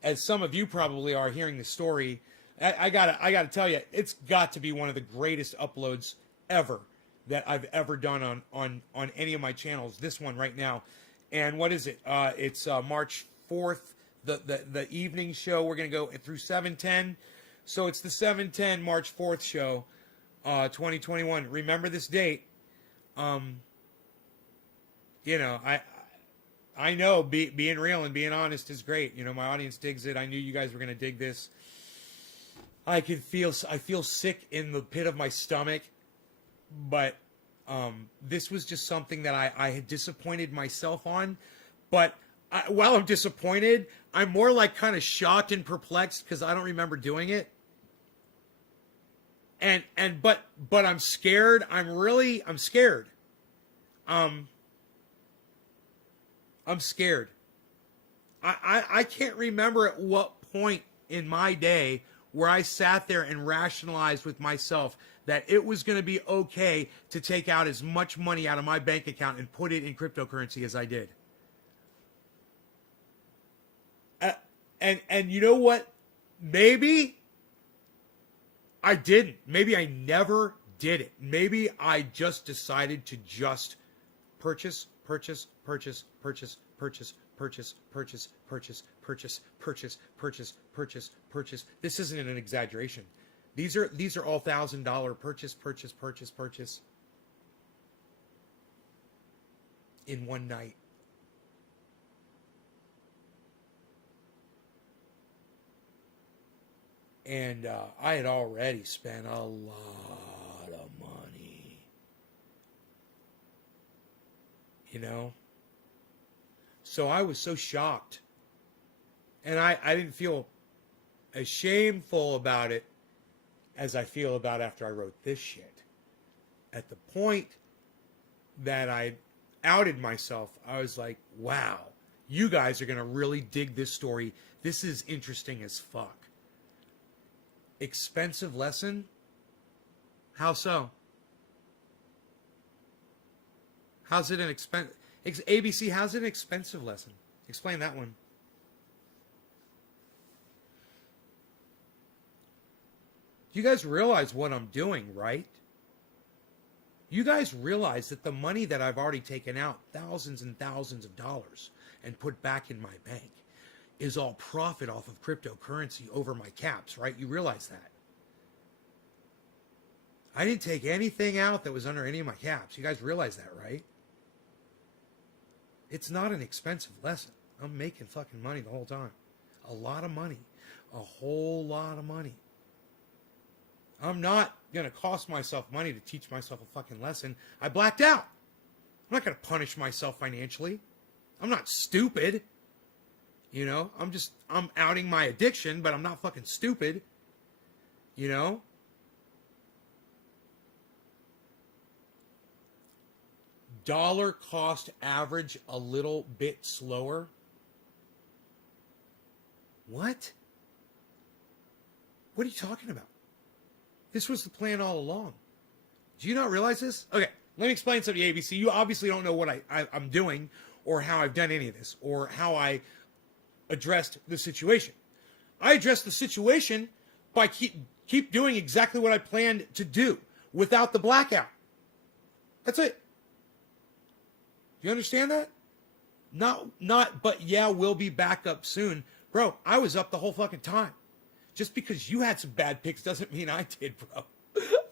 as some of you probably are hearing the story. I gotta tell you, it's got to be one of the greatest uploads ever that I've ever done on any of my channels. This one right now. And what is it? It's March 4th, the evening show. We're going to go through 7/10. So it's the 7/10 March 4th show, 2021. Remember this date. I know being real and being honest is great. My audience digs it. I knew you guys were going to dig this. I feel sick in the pit of my stomach, but this was just something that I had disappointed myself on. But while I'm disappointed, I'm more like kind of shocked and perplexed because I don't remember doing it. But I'm scared. I'm scared. I'm scared. I can't remember at what point in my day where I sat there and rationalized with myself that it was going to be okay to take out as much money out of my bank account and put it in cryptocurrency as I did. And you know what? Maybe I didn't. Maybe I never did it. Maybe I just decided to just purchase. This isn't an exaggeration. These are all $1,000 purchase in one night. And I had already spent a lot of money. You know? So I was so shocked. And I didn't feel as shameful about it as I feel about after I wrote this shit. At the point that I outed myself, I was like, wow, you guys are going to really dig this story. This is interesting as fuck. Expensive lesson? How so? How's it an expensive... ABC, how's it an expensive lesson? Explain that one. You guys realize what I'm doing, right? You guys realize that the money that I've already taken out, thousands and thousands of dollars, and put back in my bank, is all profit off of cryptocurrency over my caps, right? You realize that. I didn't take anything out that was under any of my caps. You guys realize that, right? It's not an expensive lesson. I'm making fucking money the whole time. A lot of money. A whole lot of money. I'm not going to cost myself money to teach myself a fucking lesson. I blacked out. I'm not going to punish myself financially. I'm not stupid. You know, I'm outing my addiction, but I'm not fucking stupid. You know? Dollar cost average a little bit slower. What? What are you talking about? This was the plan all along. Do you not realize this? Okay, let me explain something to ABC. You obviously don't know what I'm doing or how I've done any of this or how I addressed the situation. I addressed the situation by keep doing exactly what I planned to do without the blackout. That's it. You understand that? Not, but yeah, we'll be back up soon. Bro, I was up the whole fucking time. Just because you had some bad picks doesn't mean I did, bro.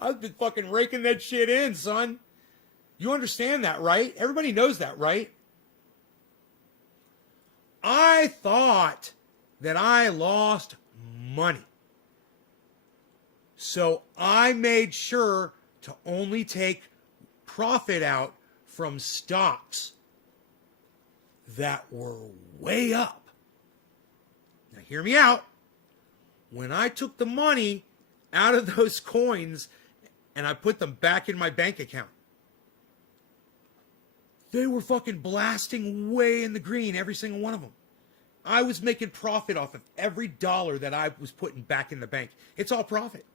I've been fucking raking that shit in, son. You understand that, right? Everybody knows that, right? I thought that I lost money. So I made sure to only take profit out from stocks that were way up. Now hear me out. When I took the money out of those coins and I put them back in my bank account, they were fucking blasting way in the green, every single one of them. I was making profit off of every dollar that I was putting back in the bank. It's all profit.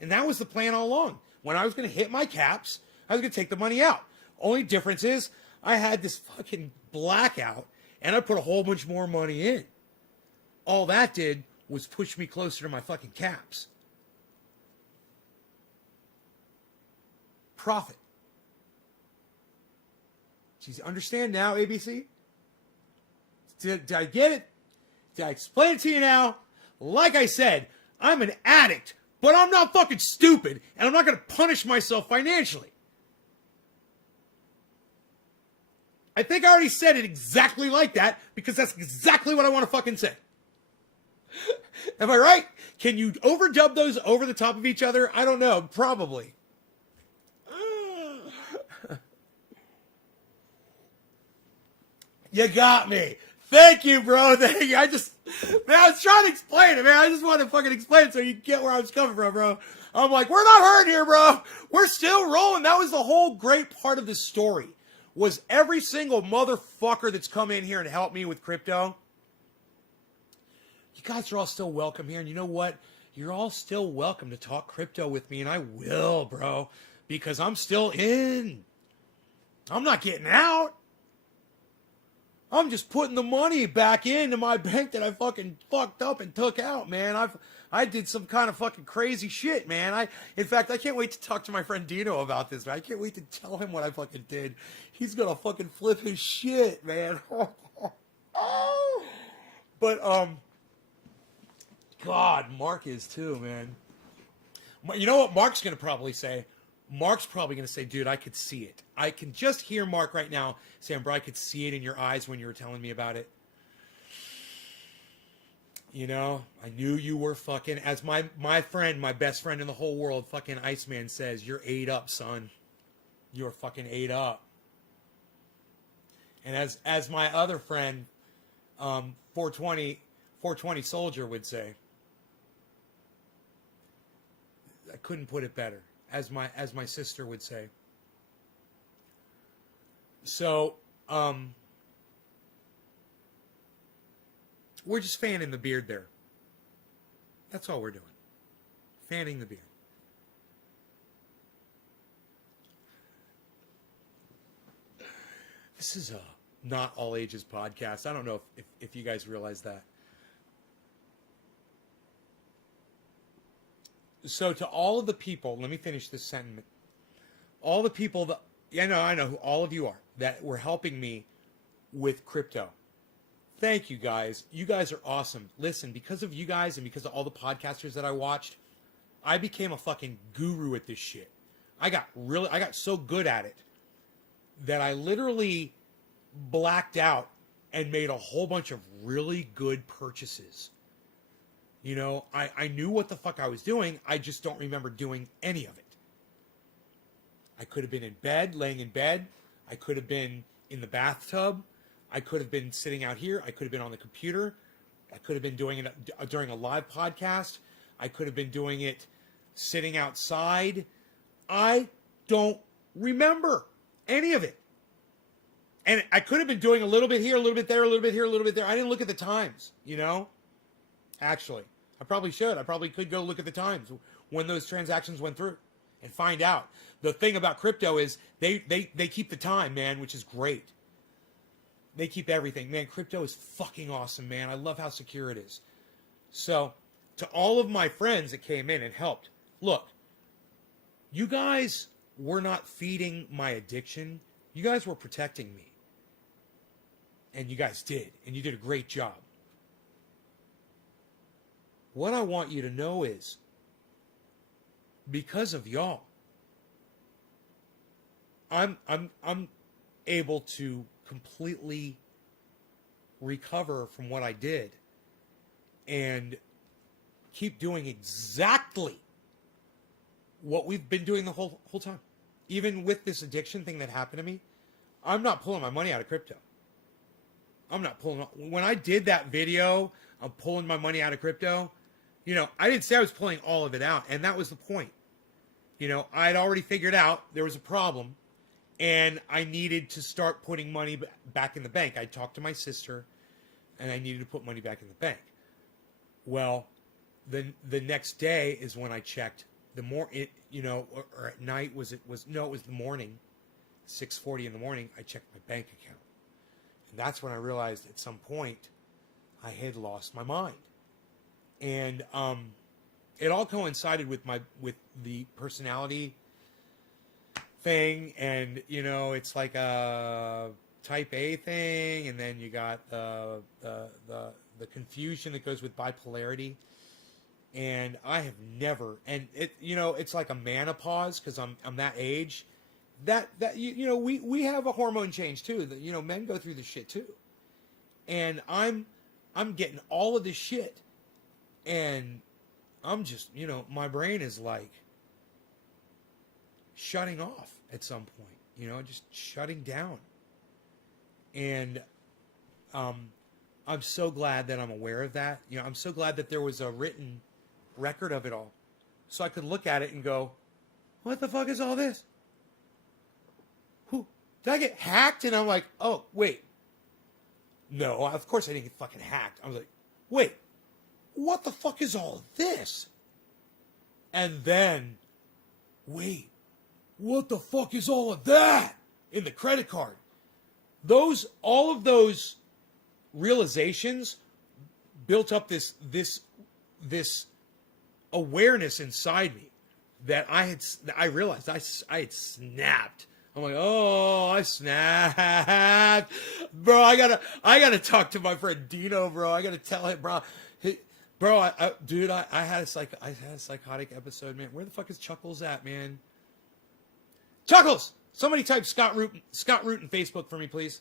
And that was the plan all along. When I was going to hit my caps, I was going to take the money out. Only difference is I had this fucking blackout and I put a whole bunch more money in. All that did was push me closer to my fucking caps. Profit. Do you understand now, ABC? Did I get it? Did I explain it to you now? Like I said, I'm an addict, but I'm not fucking stupid, and I'm not going to punish myself financially. I think I already said it exactly like that, because that's exactly what I want to fucking say. Am I right? Can you overdub those over the top of each other? I don't know. Probably. You got me. Thank you, bro. Thank you. I was trying to explain it, man. I just wanted to fucking explain it so you get where I was coming from, bro. I'm like, we're not hurting here, bro. We're still rolling. That was the whole great part of this story. Was every single motherfucker that's come in here and helped me with crypto. You guys are all still welcome here. And you know what? You're all still welcome to talk crypto with me. And I will, bro. Because I'm still in. I'm not getting out. I'm just putting the money back into my bank that I fucking fucked up and took out, man. I did some kind of fucking crazy shit, man. In fact, I can't wait to talk to my friend Dino about this, man. I can't wait to tell him what I fucking did. He's gonna fucking flip his shit, man. But, God, Mark is too, man. You know what Mark's gonna probably say? Mark's probably going to say, dude, I could see it. I can just hear Mark right now saying, bro, I could see it in your eyes when you were telling me about it. You know, I knew you were fucking, as my friend, my best friend in the whole world, fucking Iceman says, you're ate up, son. You're fucking ate up. And as my other friend, 420 Soldier would say, I couldn't put it better. As my sister would say. So, we're just fanning the beard there. That's all we're doing. Fanning the beard. This is a not all ages podcast. I don't know if you guys realize that. So to all of the people, let me finish this sentence. All the people that, I know who all of you are, that were helping me with crypto. Thank you guys. You guys are awesome. Listen, because of you guys and because of all the podcasters that I watched, I became a fucking guru at this shit. I got so good at it that I literally blacked out and made a whole bunch of really good purchases. You know, I knew what the fuck I was doing. I just don't remember doing any of it. I could have been in bed, laying in bed. I could have been in the bathtub. I could have been sitting out here. I could have been on the computer. I could have been doing it during a live podcast. I could have been doing it sitting outside. I don't remember any of it. And I could have been doing a little bit here, a little bit there, a little bit here, a little bit there. I didn't look at the times, you know? Actually, I probably should. I probably could go look at the times when those transactions went through and find out. The thing about crypto is they keep the time, man, which is great. They keep everything. Man, crypto is fucking awesome, man. I love how secure it is. So, to all of my friends that came in and helped, look, you guys were not feeding my addiction. You guys were protecting me. And you guys did. And you did a great job. What I want you to know is, because of y'all, I'm able to completely recover from what I did and keep doing exactly what we've been doing the whole time. Even with this addiction thing that happened to me, I'm not pulling my money out of crypto. I'm not pulling. When I did that video of pulling my money out of crypto, you know, I didn't say I was pulling all of it out, and that was the point. You know, I had already figured out there was a problem, and I needed to start putting money back in the bank. I talked to my sister, and I needed to put money back in the bank. Well, the next day is when I checked or at night it was the morning, 6:40 in the morning. I checked my bank account, and that's when I realized at some point I had lost my mind. And it all coincided with the personality thing, and you know, it's like a type A thing, and then you got the confusion that goes with bipolarity. And I have never, and it's like a menopause because I'm that age. That we have a hormone change too. That men go through this shit too, and I'm getting all of this shit. And I'm just, my brain is like shutting off at some point, just shutting down. And I'm so glad that I'm aware of that. I'm so glad that there was a written record of it all. So I could look at it and go, what the fuck is all this? Did I get hacked? And I'm like, oh, wait. No, of course I didn't get fucking hacked. I was like, wait. What the fuck is all this? And then, wait, what the fuck is all of that in the credit card? all of those realizations built up this awareness inside me that I realized I had snapped. I'm like, oh, I snapped, bro. I gotta talk to my friend Dino, bro. I gotta tell him, bro. Bro, I had a psychotic episode, man. Where the fuck is Chuckles at, man? Chuckles! Somebody type Scott Root in Facebook for me, please.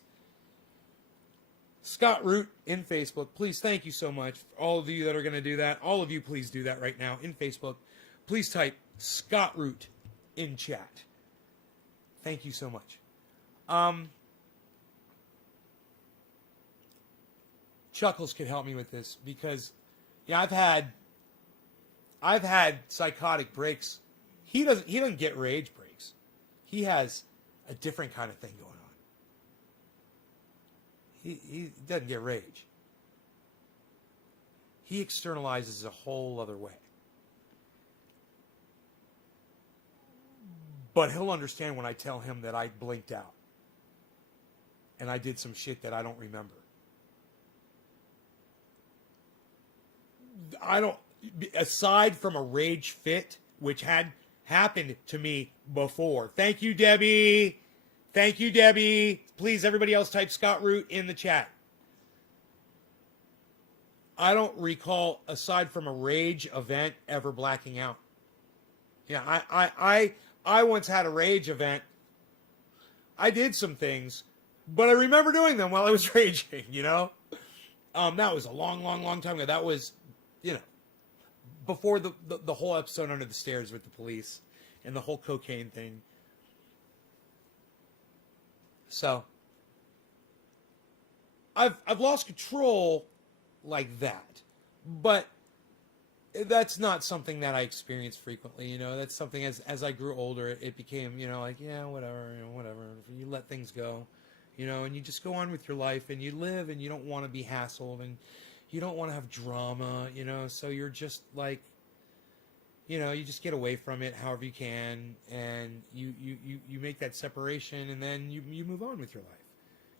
Scott Root in Facebook. Please, thank you so much. For all of you that are going to do that. All of you, please do that right now in Facebook. Please type Scott Root in chat. Thank you so much. Chuckles could help me with this because, yeah, I've had psychotic breaks. He doesn't get rage breaks. He has a different kind of thing going on. He doesn't get rage. He externalizes a whole other way. But he'll understand when I tell him that I blinked out. And I did some shit that I don't remember. Aside from a rage fit, which had happened to me before. Thank you, Debbie. Thank you, Debbie. Please, everybody else type Scott Root in the chat. I don't recall, aside from a rage event, ever blacking out. Yeah, I once had a rage event. I did some things, but I remember doing them while I was raging, you know? That was a long time ago. That was, you know, before the whole episode Under the Stairs with the police and the whole cocaine thing. So, I've lost control like that, but that's not something that I experience frequently. You know, that's something as I grew older, it became, you know, like, yeah, whatever. You let things go, you know, and you just go on with your life and you live, and you don't want to be hassled, and you don't want to have drama, you know. So you're just like, you know, you just get away from it however you can, and you make that separation, and then you move on with your life,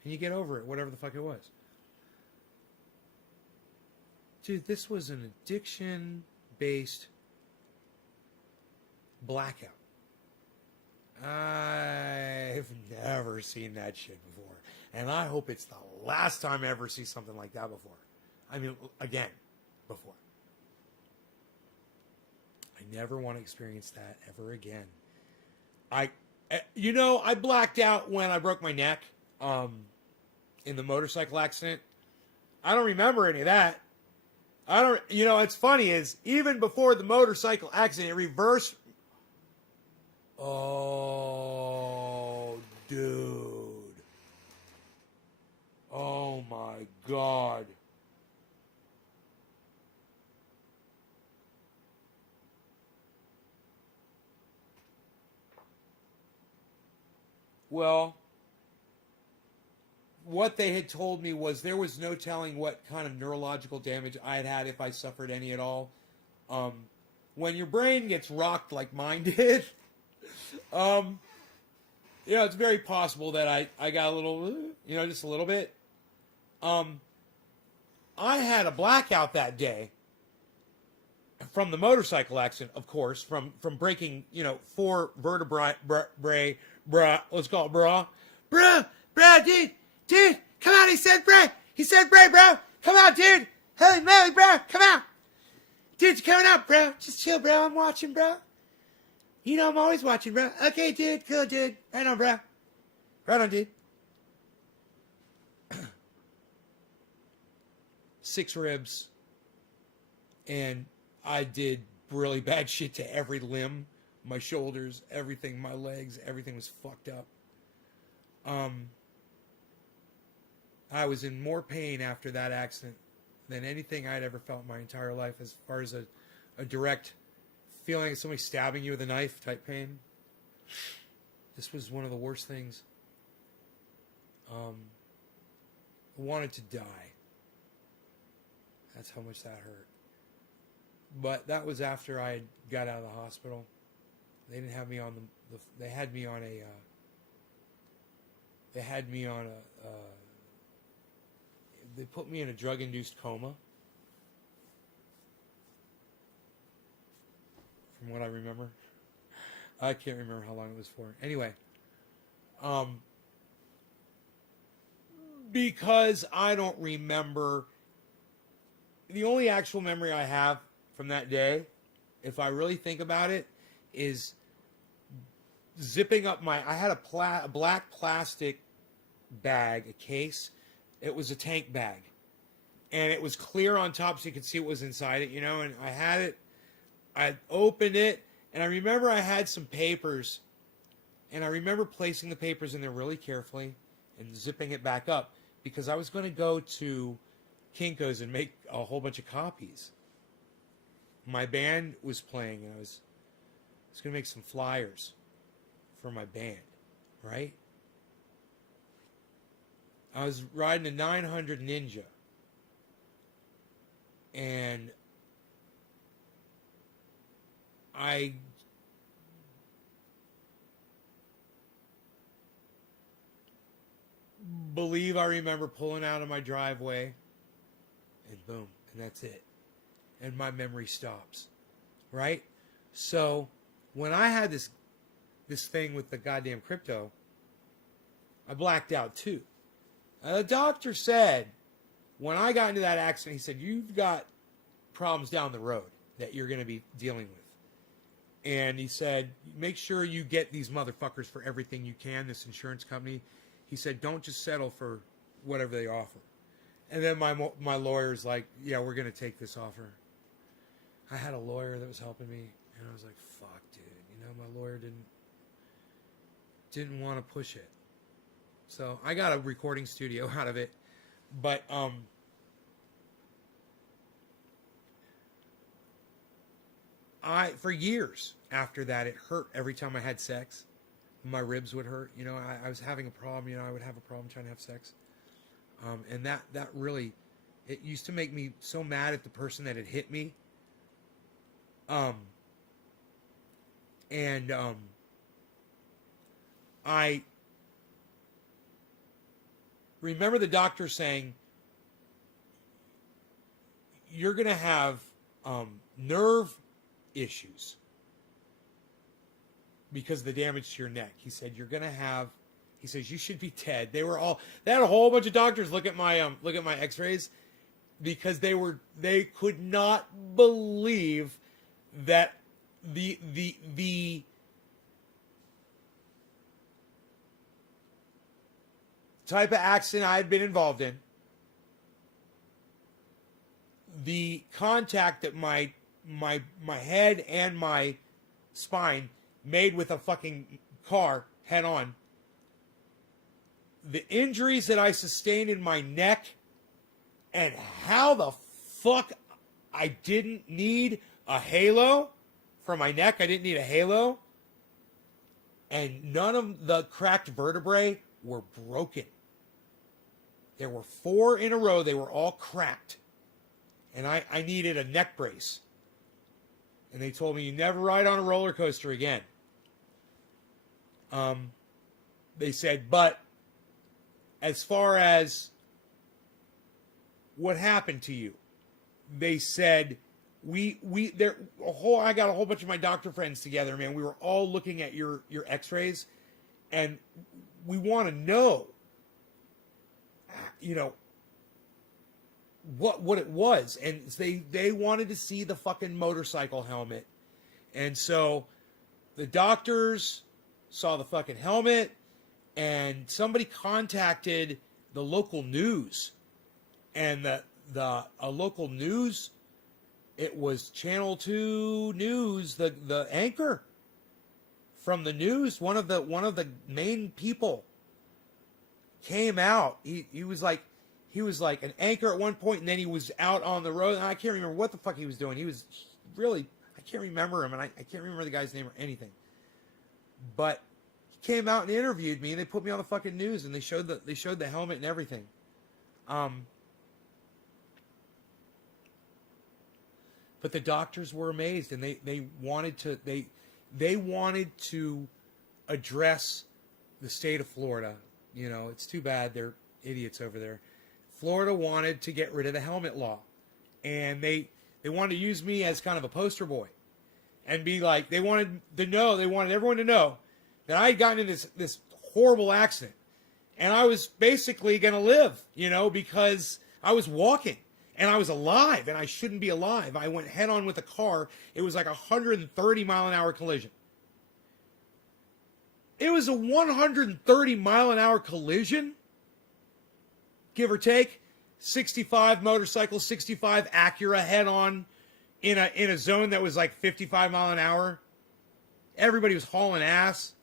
and you get over it, whatever the fuck it was. Dude, this was an addiction-based blackout. I've never seen that shit before, and I hope it's the last time I ever see something like that before. I mean, again, before. I never want to experience that ever again. I blacked out when I broke my neck in the motorcycle accident. I don't remember any of that. It's funny is, even before the motorcycle accident, it reversed. Oh, dude. Oh, my God. Well, what they had told me was there was no telling what kind of neurological damage I had if I suffered any at all. When your brain gets rocked like mine did, it's very possible that I got a little, just a little bit. I had a blackout that day from the motorcycle accident, of course, from breaking, 4 vertebrae, let's call it bra, dude, come out, he said bro, come out, dude, holy moly, bro, come out, dude, you're coming out, bro, just chill, bro, I'm watching, bro, I'm always watching, bro, okay, dude, cool, dude, right on, bro, right on, dude. 6 ribs, and I did really bad shit to every limb, my shoulders, everything, my legs, everything was fucked up. I was in more pain after that accident than anything I'd ever felt in my entire life, as far as a direct feeling of somebody stabbing you with a knife type pain. This was one of the worst things. I wanted to die. That's how much that hurt. But that was after I got out of the hospital. They didn't have me on they had me on they had me on they put me in a drug-induced coma. From what I remember. I can't remember how long it was for. Anyway. Because I don't remember. The only actual memory I have from that day, if I really think about it, is zipping up I had a black plastic bag, a case. It was a tank bag. And it was clear on top so you could see what was inside it, and I had it. I opened it, and I remember I had some papers, and I remember placing the papers in there really carefully and zipping it back up because I was going to go to Kinko's and make a whole bunch of copies. My band was playing, and I was going to make some flyers for my band, right? I was riding a 900 Ninja, and I believe I remember pulling out of my driveway, and boom, and that's it. And my memory stops, right? So when I had this thing with the goddamn crypto, I blacked out too. The doctor said, when I got into that accident, he said, you've got problems down the road that you're going to be dealing with. And he said, make sure you get these motherfuckers for everything you can, this insurance company. He said, don't just settle for whatever they offer. And then my lawyer's like, yeah, we're going to take this offer. I had a lawyer that was helping me, and I was like, fuck, dude. My lawyer didn't want to push it. So I got a recording studio out of it. But for years after that, it hurt every time I had sex. My ribs would hurt. I was having a problem. I would have a problem trying to have sex. And that really, it used to make me so mad at the person that had hit me. I remember the doctor saying, you're going to have nerve issues because of the damage to your neck. He said, he says, you should be dead. They had a whole bunch of doctors look at my x-rays because they could not believe that the type of accident I had been involved in, the contact that my head and my spine made with a fucking car head on, the injuries that I sustained in my neck, and how the fuck I didn't need a halo for my neck. I didn't need a halo. And none of the cracked vertebrae were broken. There were 4 in a row. They were all cracked. And I needed a neck brace. And they told me, you never ride on a roller coaster again. They said, but as far as what happened to you, they said, I got a whole bunch of my doctor friends together, man. We were all looking at your x-rays, and we want to know, what it was. And they wanted to see the fucking motorcycle helmet. And so the doctors saw the fucking helmet, and somebody contacted the local news, and a local news, it was Channel 2 News, the anchor from the news, one of the main people came out. He was like an anchor at one point, and then he was out on the road, and I can't remember what the fuck he was doing. He was really, I can't remember him, and I can't remember the guy's name or anything. But he came out and interviewed me, and they put me on the fucking news, and they showed the helmet and everything. But the doctors were amazed, and they wanted to address the state of Florida You know, it's too bad they're idiots over there. Florida wanted to get rid of the helmet law. And they wanted to use me as kind of a poster boy. And be like, they wanted everyone to know that I had gotten in this horrible accident. And I was basically going to live, you know, because I was walking. And I was alive, and I shouldn't be alive. I went head-on with a car. It was like a 130-mile-an-hour collision. It was a 130-mile-an-hour collision, give or take. 65 motorcycle, 65 Acura head-on in a zone that was like 55 mile an hour. Everybody was hauling ass.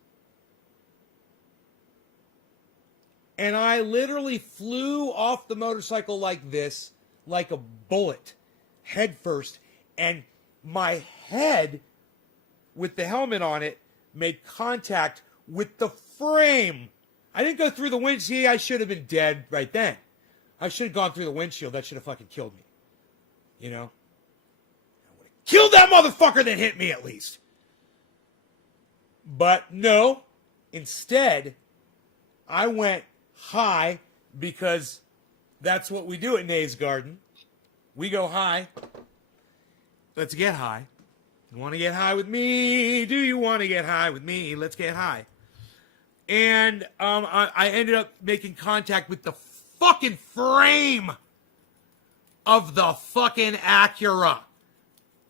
And I literally flew off the motorcycle like this, like a bullet, head first, and my head with the helmet on it made contact with the frame. I didn't go through the windshield. I should have been dead right then. I should have gone through the windshield. That should have fucking killed me. You know? I would have killed that motherfucker that hit me at least. But no. Instead, I went high because that's what we do at Nays Garden. We go high. Let's get high. You want to get high with me? Do you want to get high with me? Let's get high. And I ended up making contact with the fucking frame of the fucking Acura.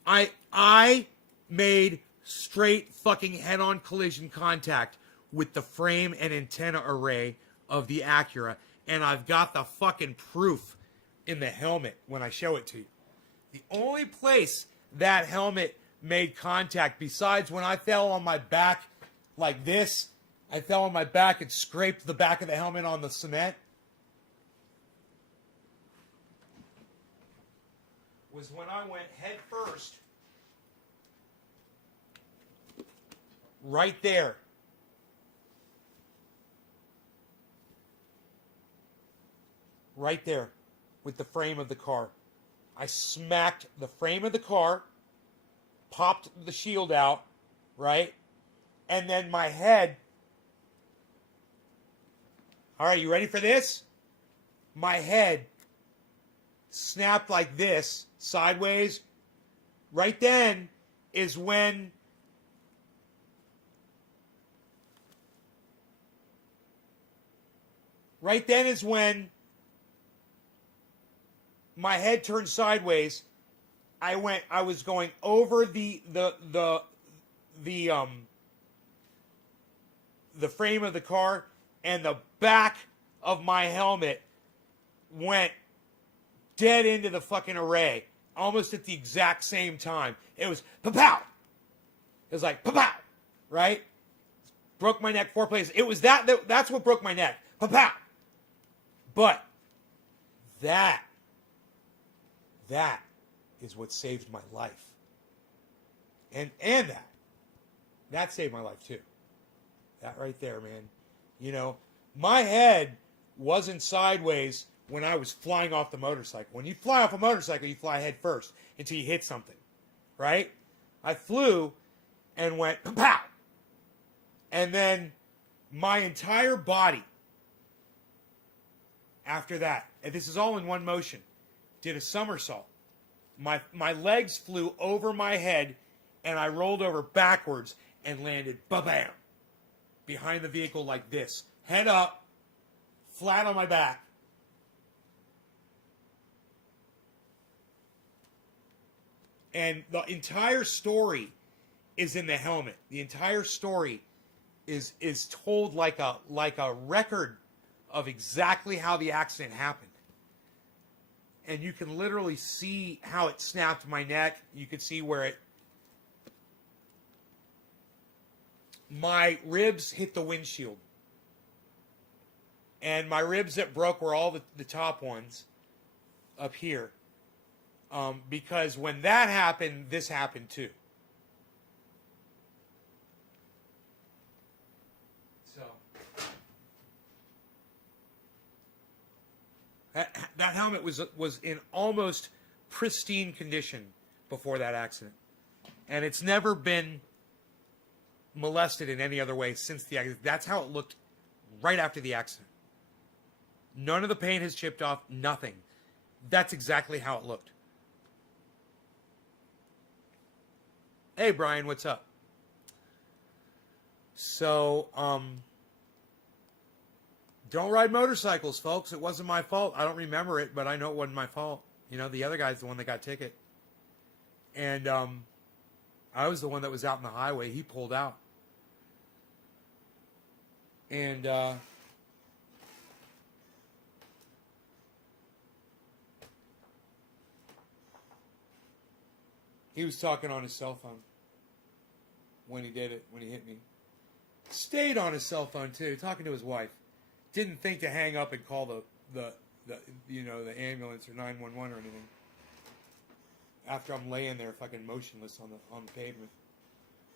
I made straight fucking head-on collision contact with the frame and antenna array of the Acura. And I've got the fucking proof in the helmet when I show it to you. The only place that helmet made contact, besides when I fell on my back like this, I fell on my back and scraped the back of the helmet on the cement, was when I went head first, right there. Right there with the frame of the car. I smacked the frame of the car, popped the shield out, right? And then my head. All right, you ready for this? My head snapped like this, sideways. Right then is when my head turned sideways. I was going over the frame of the car, and the back of my helmet went dead into the fucking array, almost at the exact same time. It was pa-pow. It was like pa-pow, right? Broke my neck 4 places. It was that's what broke my neck. Pa-pow. But that is what saved my life. And that saved my life too. That right there, man. You know, my head wasn't sideways when I was flying off the motorcycle. When you fly off a motorcycle, you fly head first until you hit something, right? I flew and went pow. And then my entire body after that, and this is all in one motion, did a somersault. My legs flew over my head, and I rolled over backwards and landed ba-bam behind the vehicle like this. Head up, flat on my back. And the entire story is in the helmet. The entire story is told like a record of exactly how the accident happened. And you can literally see how it snapped my neck. You can see where my ribs hit the windshield. And my ribs that broke were all the top ones up here. Because when that happened, this happened too. So that helmet was in almost pristine condition before that accident. And it's never been molested in any other way since the accident. That's how it looked right after the accident. None of the paint has chipped off. Nothing. That's exactly how it looked. Hey, Brian, what's up? So, don't ride motorcycles, folks. It wasn't my fault. I don't remember it, but I know it wasn't my fault. You know, the other guy's the one that got a ticket. And I was the one that was out in the highway. He pulled out. And he was talking on his cell phone when he did it, when he hit me. Stayed on his cell phone, too, talking to his wife. Didn't think to hang up and call the ambulance or 911 or anything. After I'm laying there fucking motionless on the pavement.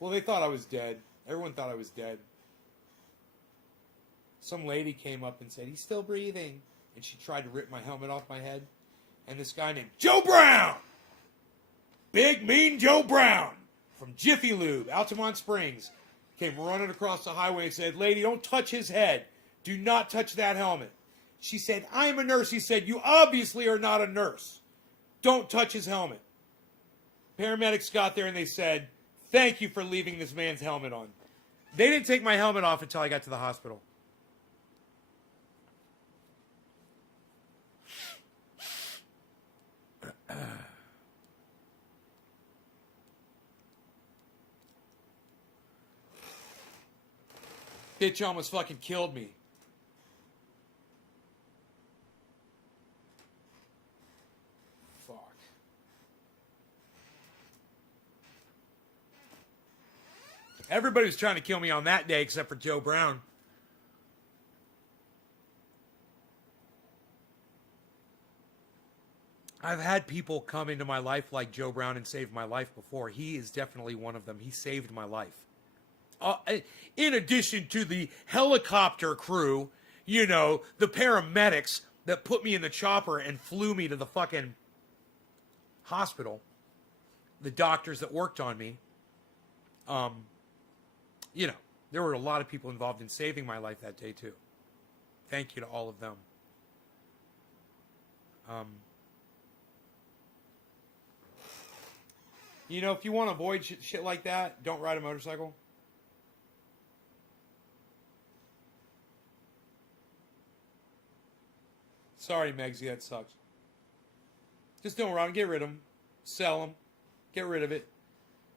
Well, they thought I was dead. Everyone thought I was dead. Some lady came up and said, he's still breathing. And she tried to rip my helmet off my head. And this guy named Joe Brown, Big Mean Joe Brown, from Jiffy Lube, Altamont Springs, came running across the highway and said, lady, don't touch his head. Do not touch that helmet. She said, I'm a nurse. He said, you obviously are not a nurse. Don't touch his helmet. Paramedics got there and they said, thank you for leaving this man's helmet on. They didn't take my helmet off until I got to the hospital. Bitch almost fucking killed me. Fuck. Everybody was trying to kill me on that day except for Joe Brown. I've had people come into my life like Joe Brown and save my life before. He is definitely one of them. He saved my life. In addition to the helicopter crew, you know, the paramedics that put me in the chopper and flew me to the fucking hospital, the doctors that worked on me, you know, there were a lot of people involved in saving my life that day too. Thank you to all of them. You know, if you want to avoid shit like that, don't ride a motorcycle. Sorry, Megsy, that sucks. Just don't run. Get rid of them. Sell them. Get rid of it.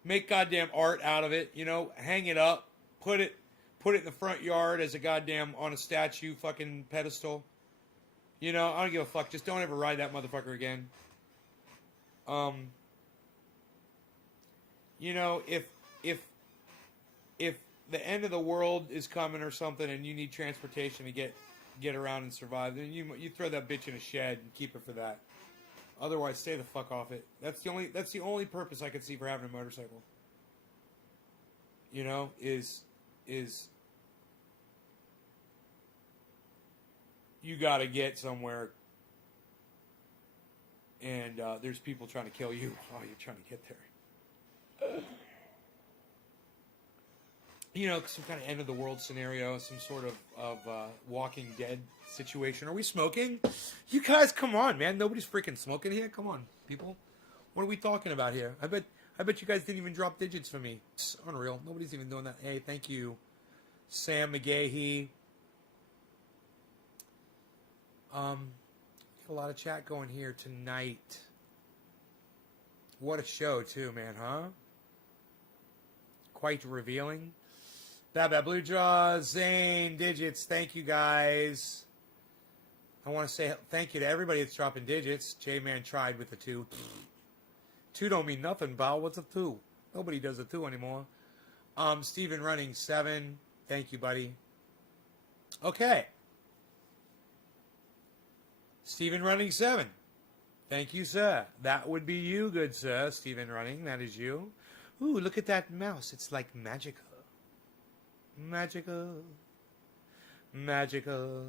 Make goddamn art out of it. You know, hang it up. Put it in the front yard as a goddamn on a statue fucking pedestal. You know, I don't give a fuck. Just don't ever ride that motherfucker again. You know, if the end of the world is coming or something and you need transportation to get around and survive, then you throw that bitch in a shed and keep it for that. Otherwise, stay the fuck off it. That's the only purpose I could see for having a motorcycle. You know, is you gotta get somewhere and there's people trying to kill you while you're trying to get there. You know, some kind of end of the world scenario, some sort of Walking Dead situation. Are we smoking? You guys, come on, man. Nobody's freaking smoking here. Come on, people. What are we talking about here? I bet you guys didn't even drop digits for me. It's unreal. Nobody's even doing that. Hey, thank you, Sam McGahee. A lot of chat going here tonight. What a show, too, man, huh? Quite revealing. Bad Blue Jaw, Zane, Digits, thank you guys. I want to say thank you to everybody that's dropping digits. J-Man tried with the 2. 2 don't mean nothing, Bow. What's a 2? Nobody does a 2 anymore. Steven Running 7, thank you, buddy. Okay. Steven Running 7, thank you, sir. That would be you, good sir. Steven Running, that is you. Ooh, look at that mouse. It's like magical. Magical. Magical.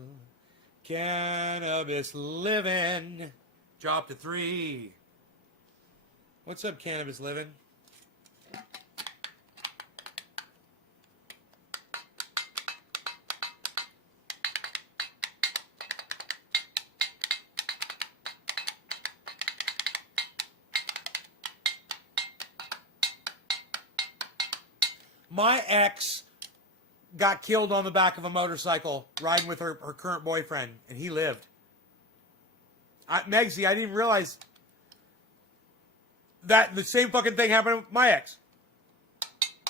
Cannabis living. Drop to 3. What's up, Cannabis living? My ex got killed on the back of a motorcycle riding with her current boyfriend, and he lived. Megsy, I didn't realize that the same fucking thing happened with my ex.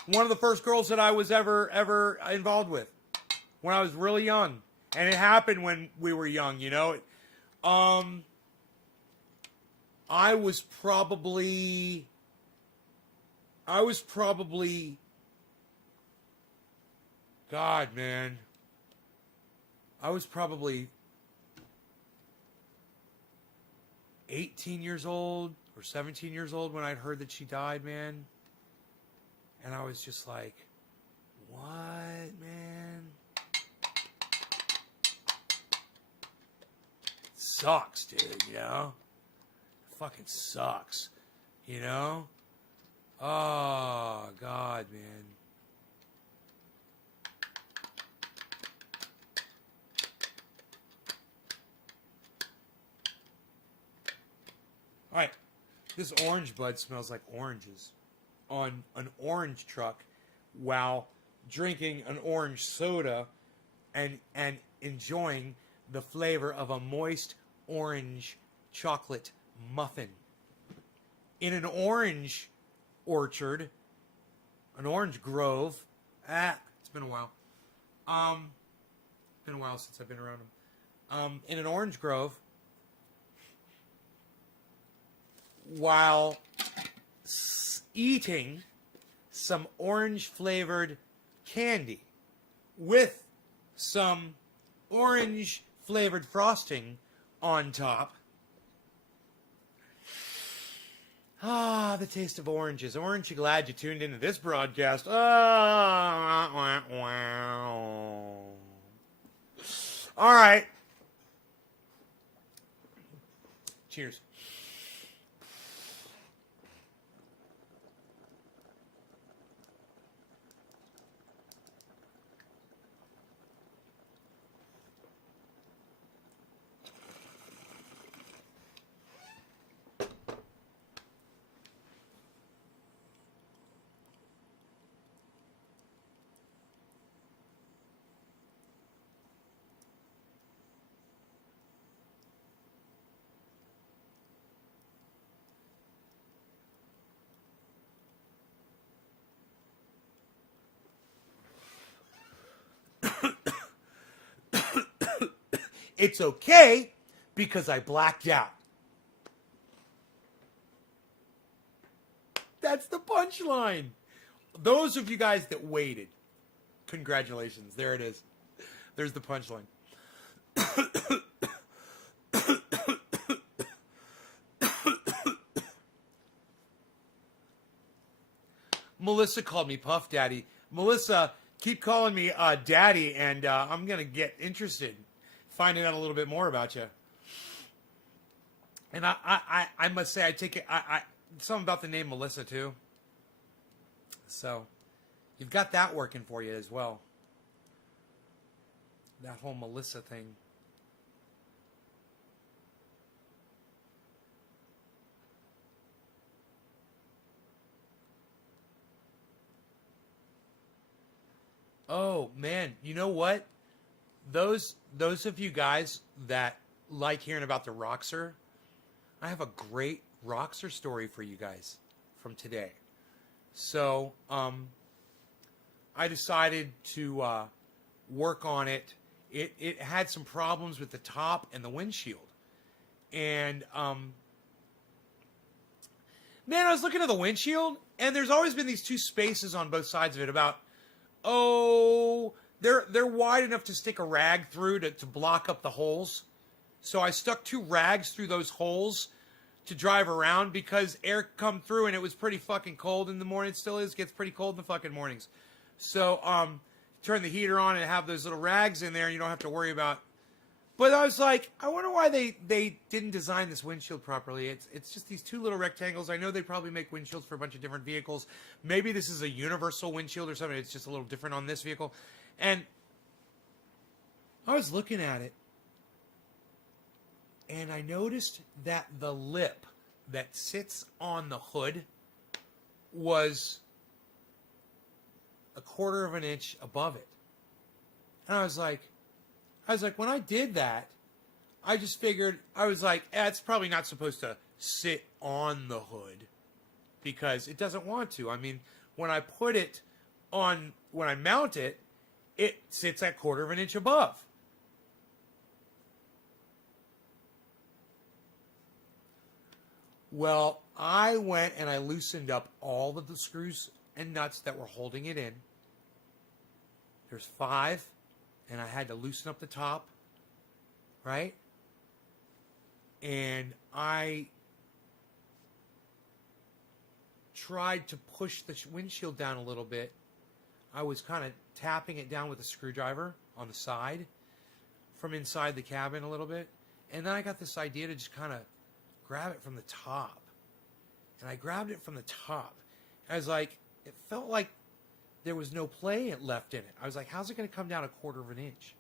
One of the first girls that I was ever involved with when I was really young. And it happened when we were young, you know. I was probably God, man. I was probably 18 years old or 17 years old when I'd heard that she died, man. And I was just like, what, man? Sucks, dude, you know? It fucking sucks, you know? Oh, God, man. All right, this orange bud smells like oranges on an orange truck while drinking an orange soda and enjoying the flavor of a moist orange chocolate muffin. In an orange orchard, an orange grove. It's been a while. Been a while since I've been around them. In an orange grove, while eating some orange flavored candy with some orange flavored frosting on top. Ah, the taste of oranges. Aren't you glad you tuned into this broadcast? All right. Cheers. It's okay because I blacked out. That's the punchline. Those of you guys that waited, congratulations. There it is. There's the punchline. Melissa called me Puff Daddy. Melissa, keep calling me Daddy, and I'm going to get interested. Finding out a little bit more about you. And I must say, I take it, something about the name Melissa, too. So, you've got that working for you as well. That whole Melissa thing. Oh, man, you know what? Those of you guys that like hearing about the Roxer, I have a great Roxer story for you guys from today. So, I decided to work on it. It had some problems with the top and the windshield. And, man, I was looking at the windshield, and there's always been these two spaces on both sides of it about, they're wide enough to stick a rag through to block up the holes. So I stuck two rags through those holes to drive around because air come through and it was pretty fucking cold in the morning. It still is. Gets pretty cold in the fucking mornings. So turn the heater on and have those little rags in there and you don't have to worry about. But I was like, I wonder why they didn't design this windshield properly. It's just these two little rectangles. I know they probably make windshields for a bunch of different vehicles. Maybe this is a universal windshield or something. It's just a little different on this vehicle. And I was looking at it, and I noticed that the lip that sits on the hood was a quarter of an inch above it. And I was like, when I did that, I just figured, I was like, it's probably not supposed to sit on the hood because it doesn't want to. I mean, when I put it on, when I mount it, it sits at quarter of an inch above. Well, I went and I loosened up all of the screws and nuts that were holding it in. There's 5, and I had to loosen up the top, right? And I tried to push the windshield down a little bit. I was kind of tapping it down with a screwdriver on the side from inside the cabin a little bit. And then I got this idea to just kind of grab it from the top. And I grabbed it from the top. I was like, it felt like there was no play left in it. I was like, how's it going to come down a quarter of an inch?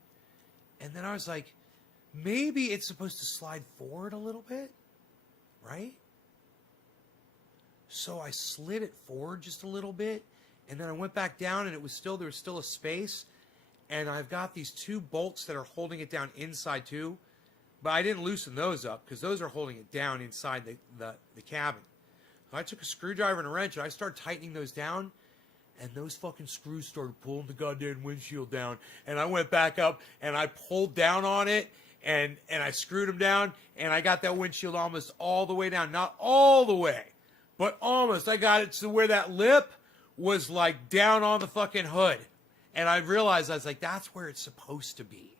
And then I was like, maybe it's supposed to slide forward a little bit, right? So I slid it forward just a little bit, and then I went back down, and there was still a space, and I've got these 2 bolts that are holding it down inside too, but I didn't loosen those up because those are holding it down inside the cabin. So I took a screwdriver and a wrench, and I started tightening those down, and those fucking screws started pulling the goddamn windshield down, and I went back up, and I pulled down on it, and I screwed them down, and I got that windshield almost all the way down. Not all the way, but almost. I got it to where that lip was like down on the fucking hood. And I realized, I was like, that's where it's supposed to be.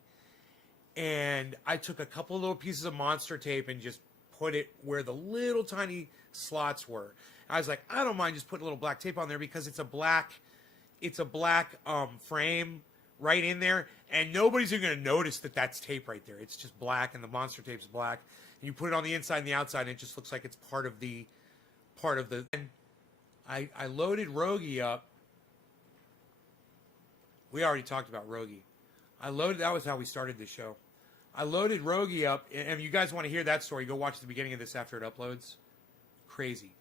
And I took a couple of little pieces of monster tape and just put it where the little tiny slots were. I was like, I don't mind just putting a little black tape on there because it's a black frame right in there, and nobody's even going to notice that that's tape right there. It's just black, and the monster tape's black. And you put it on the inside and the outside, and it just looks like it's part of the. And I loaded Rogie up. We already talked about Rogie. That was how we started the show. I loaded Rogie up, and if you guys want to hear that story, go watch the beginning of this after it uploads. Crazy.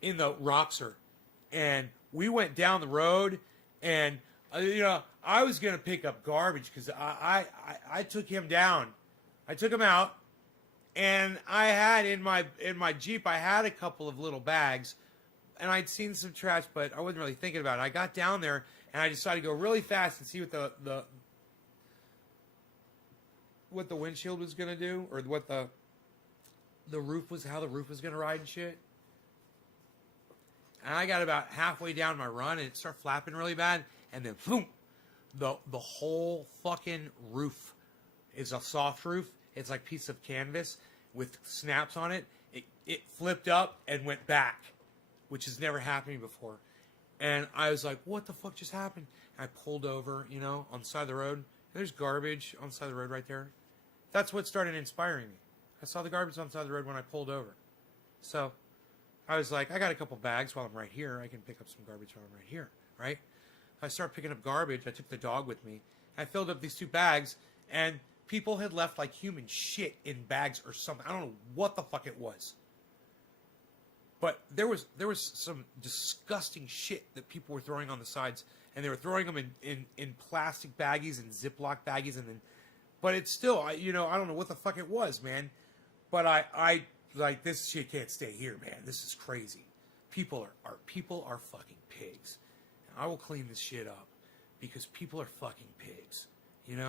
In the Roxer, and we went down the road, and I was gonna pick up garbage because I took him down, I took him out, and I had in my Jeep I had a couple of little bags, and I'd seen some trash, but I wasn't really thinking about it. I got down there and I decided to go really fast and see what the windshield was gonna do, or what the roof was, how the roof was gonna ride and shit. And I got about halfway down my run, and it started flapping really bad. And then, boom, the whole fucking roof is a soft roof. It's like a piece of canvas with snaps on it. It flipped up and went back, which has never happened before. And I was like, what the fuck just happened? And I pulled over, on the side of the road. There's garbage on the side of the road right there. That's what started inspiring me. I saw the garbage on the side of the road when I pulled over. So I was like, I got a couple bags while I'm right here. I can pick up some garbage while I'm right here, right? I started picking up garbage. I took the dog with me. I filled up these 2 bags, and people had left like human shit in bags or something. I don't know what the fuck it was. But there was some disgusting shit that people were throwing on the sides, and they were throwing them in plastic baggies and Ziploc baggies, but it's still, I don't know what the fuck it was, man. But I like, this shit can't stay here, man. This is crazy. People are fucking pigs. And I will clean this shit up because people are fucking pigs, And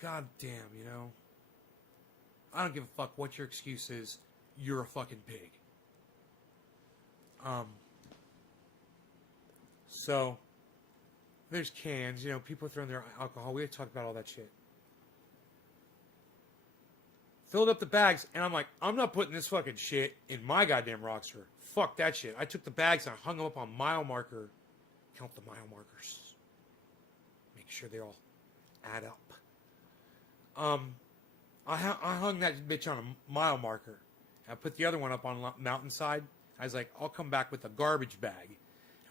goddamn, I don't give a fuck what your excuse is. You're a fucking pig. So there's cans, people are throwing their alcohol. We had talked about all that shit. Filled up the bags, and I'm like, I'm not putting this fucking shit in my goddamn Roxer. Fuck that shit. I took the bags and I hung them up on mile marker. Count the mile markers. Make sure they all add up. I hung that bitch on a mile marker. I put the other one up on mountainside. I was like, I'll come back with a garbage bag.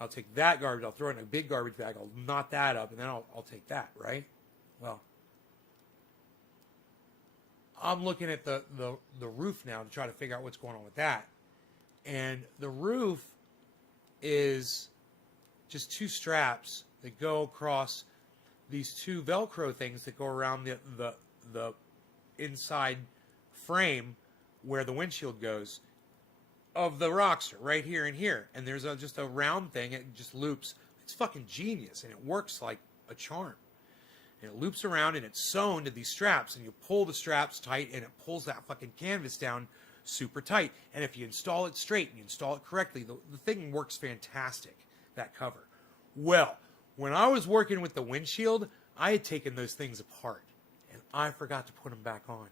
I'll take that garbage. I'll throw it in a big garbage bag. I'll knot that up, and then I'll take that, right? Well, I'm looking at the roof now to try to figure out what's going on with that. And the roof is just two straps that go across these two Velcro things that go around the inside frame where the windshield goes of the Rockster, right here and here. And there's just a round thing. It just loops. It's fucking genius, and it works like a charm. And it loops around, and it's sewn to these straps, and you pull the straps tight, and it pulls that fucking canvas down super tight. And if you install it straight and you install it correctly, the thing works fantastic, that cover. Well, when I was working with the windshield, I had taken those things apart, and I forgot to put them back on.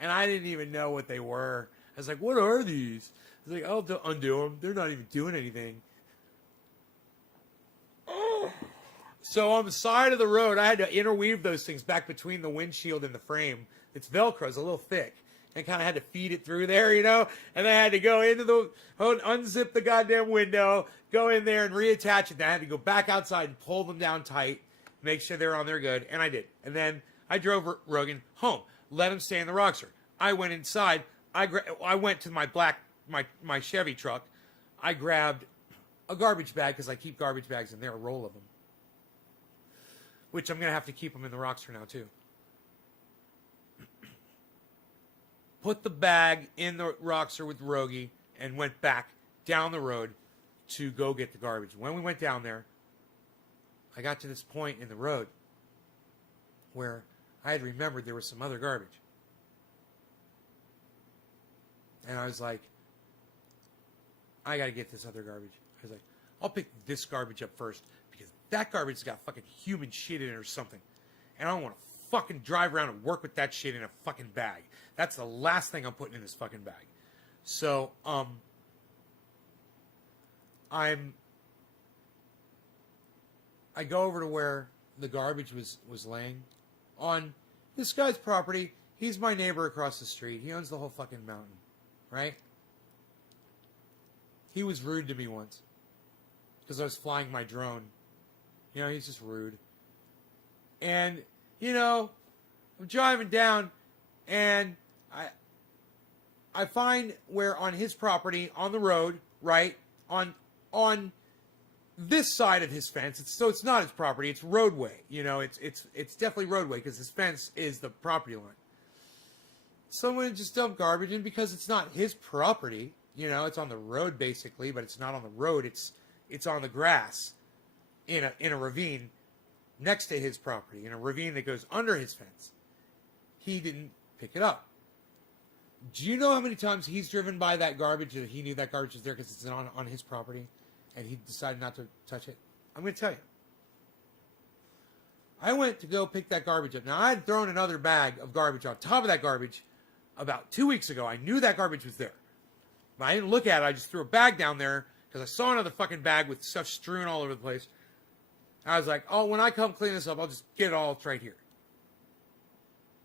And I didn't even know what they were. I was like, what are these? I was like, I'll undo them. They're not even doing anything. So on the side of the road, I had to interweave those things back between the windshield and the frame. It's Velcro. It's a little thick. And kind of had to feed it through there, you know? And I had to go into unzip the goddamn window, go in there and reattach it. Then I had to go back outside and pull them down tight, make sure they're on there good. And I did. And then I drove Rogan home, let him stay in the Rockster. I went inside. I went to my Chevy truck. I grabbed a garbage bag because I keep garbage bags in there, a roll of them. Which I'm going to have to keep them in the Rockster now too. Put the bag in the Rockster with Rogie and went back down the road to go get the garbage. When we went down there, I got to this point in the road where I had remembered there was some other garbage. And I was like, I got to get this other garbage. I was like, I'll pick this garbage up first because that garbage has got fucking human shit in it or something. And I don't want to fucking drive around and work with that shit in a fucking bag. That's the last thing I'm putting in this fucking bag. So, I go over to where the garbage was laying on this guy's property. He's my neighbor across the street. He owns the whole fucking mountain. Right? He was rude to me once because I was flying my drone. You know, he's just rude. And, you know, I'm driving down and I find where on his property, on the road, right, on this side of his fence, it's not his property, it's roadway. You know, it's definitely roadway because his fence is the property line. Someone just dumped garbage in because it's not his property. You know, it's on the road basically, but it's not on the road. It's on the grass in a ravine next to his property, in a ravine that goes under his fence. He didn't pick it up. Do you know how many times he's driven by that garbage that he knew that garbage was there because it's on his property and he decided not to touch it? I'm going to tell you. I went to go pick that garbage up. Now, I had thrown another bag of garbage on top of that garbage about 2 weeks ago. I knew that garbage was there. But I didn't look at it. I just threw a bag down there because I saw another fucking bag with stuff strewn all over the place. I was like, oh, when I come clean this up, I'll just get it all. It's right here.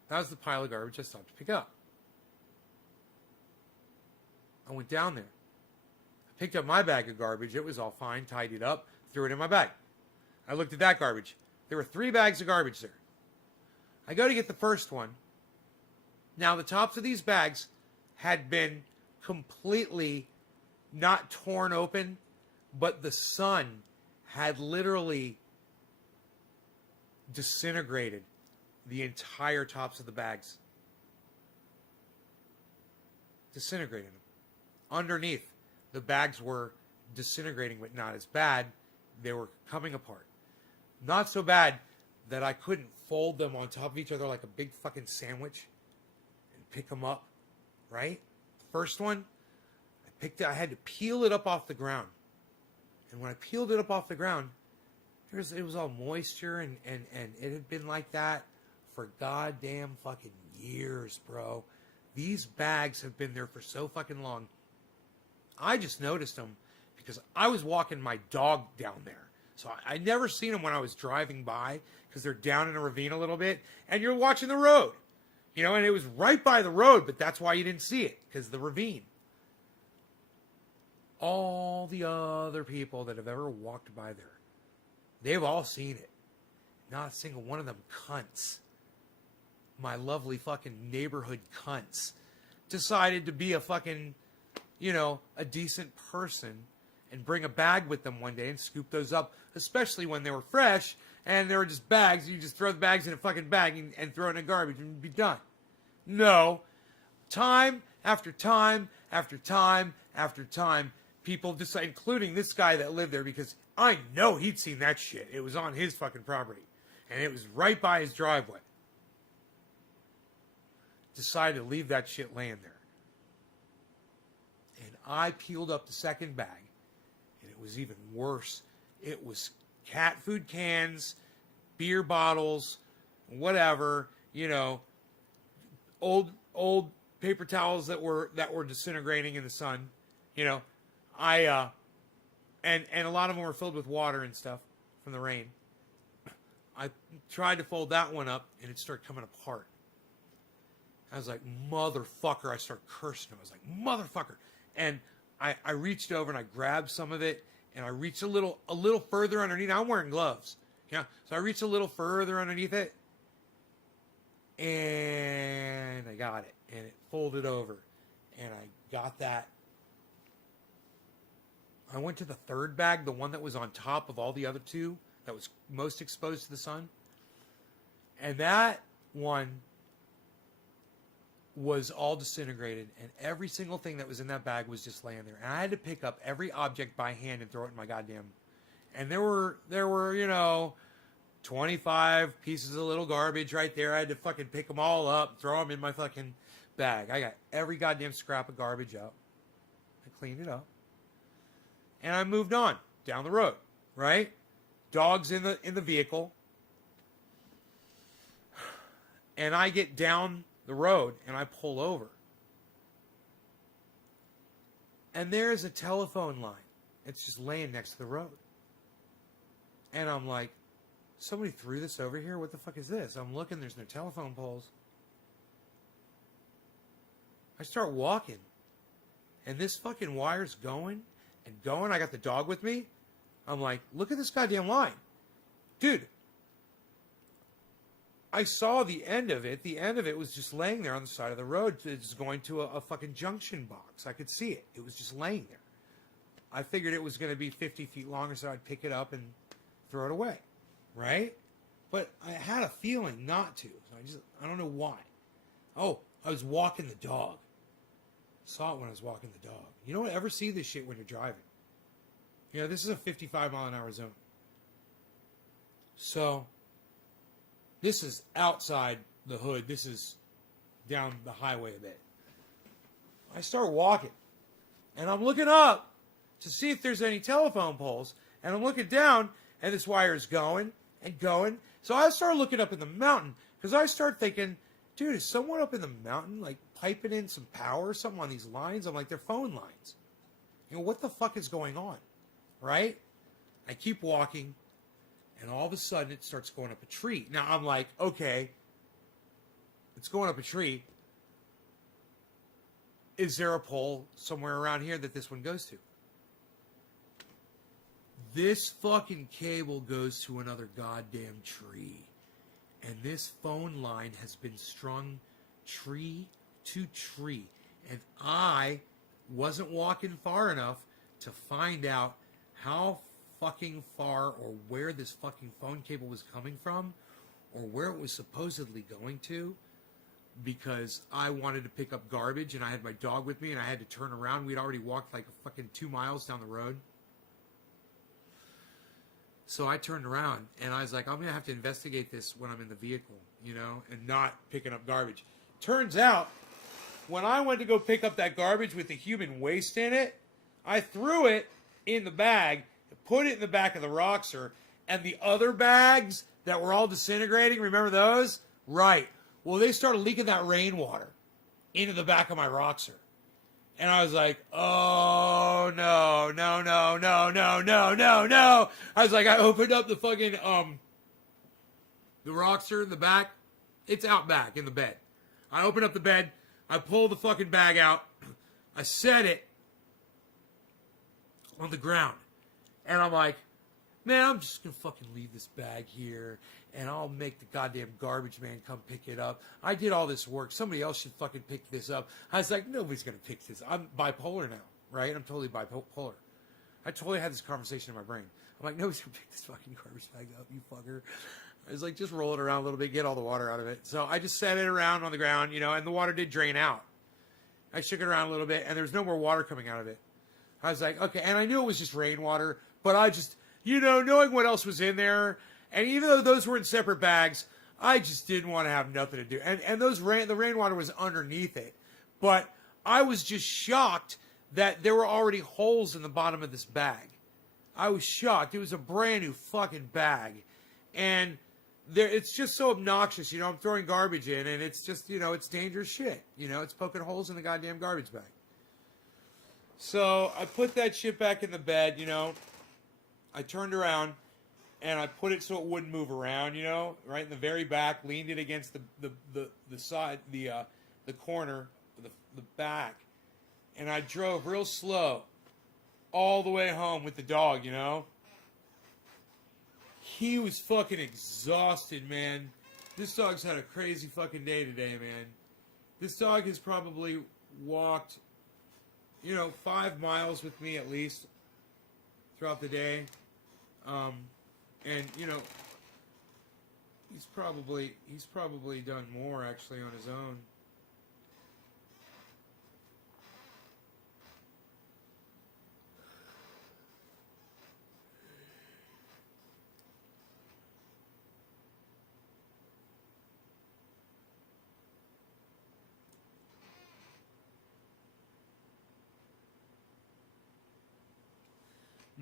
That was the pile of garbage I stopped to pick up. I went down there. I picked up my bag of garbage. It was all fine, tidied up, threw it in my bag. I looked at that garbage. There were 3 bags of garbage there. I go to get the first one. Now, the tops of these bags had been completely not torn open, but the sun had literally disintegrated the entire tops of the bags. Disintegrating them. Underneath, the bags were disintegrating, but not as bad. They were coming apart. Not so bad that I couldn't fold them on top of each other like a big fucking sandwich and pick them up, right? First one, I had to peel it up off the ground. And when I peeled it up off the ground, it was all moisture and it had been like that for goddamn fucking years, bro. These bags have been there for so fucking long. I just noticed them because I was walking my dog down there. So I never seen them when I was driving by because they're down in a ravine a little bit. And you're watching the road. You know, and it was right by the road, but that's why you didn't see it, because of the ravine. All the other people that have ever walked by there, they've all seen it. Not a single one of them cunts, my lovely fucking neighborhood cunts, decided to be a fucking, you know, a decent person and bring a bag with them one day and scoop those up, especially when they were fresh and they were just bags. You just throw the bags in a fucking bag and throw it in the garbage and be done. No. Time after time after time after time, people decide, including this guy that lived there, because I know he'd seen that shit. It was on his fucking property. And it was right by his driveway. Decided to leave that shit laying there. And I peeled up the second bag. And it was even worse. It was cat food cans, beer bottles, whatever, you know, old paper towels that were disintegrating in the sun, you know. And a lot of them were filled with water and stuff from the rain. I tried to fold that one up and it started coming apart. I was like, motherfucker. I started cursing him. I was like, motherfucker. And I reached over and I grabbed some of it and I reached a little further underneath. I'm wearing gloves. Yeah. So I reached a little further underneath it and I got it. And it folded over. And I got that. I went to the third bag, the one that was on top of all the other two, that was most exposed to the sun. And that one was all disintegrated. And every single thing that was in that bag was just laying there. And I had to pick up every object by hand and throw it in my goddamn... And there were, you know, 25 pieces of little garbage right there. I had to fucking pick them all up, throw them in my fucking bag. I got every goddamn scrap of garbage up. I cleaned it up. And I moved on down the road, right? Dogs in the vehicle. And I get down the road and I pull over. And there's a telephone line. It's just laying next to the road. And I'm like, somebody threw this over here? What the fuck is this? I'm looking, there's no telephone poles. I start walking. And this fucking wire's going and going. I got the dog with me. I'm like, look at this goddamn line. Dude, I saw the end of it. The end of it was just laying there on the side of the road. It's going to a fucking junction box. I could see it. It was just laying there. I figured it was going to be 50 feet longer, so I'd pick it up and throw it away. Right? But I had a feeling not to. So I don't know why. Oh, I was walking the dog. Saw it when I was walking the dog. You don't ever see this shit when you're driving. You know, this is a 55 mile an hour zone. So, this is outside the hood. This is down the highway a bit. I start walking. And I'm looking up to see if there's any telephone poles. And I'm looking down, and this wire is going and going. So I start looking up in the mountain, because I start thinking, dude, is someone up in the mountain, like, piping in some power or something on these lines? I'm like, they're phone lines. You know, what the fuck is going on? Right? I keep walking, and all of a sudden it starts going up a tree. Now I'm like, okay, it's going up a tree. Is there a pole somewhere around here that this one goes to? This fucking cable goes to another goddamn tree. And this phone line has been strung tree to tree. And I wasn't walking far enough to find out how fucking far or where this fucking phone cable was coming from or where it was supposedly going to, because I wanted to pick up garbage and I had my dog with me and I had to turn around. We'd already walked like fucking 2 miles down the road. So I turned around and I was like, I'm going to have to investigate this when I'm in the vehicle, you know, and not picking up garbage. Turns out, when I went to go pick up that garbage with the human waste in it, I threw it in the bag, put it in the back of the Roxer, and the other bags that were all disintegrating, remember those? Right. Well, they started leaking that rainwater into the back of my Roxer. And I was like, oh, no. I was like, I opened up the fucking, the Roxer in the back. It's out back in the bed. I opened up the bed. I pulled the fucking bag out. I set it on the ground. And I'm like, man, I'm just going to fucking leave this bag here. And I'll make the goddamn garbage man come pick it up. I did all this work. Somebody else should fucking pick this up. I was like, nobody's going to pick this. I'm bipolar now, right? I'm totally bipolar. I totally had this conversation in my brain. I'm like, nobody's gonna pick this fucking garbage bag up, you fucker. I was like, just roll it around a little bit, get all the water out of it. So I just set it around on the ground, and the water did drain out. I shook it around a little bit, and there was no more water coming out of it. I was like, okay, and I knew it was just rainwater, but I just, knowing what else was in there, and even though those were in separate bags, I just didn't want to have nothing to do. And the rainwater was underneath it. But I was just shocked that there were already holes in the bottom of this bag. I was shocked. It was a brand new fucking bag. And it's just so obnoxious. I'm throwing garbage in, and it's just, it's dangerous shit. It's poking holes in the goddamn garbage bag. So I put that shit back in the bed, I turned around, and I put it so it wouldn't move around, right in the very back, leaned it against the side, the corner, the back, and I drove real slow all the way home with the dog, He was fucking exhausted, man. This dog's had a crazy fucking day today, man. This dog has probably walked, 5 miles with me at least throughout the day. And he's probably done more actually on his own.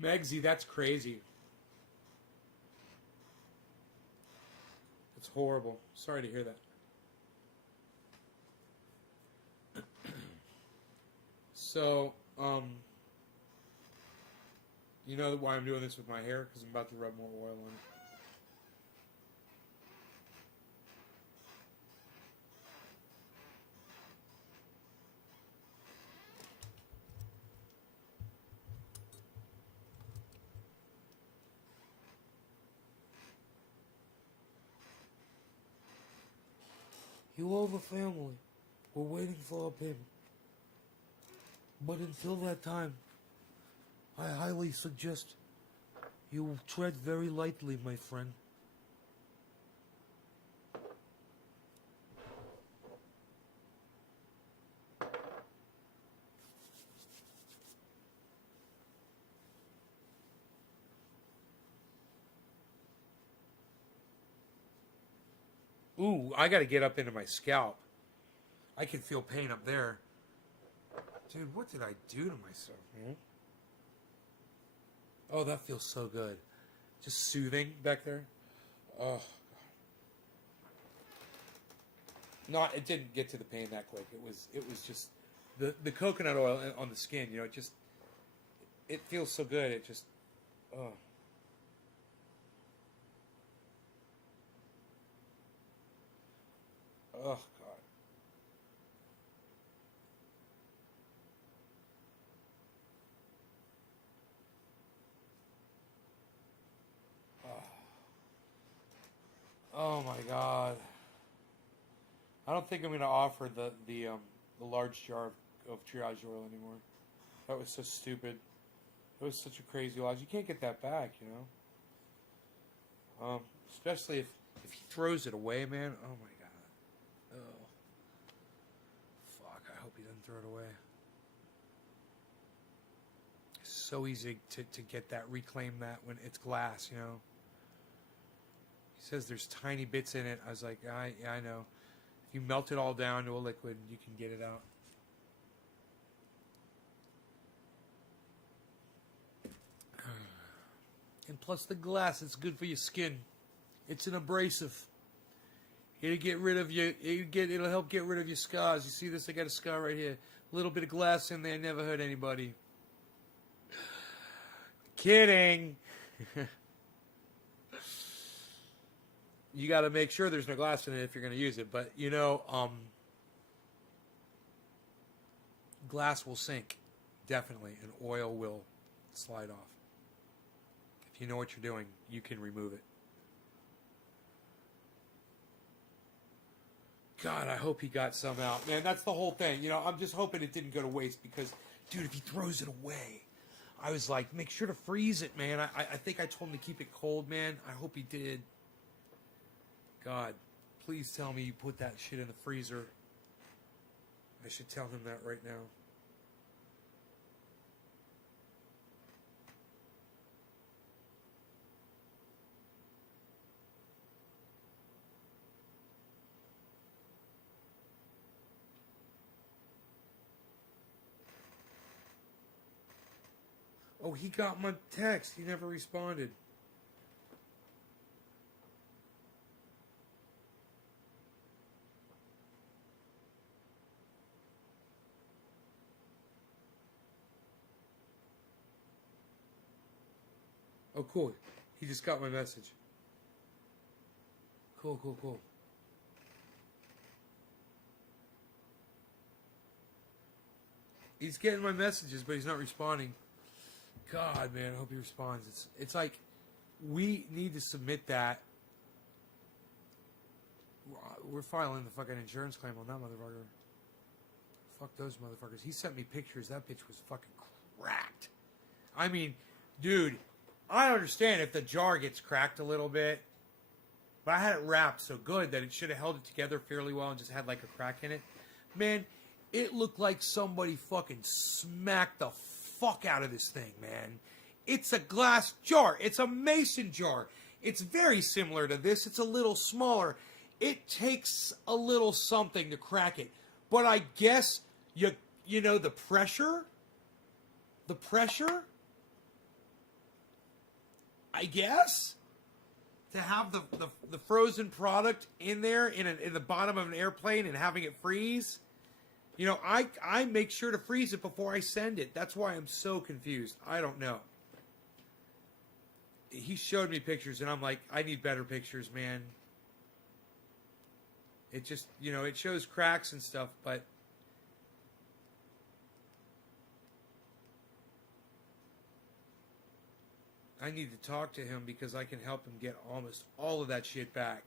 Megsy, that's crazy. It's horrible. Sorry to hear that. So, you know why I'm doing this with my hair? Because I'm about to rub more oil on it. You owe the family. We're waiting for a payment. But until that time, I highly suggest you tread very lightly, my friend. Ooh, I gotta get up into my scalp. I can feel pain up there. Dude, what did I do to myself, man? Oh, that feels so good. Just soothing back there. Oh. It didn't get to the pain that quick. It was just the coconut oil on the skin, it feels so good. It just, oh. Oh, God. Oh, my God. I don't think I'm going to offer the large jar of triage oil anymore. That was so stupid. It was such a crazy loss. You can't get that back, especially if he throws it away, man. Oh, my God. Oh. Fuck, I hope he doesn't throw it away. It's so easy to get that, reclaim that when it's glass, He says there's tiny bits in it. I was like, yeah, I know. If you melt it all down to a liquid, you can get it out. And plus the glass, it's good for your skin. It's an abrasive. It'll get rid of your. It'll help get rid of your scars. You see this? I got a scar right here. A little bit of glass in there, never hurt anybody. Kidding. You got to make sure there's no glass in it if you're going to use it. But glass will sink, definitely, and oil will slide off. If you know what you're doing, you can remove it. God, I hope he got some out. Man, that's the whole thing. I'm just hoping it didn't go to waste because, dude, if he throws it away, I was like, make sure to freeze it, man. I think I told him to keep it cold, man. I hope he did. God, please tell me you put that shit in the freezer. I should tell him that right now. Oh, he got my text. He never responded. Oh, cool. He just got my message. Cool, cool, cool. He's getting my messages, but he's not responding. God, man, I hope he responds. It's like, we need to submit that. We're filing the fucking insurance claim on that motherfucker. Fuck those motherfuckers. He sent me pictures. That bitch was fucking cracked. I mean, dude, I understand if the jar gets cracked a little bit, but I had it wrapped so good that it should have held it together fairly well and just had like a crack in it. Man, it looked like somebody fucking smacked the fuck out of this thing, man. It's a glass jar. It's a mason jar. It's very similar to this. It's a little smaller. It takes a little something to crack it. But I guess you know the pressure? The pressure? I guess? To have the frozen product in there in the bottom of an airplane and having it freeze. You know, I make sure to freeze it before I send it. That's why I'm so confused. I don't know. He showed me pictures, and I'm like, I need better pictures, man. It just, you know, it shows cracks and stuff, but... I need to talk to him because I can help him get almost all of that shit back.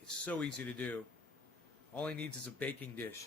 It's so easy to do. All he needs is a baking dish.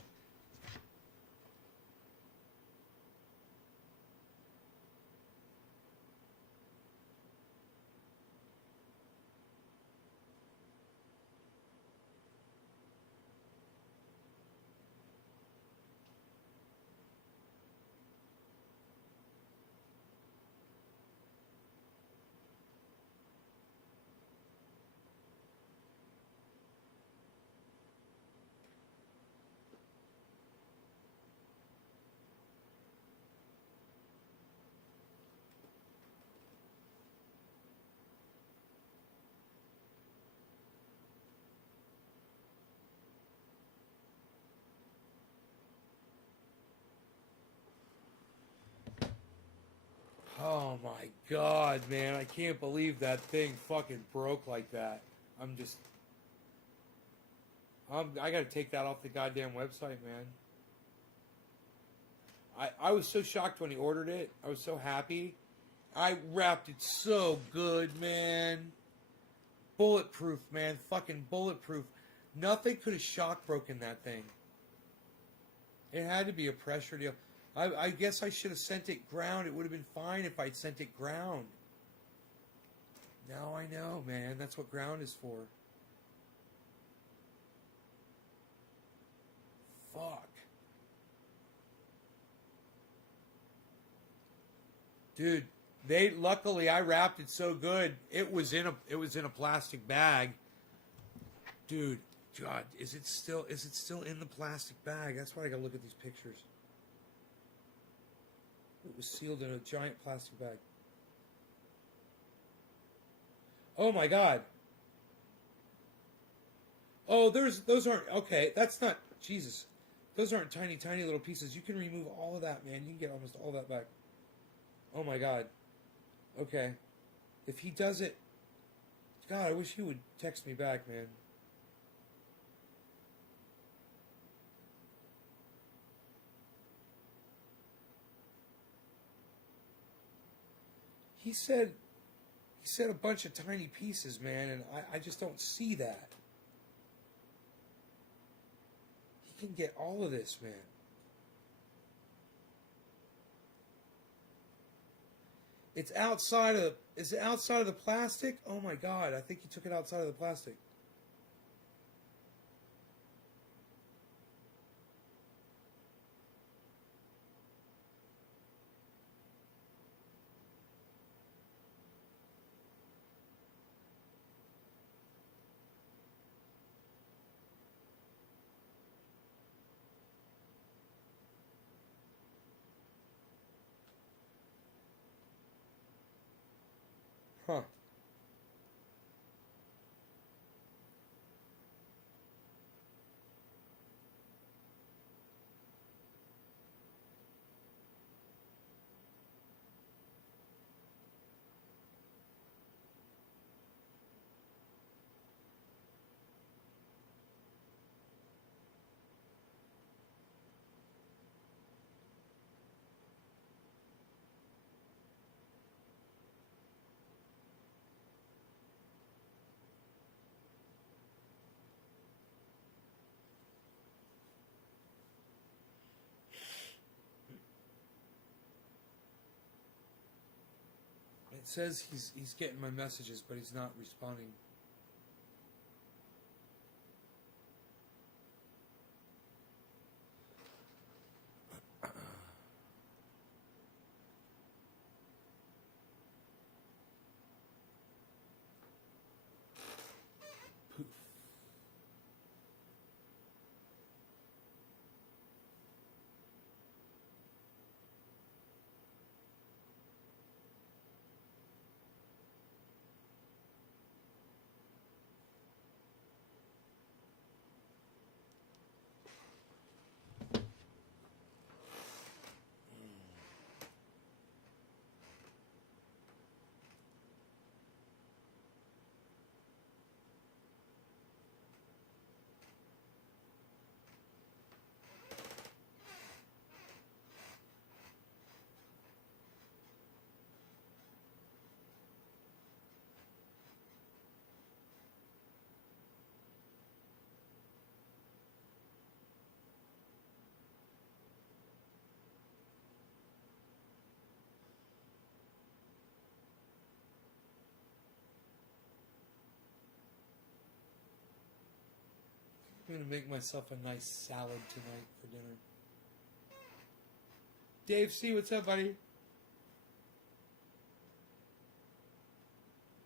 Oh my God, man. I can't believe that thing fucking broke like that. I gotta take that off the goddamn website, man. I was so shocked when he ordered it. I was so happy. I wrapped it so good, man. Bulletproof, man. Fucking bulletproof. Nothing could have shock broken that thing. It had to be a pressure deal. I guess I should have sent it ground. It would have been fine if I'd sent it ground. Now I know, man. That's what ground is for. Fuck. Dude, luckily I wrapped it so good. It was in a plastic bag. Dude, God, is it still in the plastic bag? That's why I gotta look at these pictures. It was sealed in a giant plastic bag. Oh my God. Oh, those aren't, okay, that's not, Jesus. Those aren't tiny, tiny little pieces. You can remove all of that, man. You can get almost all that back. Oh my God. Okay. If he does it, God, I wish he would text me back, man. He said a bunch of tiny pieces, man, and I just don't see that. He can get all of this, man. It's outside of. Is it outside of the plastic? Oh my god! I think you took it outside of the plastic. Huh. It says he's getting my messages, but he's not responding. Poof. I'm gonna make myself a nice salad tonight for dinner. Dave C, what's up, buddy?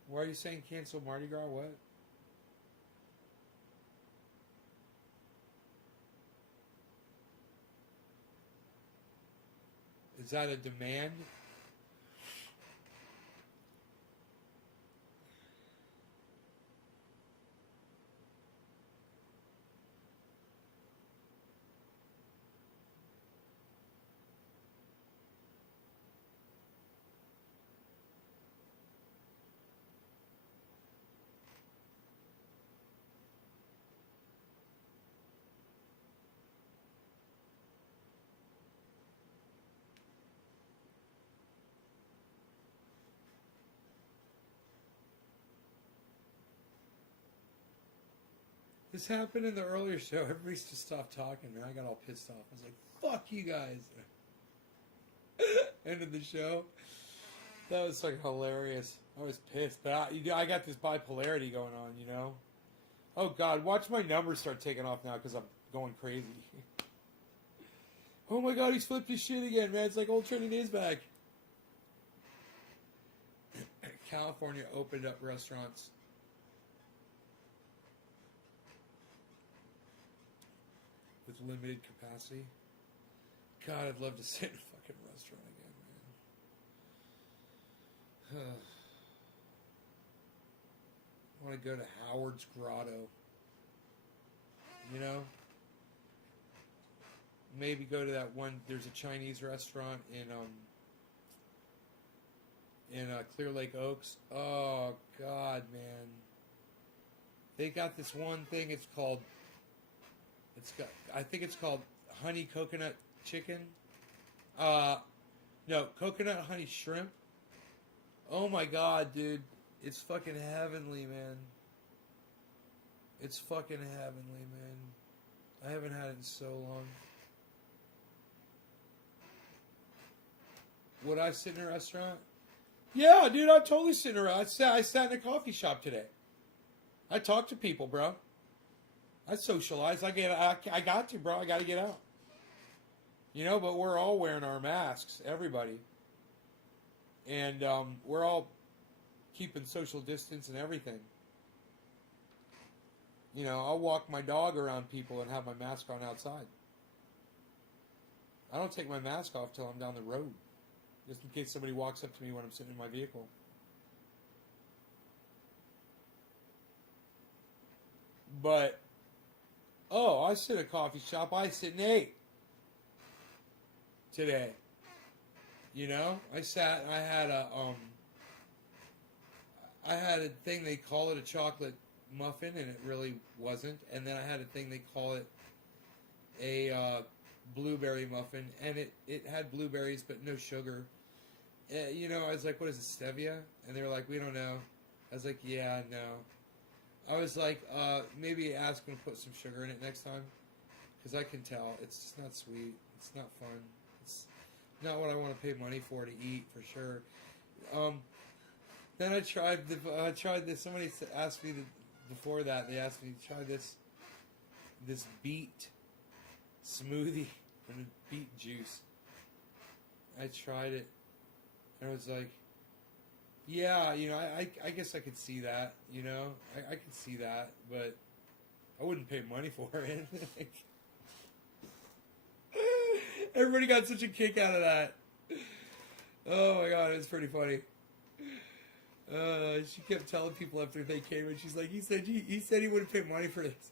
Why are you saying cancel Mardi Gras? What? Is that a demand? This happened in the earlier show. Everybody just stopped talking, man. I got all pissed off. I was like, fuck you guys. End of the show. That was like hilarious. I was pissed. But I got this bipolarity going on, you know? Oh, God. Watch my numbers start taking off now because I'm going crazy. Oh, my God. He's flipped his shit again, man. It's like old Trinity Days back. California opened up restaurants. With limited capacity. God, I'd love to sit in a fucking restaurant again, man. I want to go to Howard's Grotto. You know? Maybe go to that one. There's a Chinese restaurant in Clear Lake Oaks. Oh, God, man. They got this one thing. It's called... I think it's called honey coconut chicken. No, coconut honey shrimp. Oh my God, dude. It's fucking heavenly, man. It's fucking heavenly, man. I haven't had it in so long. Would I sit in a restaurant? Yeah, dude, I'm totally sitting around. I sat in a coffee shop today. I talked to people, bro. I socialize. I got to, bro. I got to get out. You know, but we're all wearing our masks, everybody. And we're all keeping social distance and everything. You know, I'll walk my dog around people and have my mask on outside. I don't take my mask off till I'm down the road, just in case somebody walks up to me when I'm sitting in my vehicle. But, I sit at a coffee shop. I sit and ate today. You know, I sat and I had a thing, they call it a chocolate muffin, and it really wasn't. And then I had a thing, they call it a blueberry muffin, and it had blueberries but no sugar. You know, I was like, what is it, stevia? And they were like, we don't know. I was like, yeah, no. I was like, maybe ask them to put some sugar in it next time, because I can tell it's just not sweet. It's not fun. It's not what I want to pay money for to eat, for sure. Then I tried this. Somebody asked me before that. They asked me to try this beet smoothie and beet juice. I tried it, and I was like, yeah, you know, I guess I could see that. You know, I could see that, but I wouldn't pay money for it. Everybody got such a kick out of that. Oh my god, it was pretty funny. She kept telling people after they came, and she's like, he said he wouldn't pay money for this.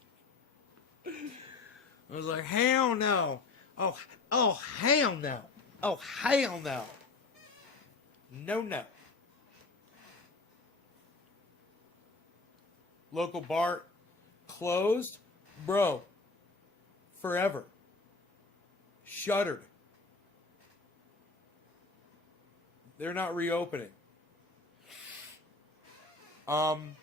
I was like, hell no. Oh, hell no. Oh, hell no. No. Local bar closed, bro, forever. Shuttered. They're not reopening. Man,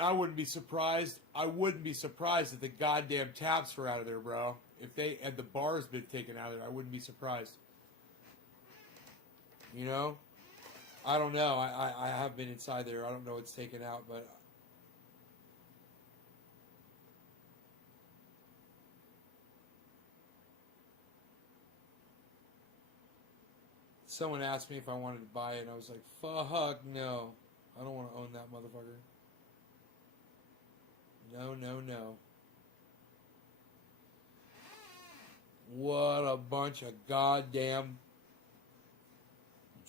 I wouldn't be surprised. I wouldn't be surprised if the goddamn taps were out of there, bro. If they had the bars been taken out of there, I wouldn't be surprised. You know? I don't know. I have been inside there. I don't know what's taken out, but someone asked me if I wanted to buy it, and I was like, fuck no. I don't want to own that motherfucker. No. What a bunch of goddamn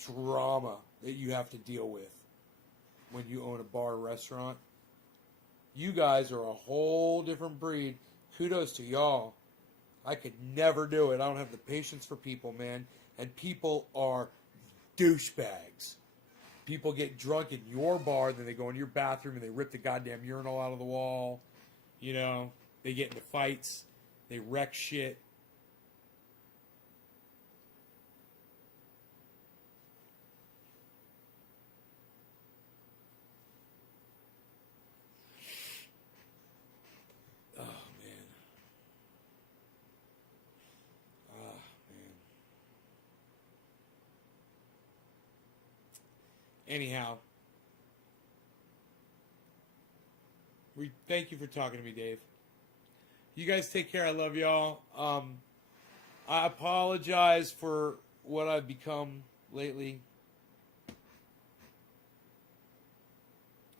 drama that you have to deal with when you own a bar or restaurant. You guys are a whole different breed. Kudos to y'all. I could never do it. I don't have the patience for people, man. And people are douchebags. People get drunk in your bar, then they go into your bathroom and they rip the goddamn urinal out of the wall. You know, they get into fights. They wreck shit. Oh, man. Anyhow, thank you for talking to me, Dave. You guys take care. I love y'all. I apologize for what I've become lately.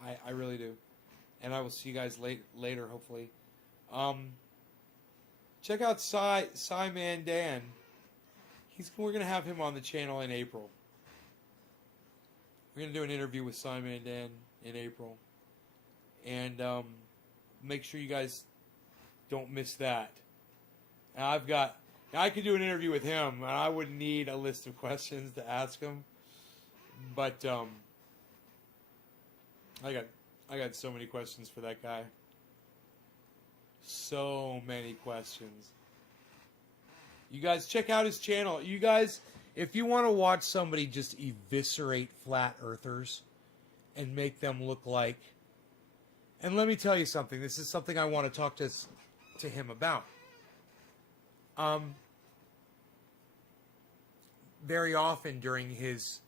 I really do. And I will see you guys later, hopefully. Check out Man Dan. We're going to have him on the channel in April. We're going to do an interview with Man Dan in April. And make sure you guys don't miss that. Now I could do an interview with him, and I wouldn't need a list of questions to ask him. But I got so many questions for that guy. So many questions. You guys check out his channel. You guys, if you want to watch somebody just eviscerate flat earthers and make them look like, and let me tell you something. This is something I want to talk to him about. Very often during his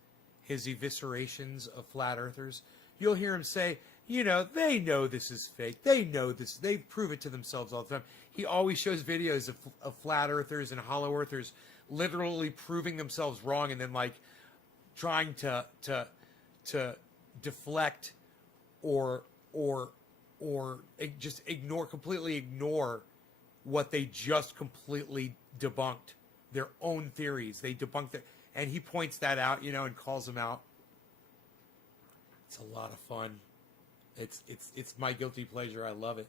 his eviscerations of flat earthers, you'll hear him say, you know, they know this is fake. They know this. They prove it to themselves all the time. He always shows videos of flat earthers and hollow earthers literally proving themselves wrong, and then like trying to deflect or just completely ignore what they just completely debunked, their own theories. They debunked it, and he points that out, you know, and calls them out. It's a lot of fun. It's my guilty pleasure. I love it.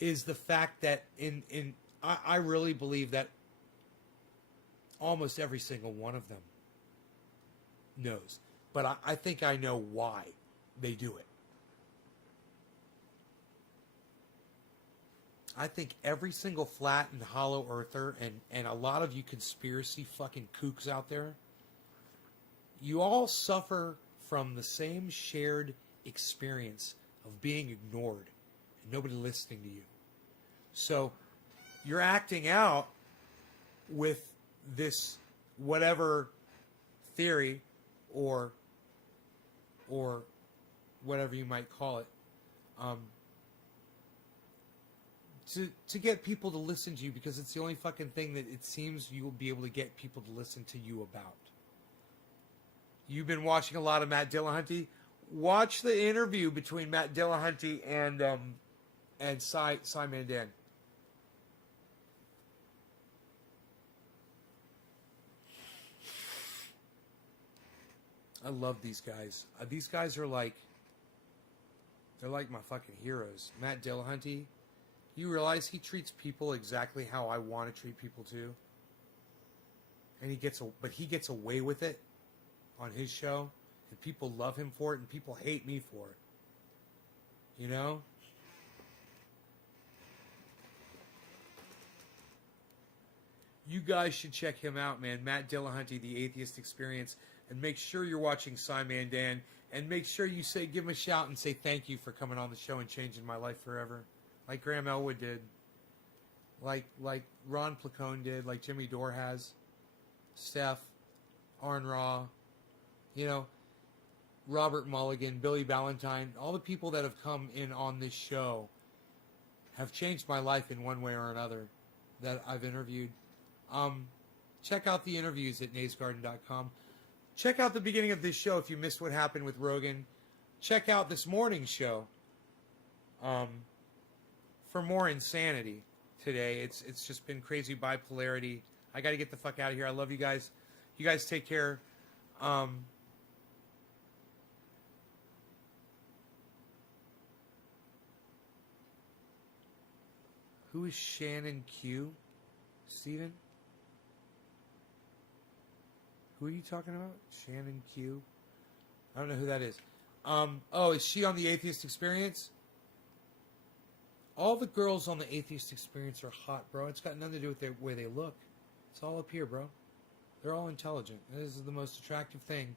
Is the fact that I really believe that almost every single one of them knows. But I think I know why they do it. I think every single flat and hollow earther and a lot of you conspiracy fucking kooks out there, you all suffer from the same shared experience of being ignored and nobody listening to you. So you're acting out with this whatever theory or whatever you might call it, to get people to listen to you, because it's the only fucking thing that it seems you will be able to get people to listen to you about. You've been watching a lot of Matt Dillahunty. Watch the interview between Matt Dillahunty and Cy Mandan. I love these guys. These guys are like, they're like my fucking heroes. Matt Dillahunty, you realize he treats people exactly how I want to treat people too. And he gets away with it on his show, and people love him for it, and people hate me for it. You know? You guys should check him out, man. Matt Dillahunty, The Atheist Experience. And make sure you're watching Cy Mandan. And make sure you give him a shout and say thank you for coming on the show and changing my life forever. Like Graham Elwood did. Like Ron Placone did. Like Jimmy Dore has. Steph. Arn Ra. You know, Robert Mulligan, Billy Ballantyne. All the people that have come in on this show have changed my life in one way or another that I've interviewed. Check out the interviews at naysgarden.com. Check out the beginning of this show if you missed what happened with Rogan. Check out this morning's show for more insanity today. It's just been crazy bipolarity. I got to get the fuck out of here. I love you guys. You guys take care. Who is Shannon Q? Steven? Who are you talking about? Shannon Q? I don't know who that is. Oh, is she on the Atheist Experience? All the girls on the Atheist Experience are hot, bro. It's got nothing to do with the way they look. It's all up here, bro. They're all intelligent. This is the most attractive thing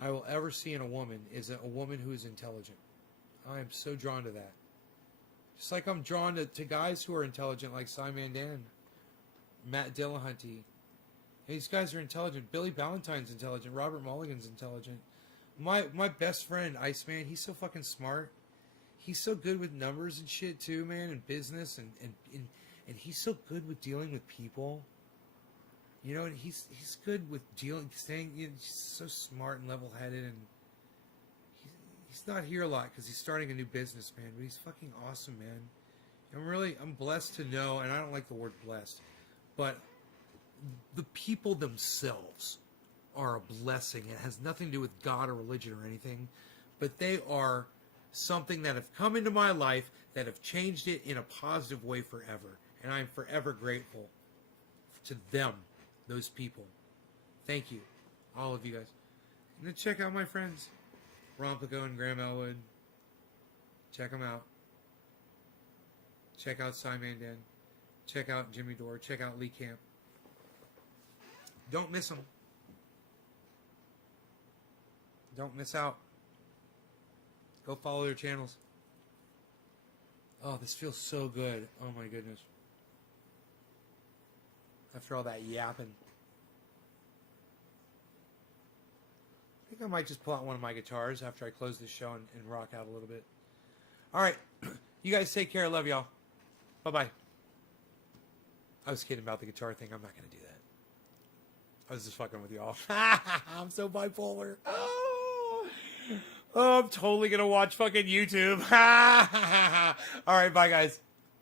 I will ever see in a woman, is a woman who is intelligent. I am so drawn to that. Just like I'm drawn to guys who are intelligent, like Cy Mandan, Matt Dillahunty. These guys are intelligent. Billy Ballantyne's intelligent. Robert Mulligan's intelligent. My best friend, Iceman, he's so fucking smart. He's so good with numbers and shit too, man, and business, and he's so good with dealing with people. You know, and he's good with staying. You know, he's so smart and level-headed, and he's not here a lot because he's starting a new business, man. But he's fucking awesome, man. I'm blessed to know, and I don't like the word blessed, but the people themselves are a blessing. It has nothing to do with God or religion or anything, but they are something that have come into my life that have changed it in a positive way forever, and I'm forever grateful to them, those people. Thank you, all of you guys. And then check out my friends, Ron Placone and Graham Elwood. Check them out. Check out Cy Mandan. Check out Jimmy Dore. Check out Lee Camp. Don't miss them. Don't miss out. Go follow their channels. Oh, this feels so good. Oh my goodness. After all that yapping. think I might just pull out one of my guitars after I close this show and rock out a little bit. All right. You guys take care. Love y'all. Bye-bye. I was kidding about the guitar thing. I'm not going to do that. I was just fucking with y'all. I'm so bipolar. Oh, I'm totally going to watch fucking YouTube. All right. Bye, guys.